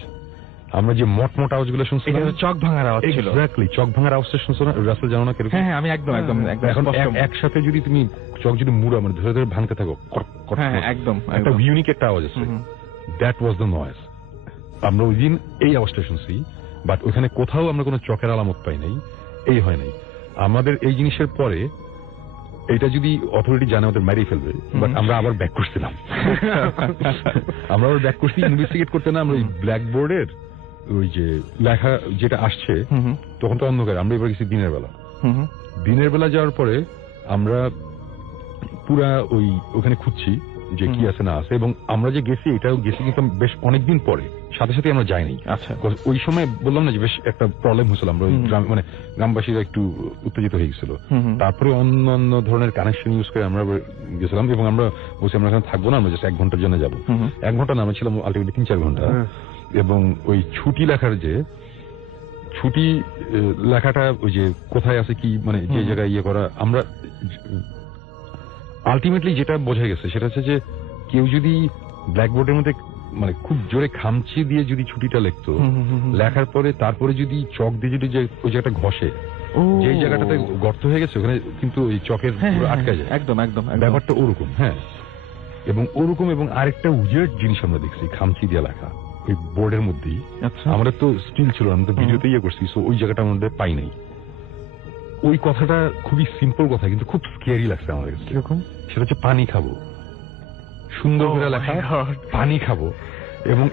আমরা যে মট আওয়াজগুলো শুনছিলাম, চক ভাঙার আওয়াজ ছিল। এক্স্যাক্টলি, চক ভাঙার আওয়াজটা শুনছো না? রাসেল জানো না কিরকম? হ্যাঁ, আমি একদম এখন একসাথে যদি তুমি চক যদি মুড়া মানে ধরে ধরে ভাঙতে থাকো, একদম একটা ইউনিক একটা আওয়াজ আছে। That was the noise. আমরা ওই দিন এই আওয়াজটা শুনছি, বাট ওখানে কোথাও আমরা কোনো চকের আলামত পাই নাই, এই হয় নাই। আমাদের এই জিনিসের পরে এটা যদি অথরিটি জানে আমাদের মেরেই ফেলবে, বাট আমরা আবার ব্যাক করছিলাম। আমরা আবার ব্যাক করছি ইনভেস্টিগেট করতে, না আমরা ওই ব্ল্যাকবোর্ডের ওই যে লেখা যেটা আসছে, তখন তো অন্ধকার, আমরা এবার গেছি দিনের বেলা যাওয়ার পরে আমরা পুরা ওখানে খুঁজছি যে কি আছে না আছে, এবং আমরা যে গেছি এটাও গেছি কিন্তু বেশ অনেকদিন পরে, সাথে সাথে আমরা যাইনি। আচ্ছা। ওই সময় বললাম না যে বেশ একটা প্রবলেম হয়েছিল, আমরা মানে গ্রামবাসীরা একটু উত্তেজিত হয়ে গেছিল। তারপরে অন্য ধরনের কানেকশন ইউজ করে আমরা গেছিলাম, এবং আমরা বলছি আমরা এখানে থাকবো না, আমরা জাস্ট 1 ঘন্টার জন্য যাবো। 1 ঘন্টা না, আমরা ছিলাম আলটিমেটলি 3-4 ঘন্টা। এবং ওই ছুটি লেখার যে ছুটি লেখাটা ওই যে কোথায় আছে কি, মানে যে জায়গায় ইয়ে করা, আমরা আলটিমেটলি যেটা বোঝা গেছে সেটা হচ্ছে যে কেউ যদি ব্ল্যাকবোর্ডের মধ্যে মানে খুব জোরে খামচি দিয়ে যদি ছুটিটা লিখতো, লেখার পরে তারপরে যদি চক দিয়ে যদি ওই জায়গাটা ঘষে, যেই জায়গাটাতে গর্ত হয়ে গেছে ওখানে কিন্তু ওই চকের পুরো আটকে যায়, একদম একদম ব্যাপারটা ওরকম। হ্যাঁ, এবং ওরকম এবং আরেকটা উইয়ার্ড জিনিস আমরা দেখছি, খামচি দিয়ে লেখা ওই বোর্ডের মধ্যেই। আচ্ছা, আমরা তো স্টিল ছিল, আমরা তো ভিডিওতে ইয়ে করছি, সো ওই জায়গাটা আমাদের পাই নাই। ওই কথাটা খুবই সিম্পল কথা, কিন্তু খুব স্কেরি লাগছে আমাদের কাছে। কিরকম? সেটা হচ্ছে পানি খাবো, সুন্দর করে লেখা পানি খাবো। এবং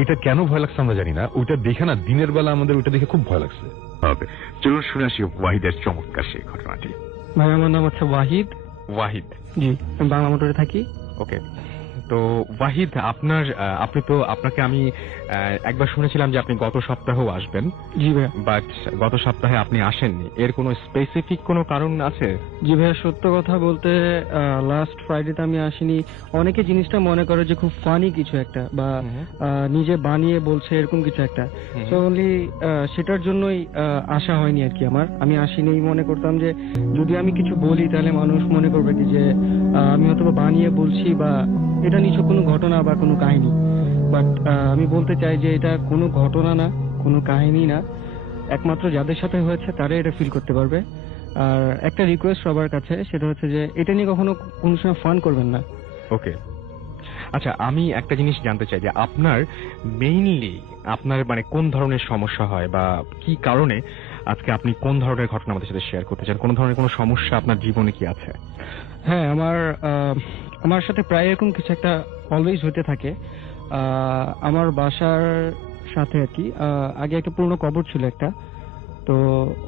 এইটা কেন ভয় লাগছে আমরা জানি না, ওইটা দেখে না দিনের বেলা আমাদের ওইটা দেখে খুব ভয় লাগছে। হবে, চলুন শুনে আসি ওয়াহিদের চমৎকার সেই ঘটনাটি। ভাই আমার নাম হচ্ছে ওয়াহিদ। ওয়াহিদ, জি, আমি বাংলা মোটরে থাকি। ওকে। তো ওয়াহিদ, আপনাকে আমি একবার শুনেছিলাম যে আপনি গত সপ্তাহেও আসবেন। জি ভাই। বাট গত সপ্তাহে আপনি আসেননি, এর কোনো স্পেসিফিক কোনো কারণ আছে? জি ভাইয়া, সত্য কথা বলতে লাস্ট ফ্রাইডেতে আমি আসিনি। অনেকে জিনিসটা মনে করে যে খুব ফানি কিছু একটা, বা নিজে বানিয়ে বলছে এরকম কিছু একটা। তো অনলি সেটার জন্যই আসা হয়নি আর কি। আমি আসিনি, মনে করতাম যে যদি আমি কিছু বলি তাহলে মানুষ মনে করবে কি যে আমি হয়তো বানিয়ে বলছি, বা এটা নিছক কোনো ঘটনা বা কোনো কাহিনী। বাট আমি বলতে চাই যে এটা কোনো ঘটনা না, কোনো কাহিনী না, একমাত্র যাদের সাথে হয়েছে তারাই এটা ফিল করতে পারবে। আর একটা রিকোয়েস্ট সবার কাছে, সেটা হচ্ছে যে এটা নিয়ে কখনো কোনো সময় ফান করবেন না। ওকে। আচ্ছা, আমি একটা জিনিস জানতে চাই যে আপনার মেইনলি আপনার মানে কোন ধরনের সমস্যা হয়, বা কি কারণে আজকে আপনি কোন ধরনের ঘটনা আমাদের সাথে শেয়ার করতে চান? কোন ধরনের কোনো সমস্যা আপনার জীবনে কি আছে? হ্যাঁ, আমার সাথে প্রায় এরকম কিছু একটা অলওয়েজ হতে থাকে। আমার বাসার সাথে আর কি আগে একটা পুরনো কবর ছিল একটা, তো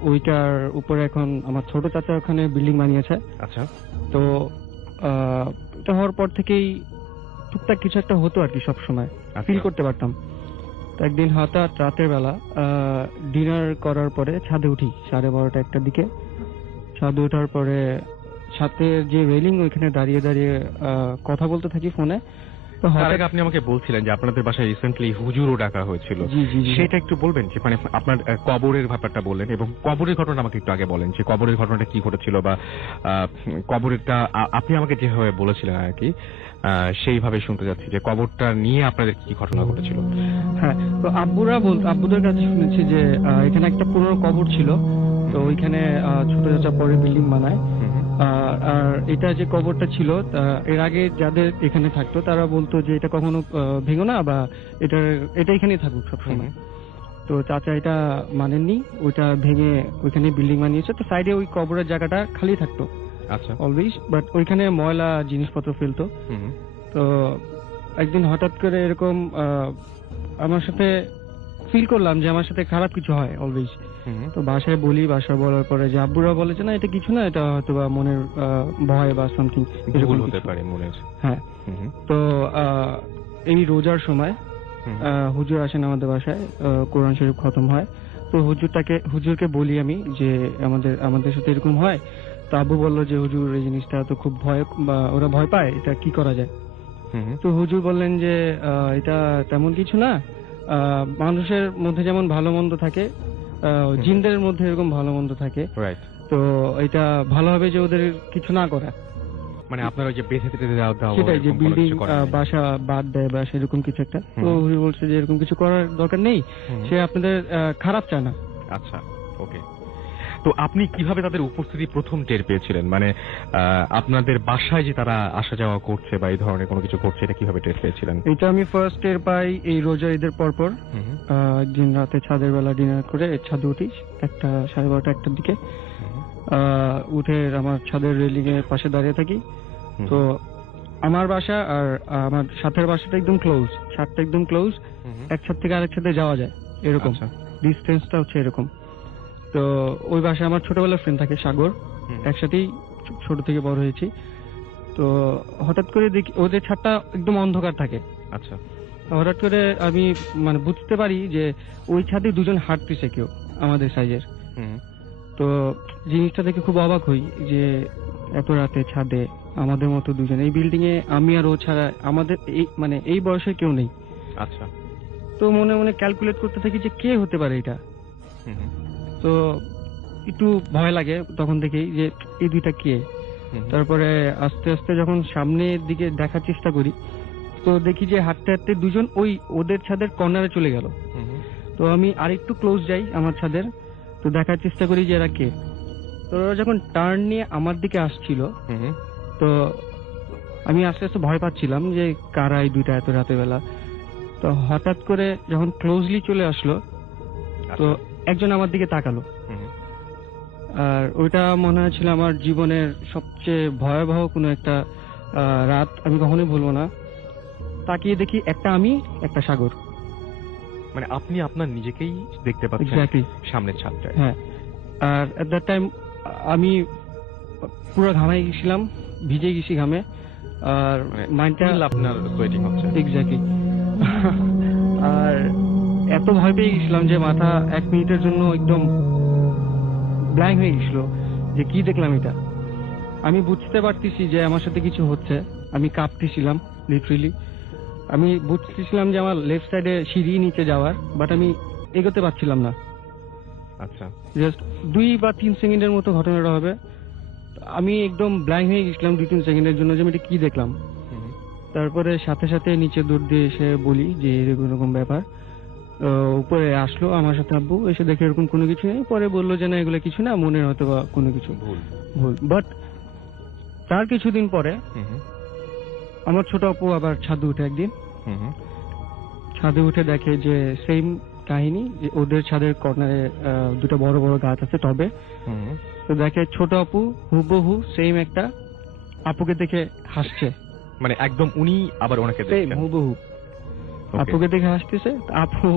ওইটার উপরে এখন আমার ছোট চাচা ওখানে বিল্ডিং বানিয়েছে। আচ্ছা। তো এটা হওয়ার পর থেকেই টুকটাক কিছু একটা হতো আর কি, সবসময় ফিল করতে পারতাম। তো একদিন হঠাৎ রাতের বেলা ডিনার করার পরে ছাদে উঠি 12:30 একটার দিকে। ছাদে ওঠার পরে ছাদের যে রেলিং ওইখানে দাঁড়িয়ে দাঁড়িয়ে কথা বলতে থাকি ফোনে। তো হঠাৎ আপনি আমাকে বলছিলেন যে আপনাদের বাসায় রিসেন্টলি হুজুরও ডাকা হয়েছিল। সেটা একটু বলবেন, যে মানে আপনার কবরের ব্যাপারটা বললেন, এবং কবরের ঘটনা আমাকে একটু আগে বলেন যে কবরের ঘটনাটা কি ঘটেছিল, বা কবরেরটা আপনি আমাকে যেভাবে বলেছিলেন আর কি সেইভাবে শুনতে যাচ্ছি যে কবরটা নিয়ে আপনাদের কি ঘটনা ঘটেছিল। হ্যাঁ, তো আব্বুদের কাছে শুনেছি যে এখানে একটা পুরনো কবর ছিল, তো ওইখানে ছোট চাচা পরে বিল্ডিং বানায়। আর এটা যে কবরটা ছিল, এর আগে যাদের এখানে থাকতো তারা বলতো যে এটা কখনো ভেঙো না, বা এটা এখানেই থাকুক সবসময়। তো চাচা এটা মানেননি, ওইটা ভেঙে ওইখানে বিল্ডিং বানিয়েছে। তো সাইডে ওই কবরের জায়গাটা খালি থাকতো আচ্ছা অলওয়েজ, বাট ওইখানে ময়লা জিনিসপত্র ফেলতো। তো একদিন হঠাৎ করে এরকম আমার সাথে ফিল করলাম যে আমার সাথে খারাপ কিছু হয় অলওয়েজ। তো বাসায় বলি, বাসায় বলার পরে যে আব্বুরা বলেছে না এটা কিছু না, এটা হয়তো বা মনের ভয় বা সামথিং ভুল হতে পারে মনে হচ্ছে। হ্যাঁ, তো এই রোজার সময় হুজুর আসেন আমাদের বাসায়, কোরআন শরীফ খতম হয়। তো হুজুরকে বলি আমি যে আমাদের সাথে এরকম হয়। তো আব্বু বললো যে হুজুর এই জিনিসটা তো খুব ভয়, বা ওরা ভয় পায়, এটা কি করা যায়? তো হুজুর বললেন যে এটা তেমন কিছু না, মানুষের মধ্যে যেমন ভালো মন্দ থাকে, জিনদের মধ্যে এরকম ভালো মন্দ থাকে। তো এটা ভালো হবে যে ওদের কিছু না করা, মানে আপনারা যে বেঁধে দেওয়া সেটাই, যে বিল্ডিং বাসা বাদ দেয় বা সেরকম কিছু একটা। তো হুজুর বলছে যে এরকম কিছু করার দরকার নেই, সে আপনাদের খারাপ চায় না। আচ্ছা, ওকে। তো আপনি কিভাবে তাদের উপস্থিতি প্রথম টের পেয়েছিলেন? মানে আপনাদের বাসায় যে তারা আসা যাওয়া করছে বা এই ধরনের কোনো কিছু করছে, এটা কিভাবে টের পেয়েছিলেন? এটা আমি ফার্স্ট টের পাই এই রোজা ঈদের পরপর। একদিন রাতে ছাদের বেলা ডিনার করে ছাদে উঠি 12:30-1:30 দিকে। উঠে আমার ছাদের রেলিং এর পাশে দাঁড়িয়ে থাকি। তো আমার বাসা আর আমার সাথের বাসাটা একদম ক্লোজ, ছাদটা একদম ক্লোজ, এক ছাদ থেকে আরেক ছাদে যাওয়া যায়, এরকম ডিস্টেন্সটা হচ্ছে এরকম। তো ওই বাসায় আমার ছোটবেলার ফ্রেন্ড থাকে সাগর, একসাথেই ছোট থেকে বড় হয়েছি। তো হঠাৎ করে দেখি ওদের ছাদটা একদম অন্ধকার থাকে। আচ্ছা, হঠাৎ করে আমি মানে বুঝতে পারি যে ওই ছাদে দুজন হাঁটতেছে, কেউ আমাদের সাইজের। তো জিনিসটা দেখে খুব অবাক হই যে এত রাতে ছাদে আমাদের মতো দুজন, এই বিল্ডিং এ আমি আর ও ছাড়া আমাদের এই বয়সে কেউ নেই। আচ্ছা, তো মনে মনে ক্যালকুলেট করতে থাকি যে কে হতে পারে এটা। তো একটু ভয় লাগে তখন থেকেই যে এই দুইটা কে। তারপরে আস্তে আস্তে যখন সামনের দিকে দেখার চেষ্টা করি, তো দেখি যে হাঁটতে হাঁটতে দুজন ওই ওদের ছাদের কর্নারে চলে গেল। তো আমি আরেকটু ক্লোজ যাই আমার ছাদের, তো দেখার চেষ্টা করি যে এরা কে। তো ওরা যখন টার্ন নিয়ে আমার দিকে আসছিল, তো আমি আস্তে আস্তে ভয় পাচ্ছিলাম যে কারা এই দুইটা এত রাতের বেলা। তো হঠাৎ করে যখন ক্লোজলি চলে আসলো, তো একজন আমার দিকে তাকালো, আর ওইটা মনে হয়েছিল আমার জীবনের সবচেয়ে ভয়াবহ কোনো একটা রাত, আমি কখনোই ভুলবো না। তাকিয়ে দেখি একটা আমি, একটা সাগর। মানে আপনি আপনার নিজেকেই দেখতে পাচ্ছেন এক্স্যাক্টলি সামনের ছাদটায়। হ্যাঁ, আর এট দ্যাট টাইম আমি পুরো ঘামাই গেছিলাম, ভিজে গেছি ঘামে, আর মাইন্ডটা আপনার সোয়েটিং হচ্ছে। এক্স্যাক্টলি। আর এত ভয় পেয়ে গেছিলাম যে মাথা 1 মিনিটের জন্য একদম ব্ল্যাঙ্ক হয়ে গেছিল যে কি দেখলাম এটা। আমি বুঝতে পারতেছি যে আমার সাথে কিছু হচ্ছে, আমি কাঁপতেছিলাম লিটারেলি। আমি বুঝতেছিলাম যে আমার লেফট সাইডে সিঁড়ি নিচে যাওয়ার, বাট আমি এগোতে পারছিলাম না। আচ্ছা, জাস্ট 2 বা 3 সেকেন্ডের মতো ঘটনাটা হবে। আমি একদম ব্ল্যাঙ্ক হয়ে গেছিলাম 2-3 সেকেন্ডের জন্য যে আমি এটা কি দেখলাম। তারপরে সাথে সাথে নিচে দৌড় দিয়ে এসে বলি যে এরকম এরকম ব্যাপার। উপরে আসলো আমার সাথে আব্বু, এসে দেখে এরকম কোনো কিছু নেই। পরে বললো যে না এগুলো কিছু না, মনের হয়তো বা কোনো কিছু ভুল। বাট তার কিছুদিন পরে আমার ছোট আপু আবার ছাদে উঠে একদিন, ছাদে উঠে দেখে যে সেম কাহিনী, যে ওদের ছাদের কর্নারে 2টা বড় বড় গাছ আছে টবে। তো দেখে ছোট আপু হুবহু সেম একটা আপুকে দেখে হাসছে। মানে একদম উনি আবার ওনাকে দেখছেন হুবহু আপুকে দেখে হাসতেছে। আপু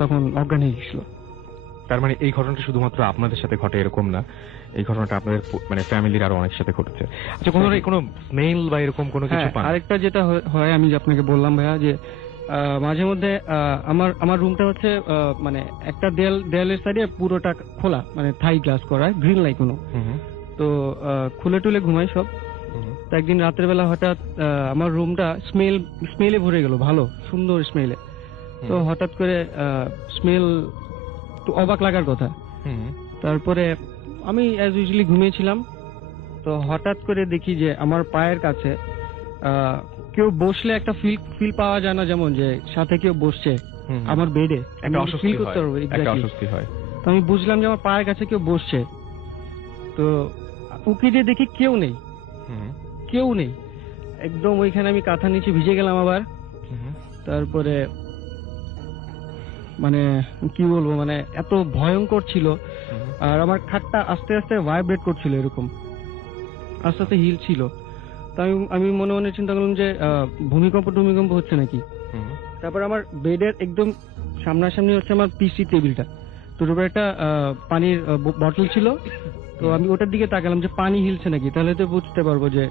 তখন অজ্ঞান হয়ে গেছিল। তার মানে এই ঘটনাটা শুধুমাত্র আপনাদের সাথে ঘটে এরকম না, এই ঘটনাটা আপনাদের মানে ফ্যামিলির আরো অনেক সাথে ঘটেছে। আচ্ছা, কোনো স্মেল বা এরকম কোনো কিছু পান? আরেকটা যেটা হয়, আমি আপনাকে বললাম ভাইয়া, যে মাঝে মধ্যে আমার রুমটা হচ্ছে মানে একটা দেয়ালের সাইডে পুরোটা খোলা, মানে থাই গ্লাস করা, গ্রিন লাইট কোনো। তো খুলে টুলে ঘুমাই সব। তো একদিন রাতের বেলা হঠাৎ আমার রুমটা স্মেলে ভরে গেল, ভালো সুন্দর স্মেলে। তো হঠাৎ করে স্মেল তো অবাক লাগার কথা। তারপরে আমি অ্যাজ ইউজুয়ালি ঘুমিয়েছিলাম। তো হঠাৎ করে দেখি যে আমার পায়ের কাছে কেউ বসলে একটা ফিল পাওয়া যায় না, যেমন যে সাথে কেউ বসছে আমার বেডে, একটা অস্বস্তি হয়। তো আমি বুঝলাম যে আমার পায়ের কাছে কেউ বসছে। তো উকি দিয়ে দেখি কেউ নেই, একদম ওইখানে আমি কাঁথা নিচে ভিজে গেলাম আবার। তারপরে মানে কি বলবো, মানে এত ভয়ঙ্কর ছিল। আর আমার খাটটা আস্তে আস্তে ভাইব্রেট করছিল, এরকম আস্তে আস্তে হিল ছিল। তো আমি মনে মনে চিন্তা করলাম যে ভূমিকম্প হচ্ছে নাকি। তারপর আমার বেডের একদম সামনাসামনি হচ্ছে আমার পিসি টেবিলটা, তো ওর উপরে একটা পানির বটল ছিল। তো আমি ওটার দিকে তাকালাম যে পানি হিলছে নাকি, তাহলে তো বুঝতে পারবো যে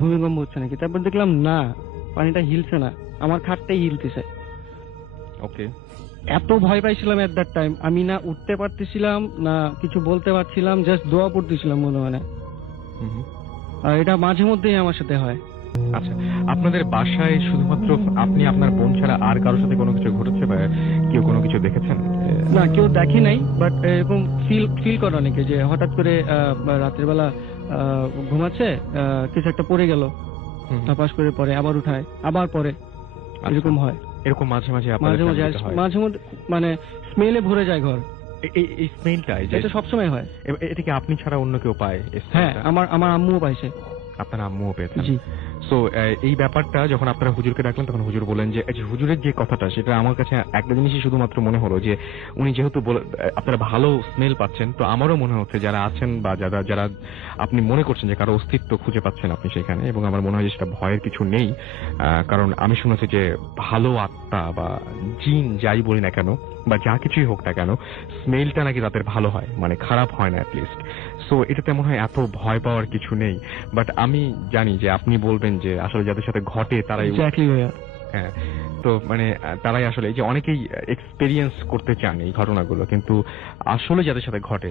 ভূমিকম্প হচ্ছে নাকি। তারপর দেখলাম না, পানিটা হিলছে না, আমার খাটটাই হিলতেছে। ওকে, এত ভয় পাইছিলাম এট দ্যাট টাইম, আমি না উঠতে পারতেছিলাম না কিছু বলতে পারছিলাম, জাস্ট দোয়া পড়তেছিলাম মনে মনে। আর এটা মাঝে মধ্যেই আমার সাথে হয়। আচ্ছা, আপনাদের বাসায় শুধুমাত্র আপনি আপনার বোন ছাড়া আর কারোর সাথে কোনো কিছু ঘটেছে বা কেউ কোনো কিছু দেখেছেন? না, কেউ দেখে নাই, বাট এরকম ফিল করে অনেকে যে হঠাৎ করে রাতের বেলা ঘুমাচ্ছে, কিছু একটা পড়ে গেল, তাপাস করে পরে আবার উঠায়, আবার পরে, এরকম হয়। এরকম মাঝে মাঝে মানে স্মেলে ভরে যায় ঘর। এই স্মেলটা এটা সবসময় হয়। এটা কি আপনি ছাড়া অন্য কেউ পায়? হ্যাঁ, আমার আম্মুও পাইছে। আপনার আম্মুও পেয়েছেন? জি। সো এই ব্যাপারটা যখন আপনারা হুজুরকে ডাকলেন, তখন হুজুর বলেন যে হুজুরের যে কথাটা, সেটা আমার কাছে একটা জিনিসই শুধুমাত্র মনে হলো যে উনি যেহেতু আপনারা ভালো স্মেল পাচ্ছেন, তো আমারও মনে হচ্ছে যারা আছেন বা যারা আপনি মনে করছেন যে কারো অস্তিত্ব খুঁজে পাচ্ছেন আপনি সেখানে, এবং আমার মনে হয় যে সেটা ভয়ের কিছু নেই। কারণ আমি শুনেছি যে ভালো আত্মা বা জিন যাই বলি না কেন বা যা কিছুই হোক না কেন, স্মেলটা নাকি তাদের ভালো হয়, মানে খারাপ হয় না অ্যাটলিস্ট। সো এটাতে মনে হয় এত ভয় পাওয়ার কিছু নেই। বাট আমি জানি যে আপনি বলবেন যে আসলে যাদের সাথে ঘটে তারাই, হ্যাঁ, তো মানে তারাই আসলে যে অনেকেই এক্সপেরিয়েন্স করতে চান এই ঘটনাগুলো, কিন্তু আসলে যাদের সাথে ঘটে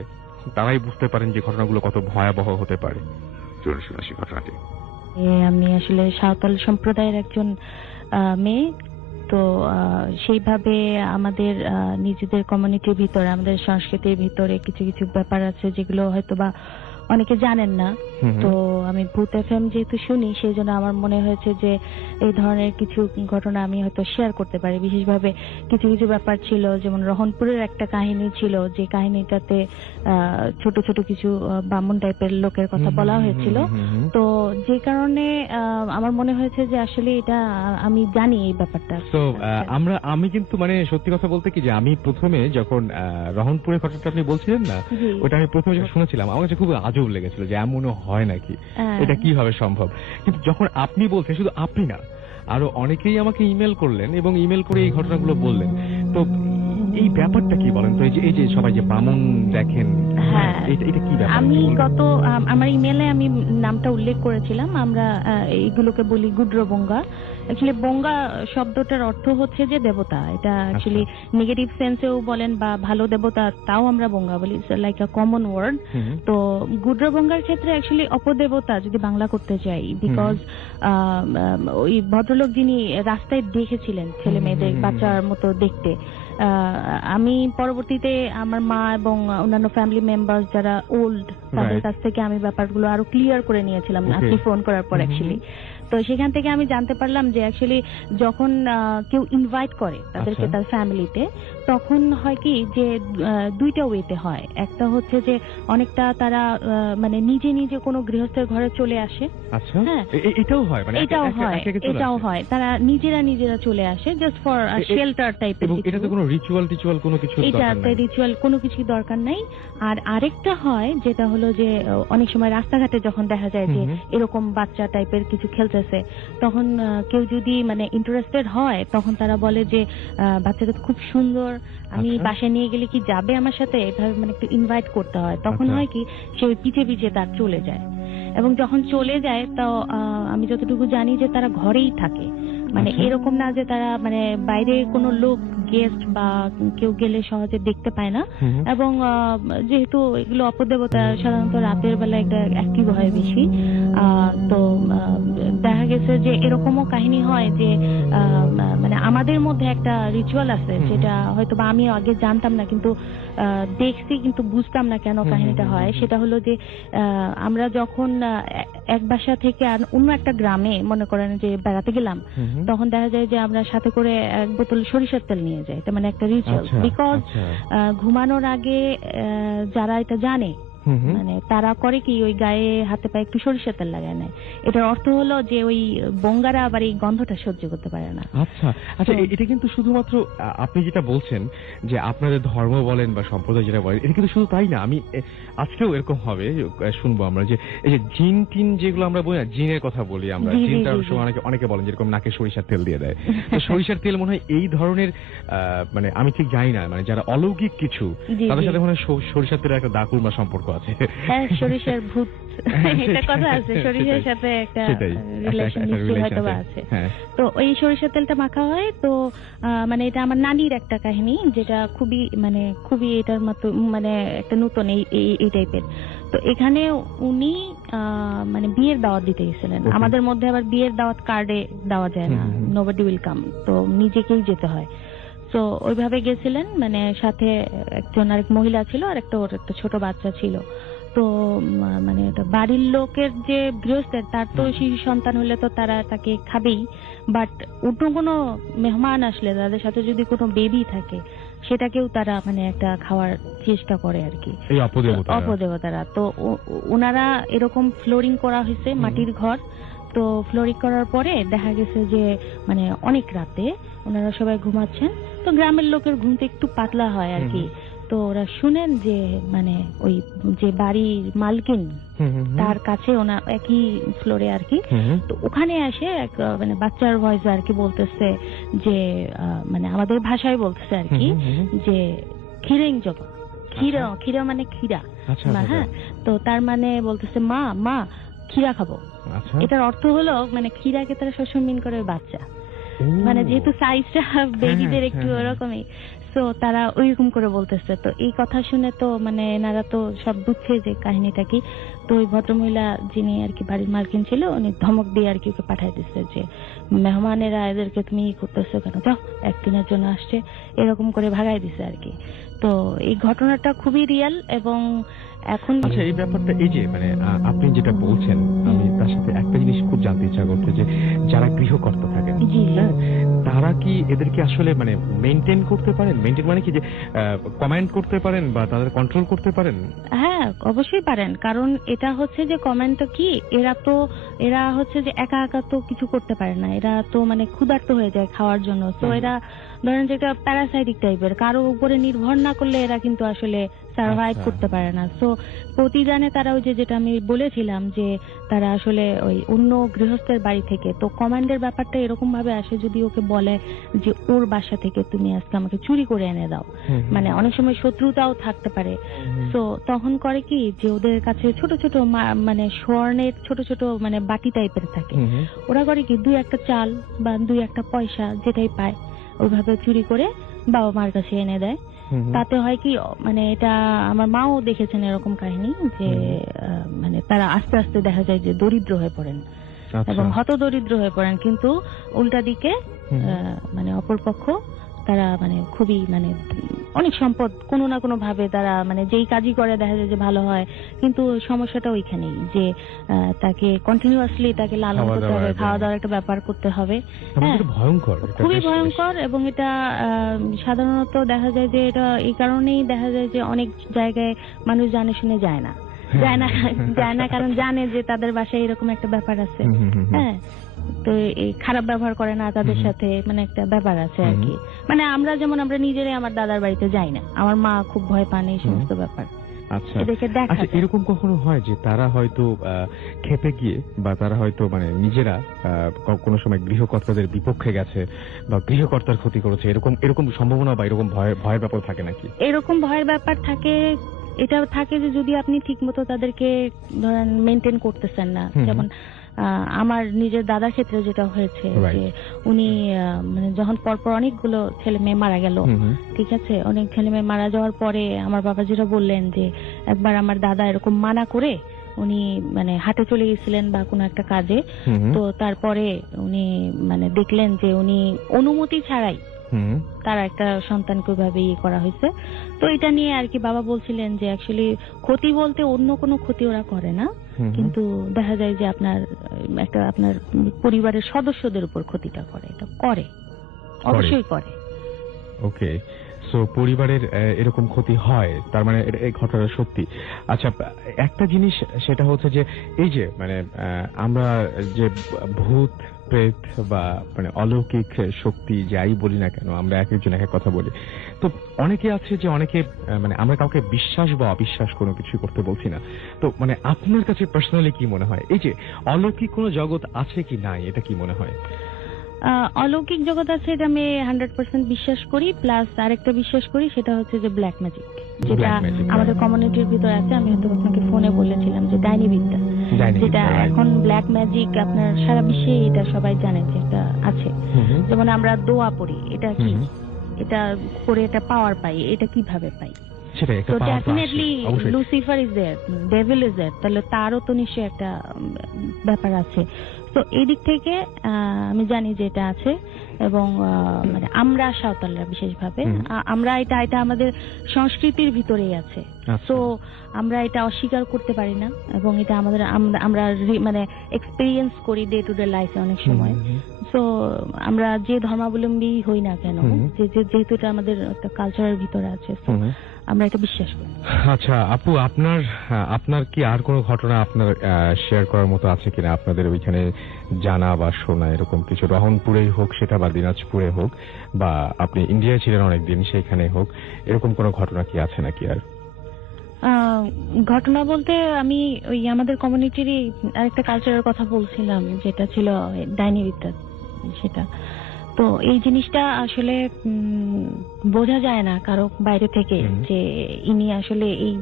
তারাই বুঝতে পারেন যে ঘটনাগুলো কত ভয়াবহ হতে পারে। শুনে ঘটনাটি, আমি আসলে সাঁওতাল সম্প্রদায়ের একজন মেয়ে। তো সেইভাবে আমাদের নিজেদের কমিউনিটির ভিতরে, আমাদের সংস্কৃতির ভিতরে কিছু কিছু ব্যাপার আছে যেগুলো হয়তো বা অনেকে জানেন না। তো আমি ভূত এফএম যেহেতু শুনি, সেই জন্য আমার মনে হয়েছে যে এই ধরনের কিছু ঘটনা আমি হয়তো শেয়ার করতে পারি। বিশেষভাবে কিছু কিছু ব্যাপার ছিল, যেমন রহনপুরের একটা কাহিনী ছিল, যে কাহিনীটাতে ছোট ছোট কিছু বামুন টাইপের লোকের কথা বলা হয়েছিল। তো যে কারণে আমার মনে হয়েছে যে আসলে এটা আমি জানি এই ব্যাপারটা। তো আমি কিন্তু মানে সত্যি কথা বলতে কি, যে আমি প্রথমে যখন রহনপুরের ঘটনাটা আপনি বলছিলেন না, ওটা আমি প্রথমে যখন শুনেছিলাম আমার কাছে খুব আজব লেগেছিল যে এমনও হয় নাকি, এটা কিভাবে সম্ভব। কিন্তু যখন আপনি বলছেন, শুধু আপনি না, আরো অনেকেই আমাকে ইমেল করলেন এবং ইমেল করে এই ঘটনাগুলো বললেন। তো এই ব্যাপারটা কি বলেন তো, এই যে সবাই যে বামুন দেখেন, এটা কি ব্যাপার? আমি আমার ইমেলে আমি নামটা উল্লেখ করেছিলাম। আমরা এইগুলোকে বলি গুড্রবঙ্গা। অ্যাকচুয়ালি বঙ্গা শব্দটার অর্থ হচ্ছে যে দেবতা। এটা অ্যাকচুয়ালি নেগেটিভ সেন্সেও বলেন বা ভালো দেবতা, তাও আমরা বঙ্গা বলি, লাইক আ কমন ওয়ার্ড। তো গুড্রবঙ্গার ক্ষেত্রে অ্যাকচুয়ালি অপদেবতা যদি বাংলা করতে চাই, বিকজ ওই ভদ্রলোক যিনি রাস্তায় দেখেছিলেন ছেলে মেয়েদের বাচ্চার মতো দেখতে, আমি পরবর্তীতে আমার মা এবং অন্যান্য ফ্যামিলি মেম্বার্স যারা ওল্ড, তাদের কাছ থেকে আমি ব্যাপারগুলো আরো ক্লিয়ার করে নিয়েছিলাম আপনি ফোন করার পর অ্যাকচুয়ালি। তো সেখান থেকে আমি জানতে পারলাম যে অ্যাকচুয়ালি যখন কেউ ইনভাইট করে তাদেরকে তার ফ্যামিলিতে, তখন হয় কি যে দুইটা ওয়েতে হয়। একটা হচ্ছে যে অনেকটা তারা মানে নিজে নিজে কোনো গৃহস্থের ঘরে চলে আসে। হ্যাঁ, এটাও হয়, মানে এটাও হয়, তারা নিজেরা চলে আসে জাস্ট ফর শেল্টার টাইপের। এটাতে কোনো রিচুয়াল কোনো কিছু দরকার নাই, রিচুয়াল কোনো কিছু দরকার নাই। আর আরেকটা হয় যেটা হলো যে অনেক সময় রাস্তাঘাটে যখন দেখা যায় যে এরকম বাচ্চা টাইপের কিছু খেলতেছে, তখন কেউ যদি মানে ইন্টারেস্টেড হয়, তখন তারা বলে যে বাচ্চাটা খুব সুন্দর, আমি বাসায় নিয়ে গেলে কি যাবে আমার সাথে, এভাবে মানে একটু ইনভাইট করতে হয়। তখন হয় কি সে পিছে পিছে তার চলে যায়, এবং যখন চলে যায় তো আমি যতটুকু জানি যে তারা ঘরেই থাকে, মানে এরকম না যে তারা মানে বাইরে কোনো লোক গেস্ট বা কেউ গেলে সহজে দেখতে পায় না। এবং যেহেতু এগুলো অপদেবতা, সাধারণত রাতের বেলা একটা অ্যাক্টিভ হয় বেশি। তো দেখা গেছে যে এরকমও কাহিনী হয় যে মানে আমাদের মধ্যে একটা রিচুয়াল আছে, যেটা হয়তো বা আমি আগে জানতাম না, কিন্তু দেখছি কিন্তু বুঝতাম না কেন কাহিনীটা হয়। সেটা হলো যে আমরা যখন এক বাসা থেকে আর অন্য একটা গ্রামে মনে করেন যে বেড়াতে গেলাম, তখন দেখা যায় যে আমরা সাথে করে এক বোতল সরিষার তেল নিয়ে যাই। এটা মানে একটা রিচুয়াল, বিকজ ঘুমানোর আগে যারা এটা জানে, মানে তারা করে কি ওই গায়ে হাতে পায়ে একটু সরিষার তেল লাগায় নেয়। এটার অর্থ হলো যে ওই বঙ্গারা আবার এই গন্ধটা সহ্য করতে পারে না। আচ্ছা, এটা কিন্তু শুধুমাত্র আপনি যেটা বলছেন যে আপনাদের ধর্ম বলেন বা সম্প্রদায় যেটা বলেন, এটা কিন্তু শুধু তাই না। আমি আজকেও এরকম হবে শুনবো আমরা যে এই যে জিন টিন যেগুলো আমরা বলি না, জিনের কথা বলি আমরা, জিনটার সময় অনেকে বলেন যেরকম নাকে সরিষার তেল দিয়ে দেয়। তো সরিষার তেল মনে হয় এই ধরনের মানে আমি ঠিক জানি না, মানে যারা অলৌকিক কিছু তাদের সাথে মনে হয় সরিষার তেলের একটা দাকুর বা সম্পর্ক আছে। হ্যাঁ, সরিষার ভূত এটা কথা আছে, সরিষার সাথে একটা রিলেশন হয়তো আছে। তো ওই সরিষার তেলটা মাখা হয়। তো মানে এটা আমার নানির একটা কাহিনী, যেটা খুবই এটার মতো মানে একটা নতুন এই টাইপের। তো এখানে উনি মানে বিয়ের দাওয়াত দিতে গেছিলেন। আমাদের মধ্যে আবার বিয়ের দাওয়াত কার্ডে দেওয়া যায় না, নোবডি উইল কাম, তো নিজেকেই যেতে হয়। তো ওইভাবে গেছিলেন, মানে সাথে একজন আরেক মহিলা ছিল, আর ওর একটা ছোট বাচ্চা ছিল। তো মানে বাড়ির লোকের যে গৃহস্থের, তার তো শিশু সন্তান হলে তো তারা তাকে খাবেই, বাট অন্য কোনো মেহমান আসলে তাদের সাথে যদি কোনো বেবি থাকে, সেটাকেও তারা মানে একটা খাওয়ার চেষ্টা করে আর কি, অপদেবতারা। তো ওনারা এরকম ফ্লোরিং করা হয়েছে, মাটির ঘর। তো ফ্লোরিং করার পরে দেখা গেছে যে মানে অনেক রাতে ওনারা সবাই ঘুমাচ্ছেন, তো গ্রামের লোকের ঘুমতে একটু পাতলা হয় আর কি। তো ওরা শুনেন যে মানে ওই যে বাড়ির মালকিন, তার কাছে ওনার একই ফ্লোরে আর কি, তো ওখানে এসে এক মানে বাচ্চার ভয়েস আর কি বলতেছে যে মানে আমাদের ভাষায় বলতেছে আর কি যে খিরেং জগা, খিরা মানে খিরা। হ্যাঁ, তো তার মানে বলতেছে মা খিরা খাবো। এটার অর্থ হলো মানে খিরাকে তারা সবসময় মিন করে বাচ্চা। মানে যেহেতু সাইজটা বেবিদের একটু ওরকমই, তো তারা ওইরকম করে বলতেছে। তো এই কথা শুনে তো মানে এনারা তো সব বুঝছে যে কাহিনীটা কি। তো ওই ভদ্রমহিলা যিনি আর কি বাড়ির মালকিন ছিল, উনি ধমক দিয়ে আর কি ওকে পাঠাই দিচ্ছে যে মেহমানেরা এদেরকে তুমি ই করতেছো কেন, যাও, একদিনের জন্য আসছে, এরকম করে ভাগাই দিছে আর কি। তো এই ঘটনাটা খুবই রিয়েল। এবং এখন আচ্ছা, এই ব্যাপারটা, এই যে মানে আপনি যেটা বলছেন, আমি তার সাথে একটা জিনিস খুব জানতে ইচ্ছা করছে যে যারা গৃহকর্তা থাকেন, হ্যাঁ, তারা কি এদেরকে আসলে মানে মেনটেন করতে পারেন? মেনটেন মানে কি যে কমান্ড করতে পারেন বা তাদের কন্ট্রোল করতে পারেন? হ্যাঁ, অবশ্যই পারেন। কারণ এটা হচ্ছে যে কমান্ডটা কি, এরা হচ্ছে যে একা একা তো কিছু করতে পারে না, এরা তো মানে ক্ষুধার্ত হয়ে যায় খাওয়ার জন্য। তো এরা ধরেন যে একটা প্যারাসাইটিক টাইপের, কারো উপরে নির্ভর না করলে এরা কিন্তু আসলে সার্ভাইভ করতে পারে না। সো প্রতিদানে তারা ওই যেটা আমি বলেছিলাম যে তারা আসলে ওই অন্য গৃহস্থের বাড়ি থেকে, তো কমান্ডের ব্যাপারটা এরকম ভাবে আসে, যদি ওকে বলে যে ওর বাসা থেকে তুমি আজকে আমাকে চুরি করে এনে দাও, মানে অনেক সময় শত্রুতাও থাকতে পারে। তো তখন করে কি যে ওদের কাছে ছোট ছোট মানে স্বর্ণের ছোট ছোট মানে বাটি টাইপের থাকে, ওরা করে কি 2-1 চাল বা 2-1 পয়সা যেটাই পায় ওইভাবে চুরি করে বাবা মার কাছে এনে দেয়। তাতে হয় কি, মানে এটা আমার মাও দেখেছেন এরকম কাহিনী যে মানে তারা আস্তে আস্তে দেখা যায় যে দরিদ্র হয়ে পড়েন এবং হতদরিদ্র হয়ে পড়েন, কিন্তু উল্টা দিকে মানে অপরপক্ষ তারা মানে খুবই মানে অনেক সম্পদ কোনো না কোনো ভাবে তারা মানে যেই কাজই করে দেখা যায় যে ভালো হয়। কিন্তু সমস্যাটা ওইখানেই যে তাকে কন্টিনিউয়াসলি তাকে লালন করতে হবে, খাওয়া দাওয়ার একটা ব্যাপার করতে হবে। ভয়ঙ্কর, খুবই ভয়ঙ্কর। এবং এটা সাধারণত দেখা যায় যে এটা এই কারণেই দেখা যায় যে অনেক জায়গায় মানুষ জানে শুনে যায় না, কারণ জানে যে তাদের বাসায় এরকম একটা ব্যাপার আছে। হ্যাঁ, তো এই খারাপ ব্যবহার করে না তাদের সাথে, মানে একটা ব্যাপার আছে আর কি। মানে আমরা যেমন আমরা নিজেরাই আমার দাদার বাড়িতে যাই না, আমার মা খুব ভয় পান এই সমস্ত ব্যাপার। আচ্ছা, এরকম কখনো হয় যে তারা হয়তো খেপে গিয়ে বা তারা হয়তো মানে নিজেরা কোনো সময় গৃহকর্তাদের বিপক্ষে গেছে বা গৃহকর্তার ক্ষতি করেছে, এরকম সম্ভাবনা বা এরকম ভয়ের ব্যাপার থাকে নাকি? এরকম ভয়ের ব্যাপার থাকে, এটা থাকে যে যদি আপনি ঠিক মতো তাদেরকে ধরেন মেনটেন করতেছেন না। যেমন আমার নিজের দাদার ক্ষেত্রে যেটা হয়েছে যে উনি মানে যখন পরপর অনেকগুলো ছেলে মেয়ে মারা গেল, ঠিক আছে, অনেক ছেলে মেয়ে মারা যাওয়ার পরে আমার বাবা যেটা বললেন যে একবার আমার দাদা এরকম মানা করে উনি মানে হাটে চলে গেছিলেন বা কোনো একটা কাজে, তো তারপরে উনি মানে দেখলেন যে উনি অনুমতি ছাড়াই তার একটা সন্তানকে ওইভাবে ইয়ে করা হয়েছে। তো এটা নিয়ে আর কি বাবা বলছিলেন যে অ্যাকচুয়ালি ক্ষতি বলতে অন্য কোনো ক্ষতি ওরা করে না, কিন্তু দেখা যায় যে আপনার পরিবারের সদস্যদের উপর ক্ষতিটা করে, এটা করে, অবশ্যই করে। ওকে, সো পরিবারের এরকম ক্ষতি হয়, তার মানে এই ঘটনাটা সত্যি। আচ্ছা, একটা জিনিস সেটা হচ্ছে যে এই যে মানে আমরা যে ভূত প্রেত বা মানে অলৌকিক শক্তি যাই বলি না কেন, আমরা এক একজন এক এক কথা বলি। তো অনেকে আছে যে অনেকে মানে আমরা কাউকে বিশ্বাস বা অবিশ্বাস কোনো কিছু করতে বলছি না, তো মানে আপনার কাছে পার্সোনালি কি মনে হয় এই যে অলৌকিক কোনো জগৎ আছে কি নাই, এটা কি মনে হয়? অলৌকিক জগৎ আছে, এটা আমি 100% বিশ্বাস করি। প্লাস আরেকটা বিশ্বাস করি, সেটা হচ্ছে যে ব্ল্যাক ম্যাজিক, যেটা আমাদের কমিউনিটির ভিতরে আছে। আমি হয়তো আপনাকে ফোনে বলেছিলাম যে ডাইনি বিদ্যা, যেটা এখন ব্ল্যাক ম্যাজিক আপনার সারা বিশ্বে এটা সবাই জানে যে এটা আছে। যেমন আমরা দোয়া পড়ি, এটা কি, এটা করে এটা পাওয়ার পাই, এটা কিভাবে পাই? তো definitely Lucifer is there, devil is there, তাহলে তারও তো নিশ্চয়ই একটা ব্যাপার আছে। তো এই দিক থেকে আমি জানি যে এটা আছে। এবং মানে আমরা সাঁওতালরা বিশেষভাবে আমরা এটা আমাদের সংস্কৃতির ভিতরেই আছে। তো আমরা এটা অস্বীকার করতে পারি না, এবং এটা আমাদের আমরা মানে এক্সপেরিয়েন্স করি ডে টু ডে লাইফে অনেক সময়। তো আমরা যে ধর্মাবলম্বী হই না কেন, যেহেতু এটা আমাদের একটা কালচারের ভিতরে আছে, আমরা এটা বিশ্বাস করি। আচ্ছা আপু, আপনার কি আর কোনো ঘটনা আপনার শেয়ার করার মতো আছে কিনা আপনাদের ওইখানে জানা বা শোনা, এরকম কিছু? রহনপুরেই হোক সেটা বা দিনাজপুরে হোক, বা আপনি ইন্ডিয়ায় ছিলেন অনেকদিন সেখানে হোক, এরকম কোনো ঘটনা কি আছে নাকি? আর ঘটনা বলতে আমি ওই আমাদের কমিউনিটিরই আরেকটা কালচারের কথা বলছিলাম, যেটা ছিল ডাইনি বিদ্যা। সেটা তো এই জিনিসটা আসলে বোঝা যায় না কারো বাইরে থেকে যে ইনি আসলে এই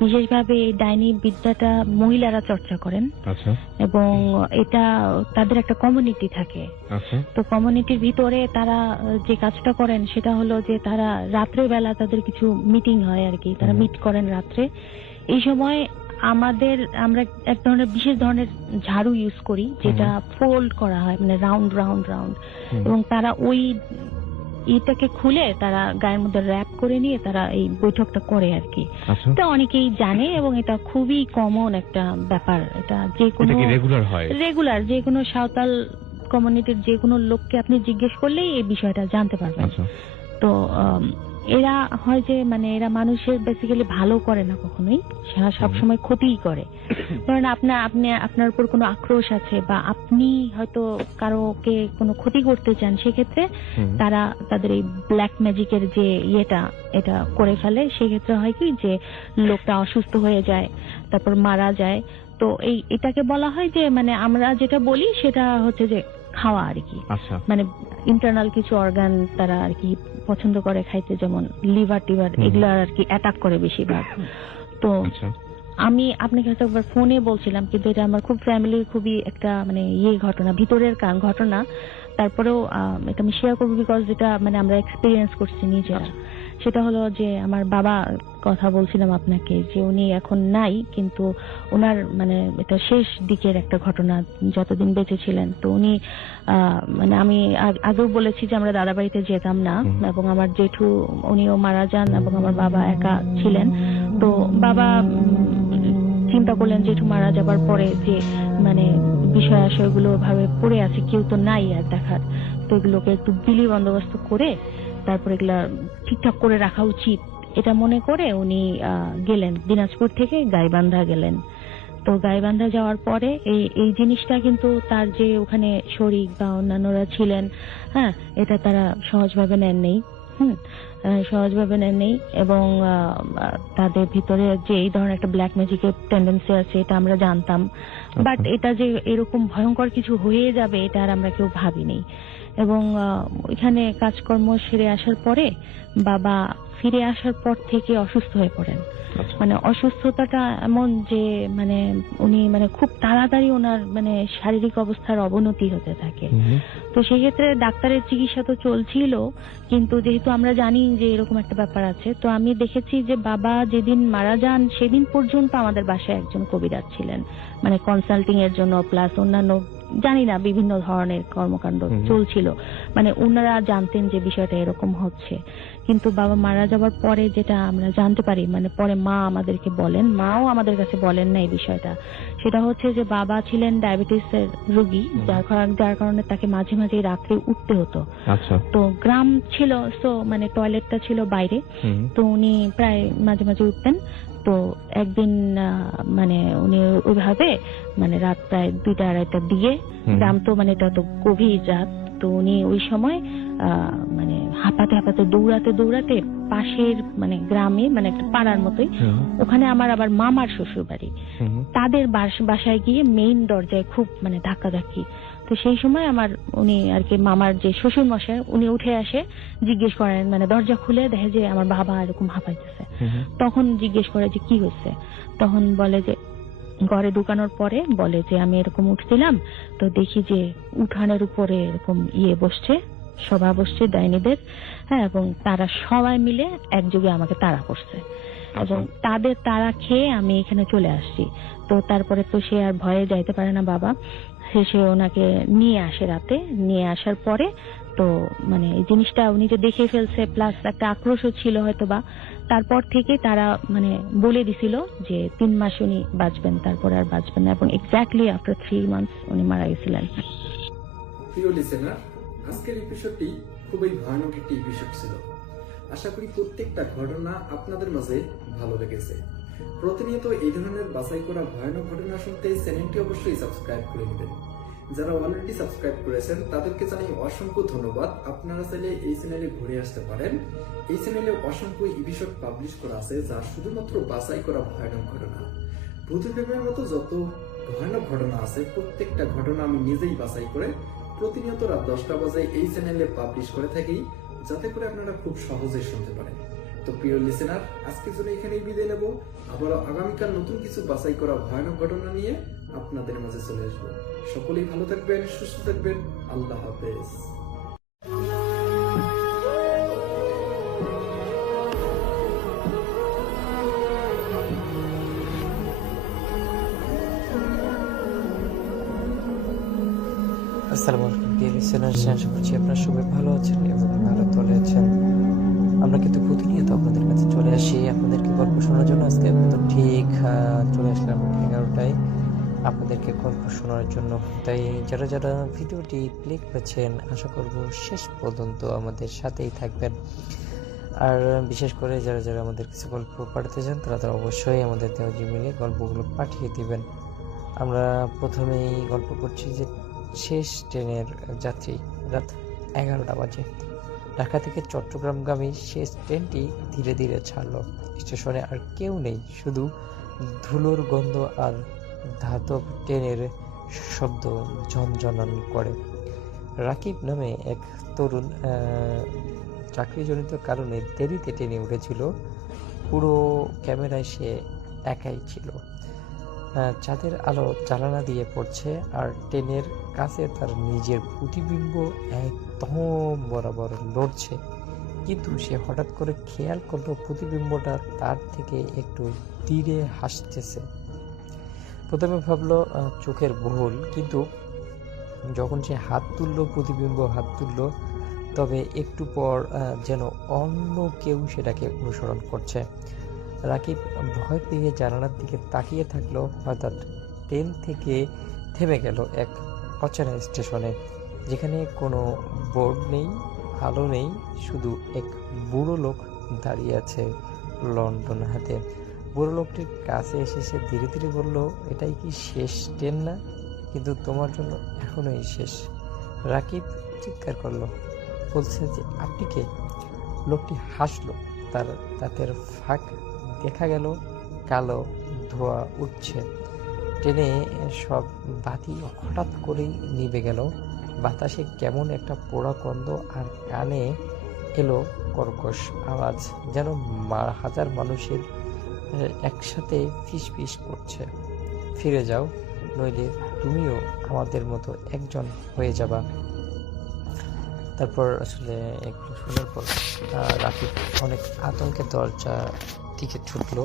বিশেষভাবে এই ডাইনি বিদ্যাটা মহিলারা চর্চা করেন। আচ্ছা। এবং এটা তাদের একটা কমিউনিটি থাকে। আচ্ছা। তো কমিউনিটির ভিতরে তারা যে কাজটা করেন সেটা হলো যে তারা রাত্রে বেলা তাদের কিছু মিটিং হয় আর কি, তারা মিট করেন রাত্রে। এই সময় আমরা এক ধরনের বিশেষ ধরনের ঝাড়ু ইউজ করি যেটা ফোল্ড করা হয়, মানে রাউন্ড রাউন্ড রাউন্ড, এবং তারা ওই এটাকে খুলে তারা গায়ের মধ্যে র্যাপ করে নিয়ে তারা এই বৈঠকটা করে আর কি। এটা অনেকেই জানে এবং এটা খুবই কমন একটা ব্যাপার। এটা যে কোনো রেগুলার যে কোনো সাঁওতাল কমিউনিটির যে কোনো লোককে আপনি জিজ্ঞেস করলেই এই বিষয়টা জানতে পারবেন। তো এরা হয় যে মানে এরা মানুষের বেসিক্যালি ভালো করে না কখনোই, সবসময় ক্ষতিই করে। ধরেন আপনার উপর কোনো আক্রোশ আছে বা আপনি হয়তো কারোকে কোনো ক্ষতি করতে চান, সেক্ষেত্রে তারা তাদের এই ব্ল্যাক ম্যাজিকের যে এটা করে ফেলে। সেক্ষেত্রে হয় কি যে লোকটা অসুস্থ হয়ে যায়, তারপর মারা যায়। তো এটাকে বলা হয় যে মানে আমরা যেটা বলি সেটা হচ্ছে যে খাওয়া আর কি। মানে ইন্টারনাল কিছু অর্গান তারা আর কি পছন্দ করে খাইতে, যেমন লিভার টিভার এগুলো আর কি অ্যাটাক করে বেশিরভাগ। তো আমি আপনাকে হয়তো একবার ফোনে বলছিলাম, কিন্তু এটা আমার খুব ফ্যামিলির খুবই একটা মানে ঘটনা, ভিতরের ঘটনা। তারপরেও এটা আমি শেয়ার করবো বিকজ যেটা মানে আমরা এক্সপিরিয়েন্স করছি নিজেরা। সেটা হলো যে আমার বাবা কথা বলছিলাম আপনাকে, যে উনি এখন নাই, কিন্তু ওনার মানে এটা শেষ দিকের একটা ঘটনা, যতদিন বেঁচে ছিলেন। তো উনি মানে আমি আগেও বলেছি যে আমরা দাদা বাড়িতে যেতাম না, এবং আমার জেঠু উনিও মারা যান এবং আমার বাবা একা ছিলেন। তো বাবা চিন্তা করলেন জেঠু মারা যাবার পরে যে মানে বিষয় আশয়গুলো ভাবে পড়ে আছে, কেউ তো নাই আর দেখার, তো এগুলোকে একটু বিলি বন্দোবস্ত করে তারপর এগুলা ঠিকঠাক করে রাখা উচিত, এটা মনে করে উনি গেলেন দিনাজপুর থেকে গাইবান্ধা গেলেন। তো গাইবান্ধা যাওয়ার পরে এই জিনিসটা কিন্তু তার যে ওখানে শরীক বা অন্যান্যরা ছিলেন, হ্যাঁ, এটা তারা সহজভাবে নেননি। সহজভাবে নেননি এবং তাদের ভিতরে যে এই ধরনের একটা ব্ল্যাক ম্যাজিকের টেন্ডেন্সি আছে এটা আমরা জানতাম, বাট এটা যে এরকম ভয়ঙ্কর কিছু হয়ে যাবে এটা আর আমরা কেউ ভাবিনি। এবং এখানে কাজকর্ম সেরে আসার পরে বাবা ফিরে আসার পর থেকে অসুস্থ হয়ে পড়েন। মানে অসুস্থতাটা এমন যে মানে উনি মানে খুব তাড়াতাড়ি ওনার মানে শারীরিক অবস্থার অবনতি হতে থাকে। তো সেক্ষেত্রে ডাক্তারের চিকিৎসা তো চলছিল, কিন্তু যেহেতু আমরা জানি যে এরকম একটা ব্যাপার আছে, তো আমি দেখেছি যে বাবা যেদিন মারা যান সেদিন পর্যন্ত আমাদের বাসায় একজন কবিরাজ ছিলেন, মানে কনসাল্টিং এর জন্য, প্লাস অন্যান্য জানি না বিভিন্ন ধরনের কর্মকাণ্ড চলছিল। মানে ওনারা জানতেন যে বিষয়টা এরকম হচ্ছে। কিন্তু বাবা মারা যাবার পরে যেটা আমরা জানতে পারি, মানে পরে মা আমাদেরকে বলেন, মাও আমাদের কাছে বলেন না এই বিষয়টা, সেটা হচ্ছে যে বাবা ছিলেন ডায়াবেটিসের রোগী, যার কারণে তাকে মাঝে মাঝে রাত্রে উঠতে হতো। তো গ্রাম ছিল, তো মানে টয়লেটটা ছিল বাইরে, তো উনি প্রায় মাঝে মাঝে উঠতেন। তো একদিন মানে উনি ওইভাবে মানে রাত প্রায় 2টা-2:30টার দিকে, গ্রাম তো মানে এটা তো গভীর রাত, তো উনি ওই সময় মানে হাঁপাতে হাঁপাতে দৌড়াতে পাশের মানে গ্রামে, মানে একটা পাড়ার মতোই, ওখানে আমার আবার মামার শ্বশুর বাড়ি, তাদের বাসায় গিয়ে মেইন দরজায় খুব মানে ধাক্কাধাক্কি। তো সেই সময় উনি আর কি মামার যে শ্বশুর মশাই উনি উঠে আসে, জিজ্ঞেস করেন, মানে দরজা খুলে দেখে যে আমার বাবা এরকম হাঁপাইতেছে। তখন জিজ্ঞেস করে যে কি হয়েছে, তখন বলে যে ঘরে ঢুকানোর পরে বলে যে আমি এরকম উঠছিলাম, তো দেখি যে উঠানের উপরে এরকম বসছে, সভা বসছে ডাইনিদের, হ্যাঁ, এবং তারা সবাই মিলে একযোগে আমাকে তাড়া করছে, এবং তাদের তাড়া খেয়ে আমি এখানে চলে আসছি। তো তারপরে তো সে আর ভয়ে যাইতে পারে না বাবা, সে ওনাকে নিয়ে আসে রাতে, নিয়ে আসার পরে তো মানে এই জিনিসটা উনি যে দেখে ফেলছে, প্লাস একটা আক্রোশও ছিল হয়তো বা, তারপর থেকে তারা মানে বলে দিছিল যে 3 মাস উনি বাঁচবেন, তারপর আর বাঁচবেন না, এবং এক্স্যাক্টলি আফটার 3 মান্থস উনি মারা গেছিলেন। প্রিয় লিসেনার, আজকের এপিসোডটি খুবই ভয়ানক একটি এপিসোড ছিল। আশা করি প্রত্যেকটা ঘটনা আপনাদের মাঝে ভালো লেগেছে। প্রতিনিয়ত এই ধরনের বাছাই করা ভয়ানক ঘটনা শুনতে চ্যানেলটি অবশ্যই সাবস্ক্রাইব করে নেবেন। যারা অলরেডি সাবস্ক্রাইব করেছেন তাদেরকে জানাই অসংখ্য ধন্যবাদ। আপনারা চাইলে এই চ্যানেলে ঘুরে আসতে পারেন। এই চ্যানেলে অসংখ্য এপিসোড পাবলিশ করা আছে, যা শুধুমাত্র বাছাই করা ভয়ানক ঘটনা। ভূত প্রেমের মতো যত ভয়ানক ঘটনা আছে প্রত্যেকটা ঘটনা আমি নিজেই বাছাই করে প্রতিনিয়ত রাত 10টা বাজে এই চ্যানেলে পাবলিশ করে থাকি, যাতে করে আপনারা খুব সহজে শুনতে পারেন। তো প্রিয় লিসেনার, আজকের জন্য এখানেই বিদায় নেব। আবারও আগামীকাল নতুন কিছু বাছাই করা ভয়ানক ঘটনা নিয়ে আপনাদের মাঝে চলে আসবো। সকলেই ভালো থাকবেন, সুস্থ থাকবেন। আল্লাহ হাফেজ। আসসালামু আলাইকুম প্রিয় লিসেনার্স, আশা করছি আপনারা সবাই ভালো আছেন এবং ভালো চলে আছেন। আমরা কিন্তু প্রতিনিয়ত আপনাদের কাছে চলে আসি আপনাদেরকে গল্প শোনার জন্য। আজকে আপনাদের ঠিক চলে আসলাম 11টায় আপনাদেরকে গল্প শোনার জন্য। তাই যারা যারা ভিডিওটি প্লে করেছেন, আশা করব শেষ পর্যন্ত আমাদের সাথেই থাকবেন। আর বিশেষ করে যারা যারা আমাদের কিছু গল্প পাঠাতে চান, তারা অবশ্যই আমাদের দেওয়া জিমেইলে গল্পগুলো পাঠিয়ে দিবেন। আমরা প্রথমেই গল্প করছি যে শেষ ট্রেনের যাত্রী রাত 11টা বাজে। ঢাকা থেকে চট্টগ্রামগামী শেষ ট্রেনটি ধীরে ধীরে ছাড়ল। স্টেশনে আর কেউ নেই, শুধু ধুলোর গন্ধ আর ধাতব ট্রেনের শব্দ ঝনঝনান করে। রাকিব নামে এক তরুণ চাকরিজনিত কারণে দেরিতে ট্রেনে উঠেছিল। পুরো ক্যামেরায় সে একাই ছিল। চাঁদের আলো জানালা দিয়ে পড়ছে আর ট্রেনের কাছে তার নিজের প্রতিবিম্ব একদম বরাবর লড়ছে। কিন্তু সে হঠাৎ করে খেয়াল করলো প্রতিবিম্বটা তার থেকে একটু ধীরে হাসতেছে। প্রথমে ভাবলো চোখের ভুল, কিন্তু যখন সে হাত তুললো, প্রতিবিম্ব হাত তুললো, তবে একটু পর যেন অন্য কেউ সেটাকে অনুসরণ করছে। রাকিব ভয় পেয়ে জানালার দিকে তাকিয়ে থাকলো। হঠাৎ ট্রেন থেকে থেমে গেল এক অচেনা স্টেশনে, যেখানে কোনো বোর্ড নেই, আলো নেই, শুধু এক বুড়ো লোক দাঁড়িয়ে আছে লন্ডন হাতে। বুড়ো লোকটির কাছে এসে সে ধীরে ধীরে বলল, এটাই কি শেষ ট্রেন না? কিন্তু তোমার জন্য এখনোই শেষ। রাকিব চিৎকার করলো, বলছে যে আপনি কে? লোকটি হাসলো। তার দাঁতের ফাঁক দেখা গেল, কালো ধোঁয়া উঠছে। ট্রেনে সব বাতি হঠাৎ করেই নিভে গেল। বাতাসে কেমন একটা পোড়া গন্ধ আর কানে এলো কর্কশ আওয়াজ, যেন হাজার মানুষের একসাথে ফিসফিস করছে। ফিরে যাও, নইলে তুমিও আমাদের মতো একজন হয়ে যাবা। তারপর আসলে একটু শোনার পর রাকিব অনেক আতঙ্কে দরজা দিকে ছুটলো।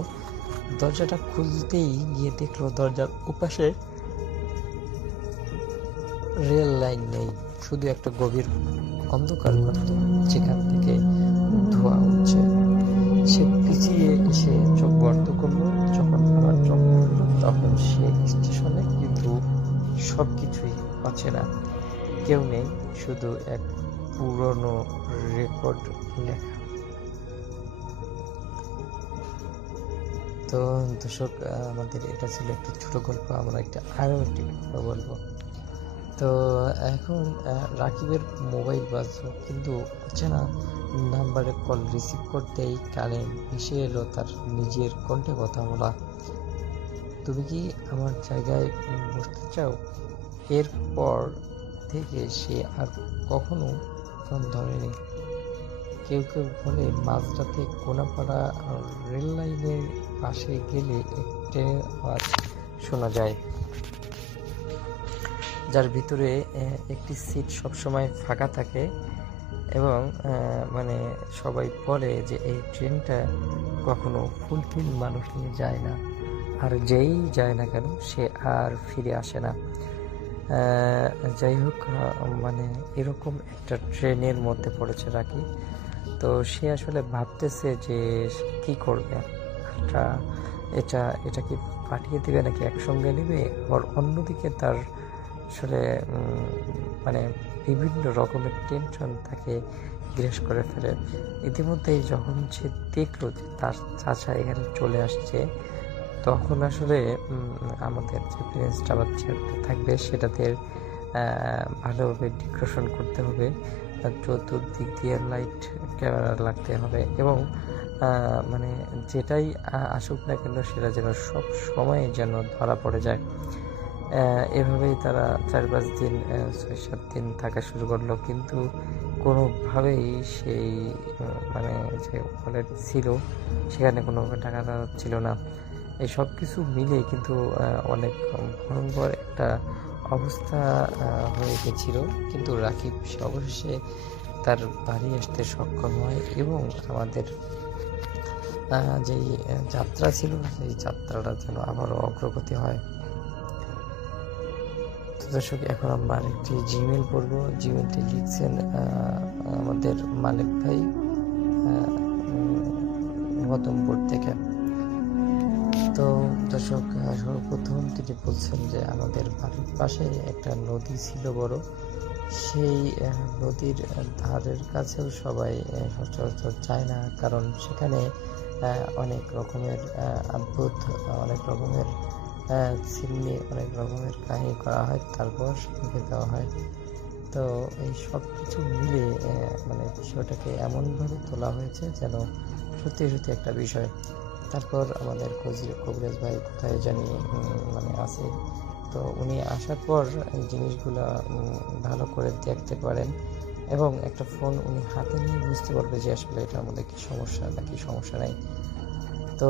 দরজাটা খুলতেই গিয়ে দেখলো দরজার ওপাশে রেল লাইন নেই, শুধু একটা গভীর অন্ধকার গর্ত যেখান থেকে ধোঁয়া উঠছে। সে পিছিয়ে এসে চোখ বন্ধ করলো। যখন আবার চোখ খুলল, তখন সে স্টেশনে, কিন্তু সবকিছুই অচেনা। কেউ নেই, শুধু এক পুরনো রেকর্ড লেখা। তো দর্শক, আমাদের এটা ছিল একটা ছোট গল্প। আমরা আরও একটি গল্প বলবো। তো এখন রাকিবের মোবাইল বাজলো, কিন্তু অচেনা নাম্বারে কল রিসিভ করতেই কানে ভেসে এলো তার নিজের কণ্ঠে কথা বলা। তুমি কি আমার জায়গায় বসতে চাও? এরপর থেকে সে আর কখনো ফোন ধরেনি। কেউ কেউ বলে মাঝরাতে কোনাপাড়া রেল লাইনের পাশে গেলে ট্রেনের আওয়াজ শোনা যায়, যার ভিতরে একটি সিট সবসময় ফাঁকা থাকে। এবং সবাই বলে যে এই ট্রেনটা কখনো ফুলফিল মানুষ নিয়ে যায় না, আর যেই যায় না কেন সে আর ফিরে আসে না। যাই হোক, এরকম একটা ট্রেনের মধ্যে পড়েছে রাকিব। তো সে আসলে ভাবতেছে যে কি করবে, এটা কি পাঠিয়ে দেবে নাকি একসঙ্গে নেবে। আবার অন্যদিকে তার আসলে বিভিন্ন রকমের টেনশন তাকে গ্রাস করে ফেলে। ইতিমধ্যেই যখন সে দেখলো যে তার চাচা এখানে চলে আসছে, তখন আসলে আমাদের যে প্রিন্সটা বা থাকবে সেটাতে ভালোভাবে ডেকোরেশন করতে হবে, চতুর্দিক দিয়ে লাইট ক্যামেরা লাগতে হবে, এবং যেটাই আসুক না কেন সেটা যেন সব সময় যেন ধরা পড়ে যায়। এভাবেই তারা 4-5 দিন 6-7 দিন থাকা শুরু করলো, কিন্তু কোনোভাবেই সেই মানে যে ওয়ালেট ছিল সেখানে কোনোভাবে টাকাটা ছিল না। এই সব কিছু মিলে কিন্তু অনেক ভয়ঙ্কর একটা অবস্থা হয়ে গেছিল, কিন্তু রাকিব সে অবশেষে তার বাড়ি আসতে সক্ষম হয় এবং আমাদের যেই যাত্রা ছিল সেই যাত্রাটা যেন আবারও অগ্রগতি হয়। তো দর্শক, এখন আমরা আরেকটি জিমেল পড়বো। জিমেলটি লিখছেন আমাদের মালিক ভাই মদমপুর থেকে। তো দর্শক, সর্বপ্রথম তিনি বলছেন যে আমাদের বাড়ির পাশে একটা নদী ছিল বড়, সেই নদীর ধারের কাছেও সবাই সচরাচর যায় না, কারণ সেখানে অনেক রকমের অদ্ভুত, অনেক রকমের চিমনি, অনেক রকমের কাহিনী করা হয়, তারপর লিখে দেওয়া হয়। তো এই সব কিছু মিলে মানে বিষয়টাকে এমনভাবে তোলা হয়েছে যেন সত্যি সত্যি একটা বিষয়। তারপর আমাদের কবিরাজ ভাই কোথায় জানি মানে আছে, তো উনি আসার পর এই জিনিসগুলো ভালো করে দেখতে পারেন এবং একটা ফোন উনি হাতে নিয়ে বুঝতে পারবে যে আসলে এটার মধ্যে কি সমস্যা নাকি সমস্যা নাই। তো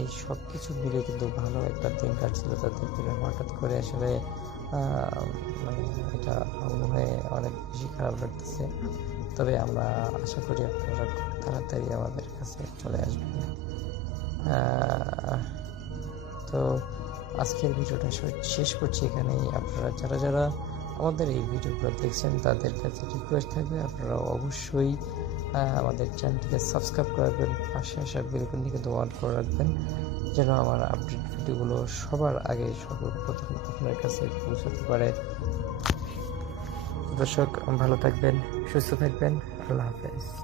এই সব কিছু মিলে কিন্তু ভালো একটা দিন কাটছিল তাদের দিনে। হঠাৎ করে আসলে মানে এটা মনে হয় অনেক বেশি খারাপ লাগতেছে, তবে আমরা আশা করি আপনারা খুব তাড়াতাড়ি আমাদের কাছে চলে আসবেন। তো আজকের ভিডিওটা শেষ করছি এখানেই। আপনারা যারা যারা আমাদের এই ভিডিওগুলো দেখছেন তাদের কাছে রিকোয়েস্ট থাকবে আপনারা অবশ্যই আমাদের চ্যানেলটিকে সাবস্ক্রাইব করবেন, পাশে আসা বেলকনটি কিন্তু অন করে রাখবেন যেন আমার আপডেট ভিডিওগুলো সবার আগে সর্বপ্রথম আপনার কাছে পৌঁছাতে পারে। দর্শক, ভালো থাকবেন, সুস্থ থাকবেন, আল্লাহ হাফেজ।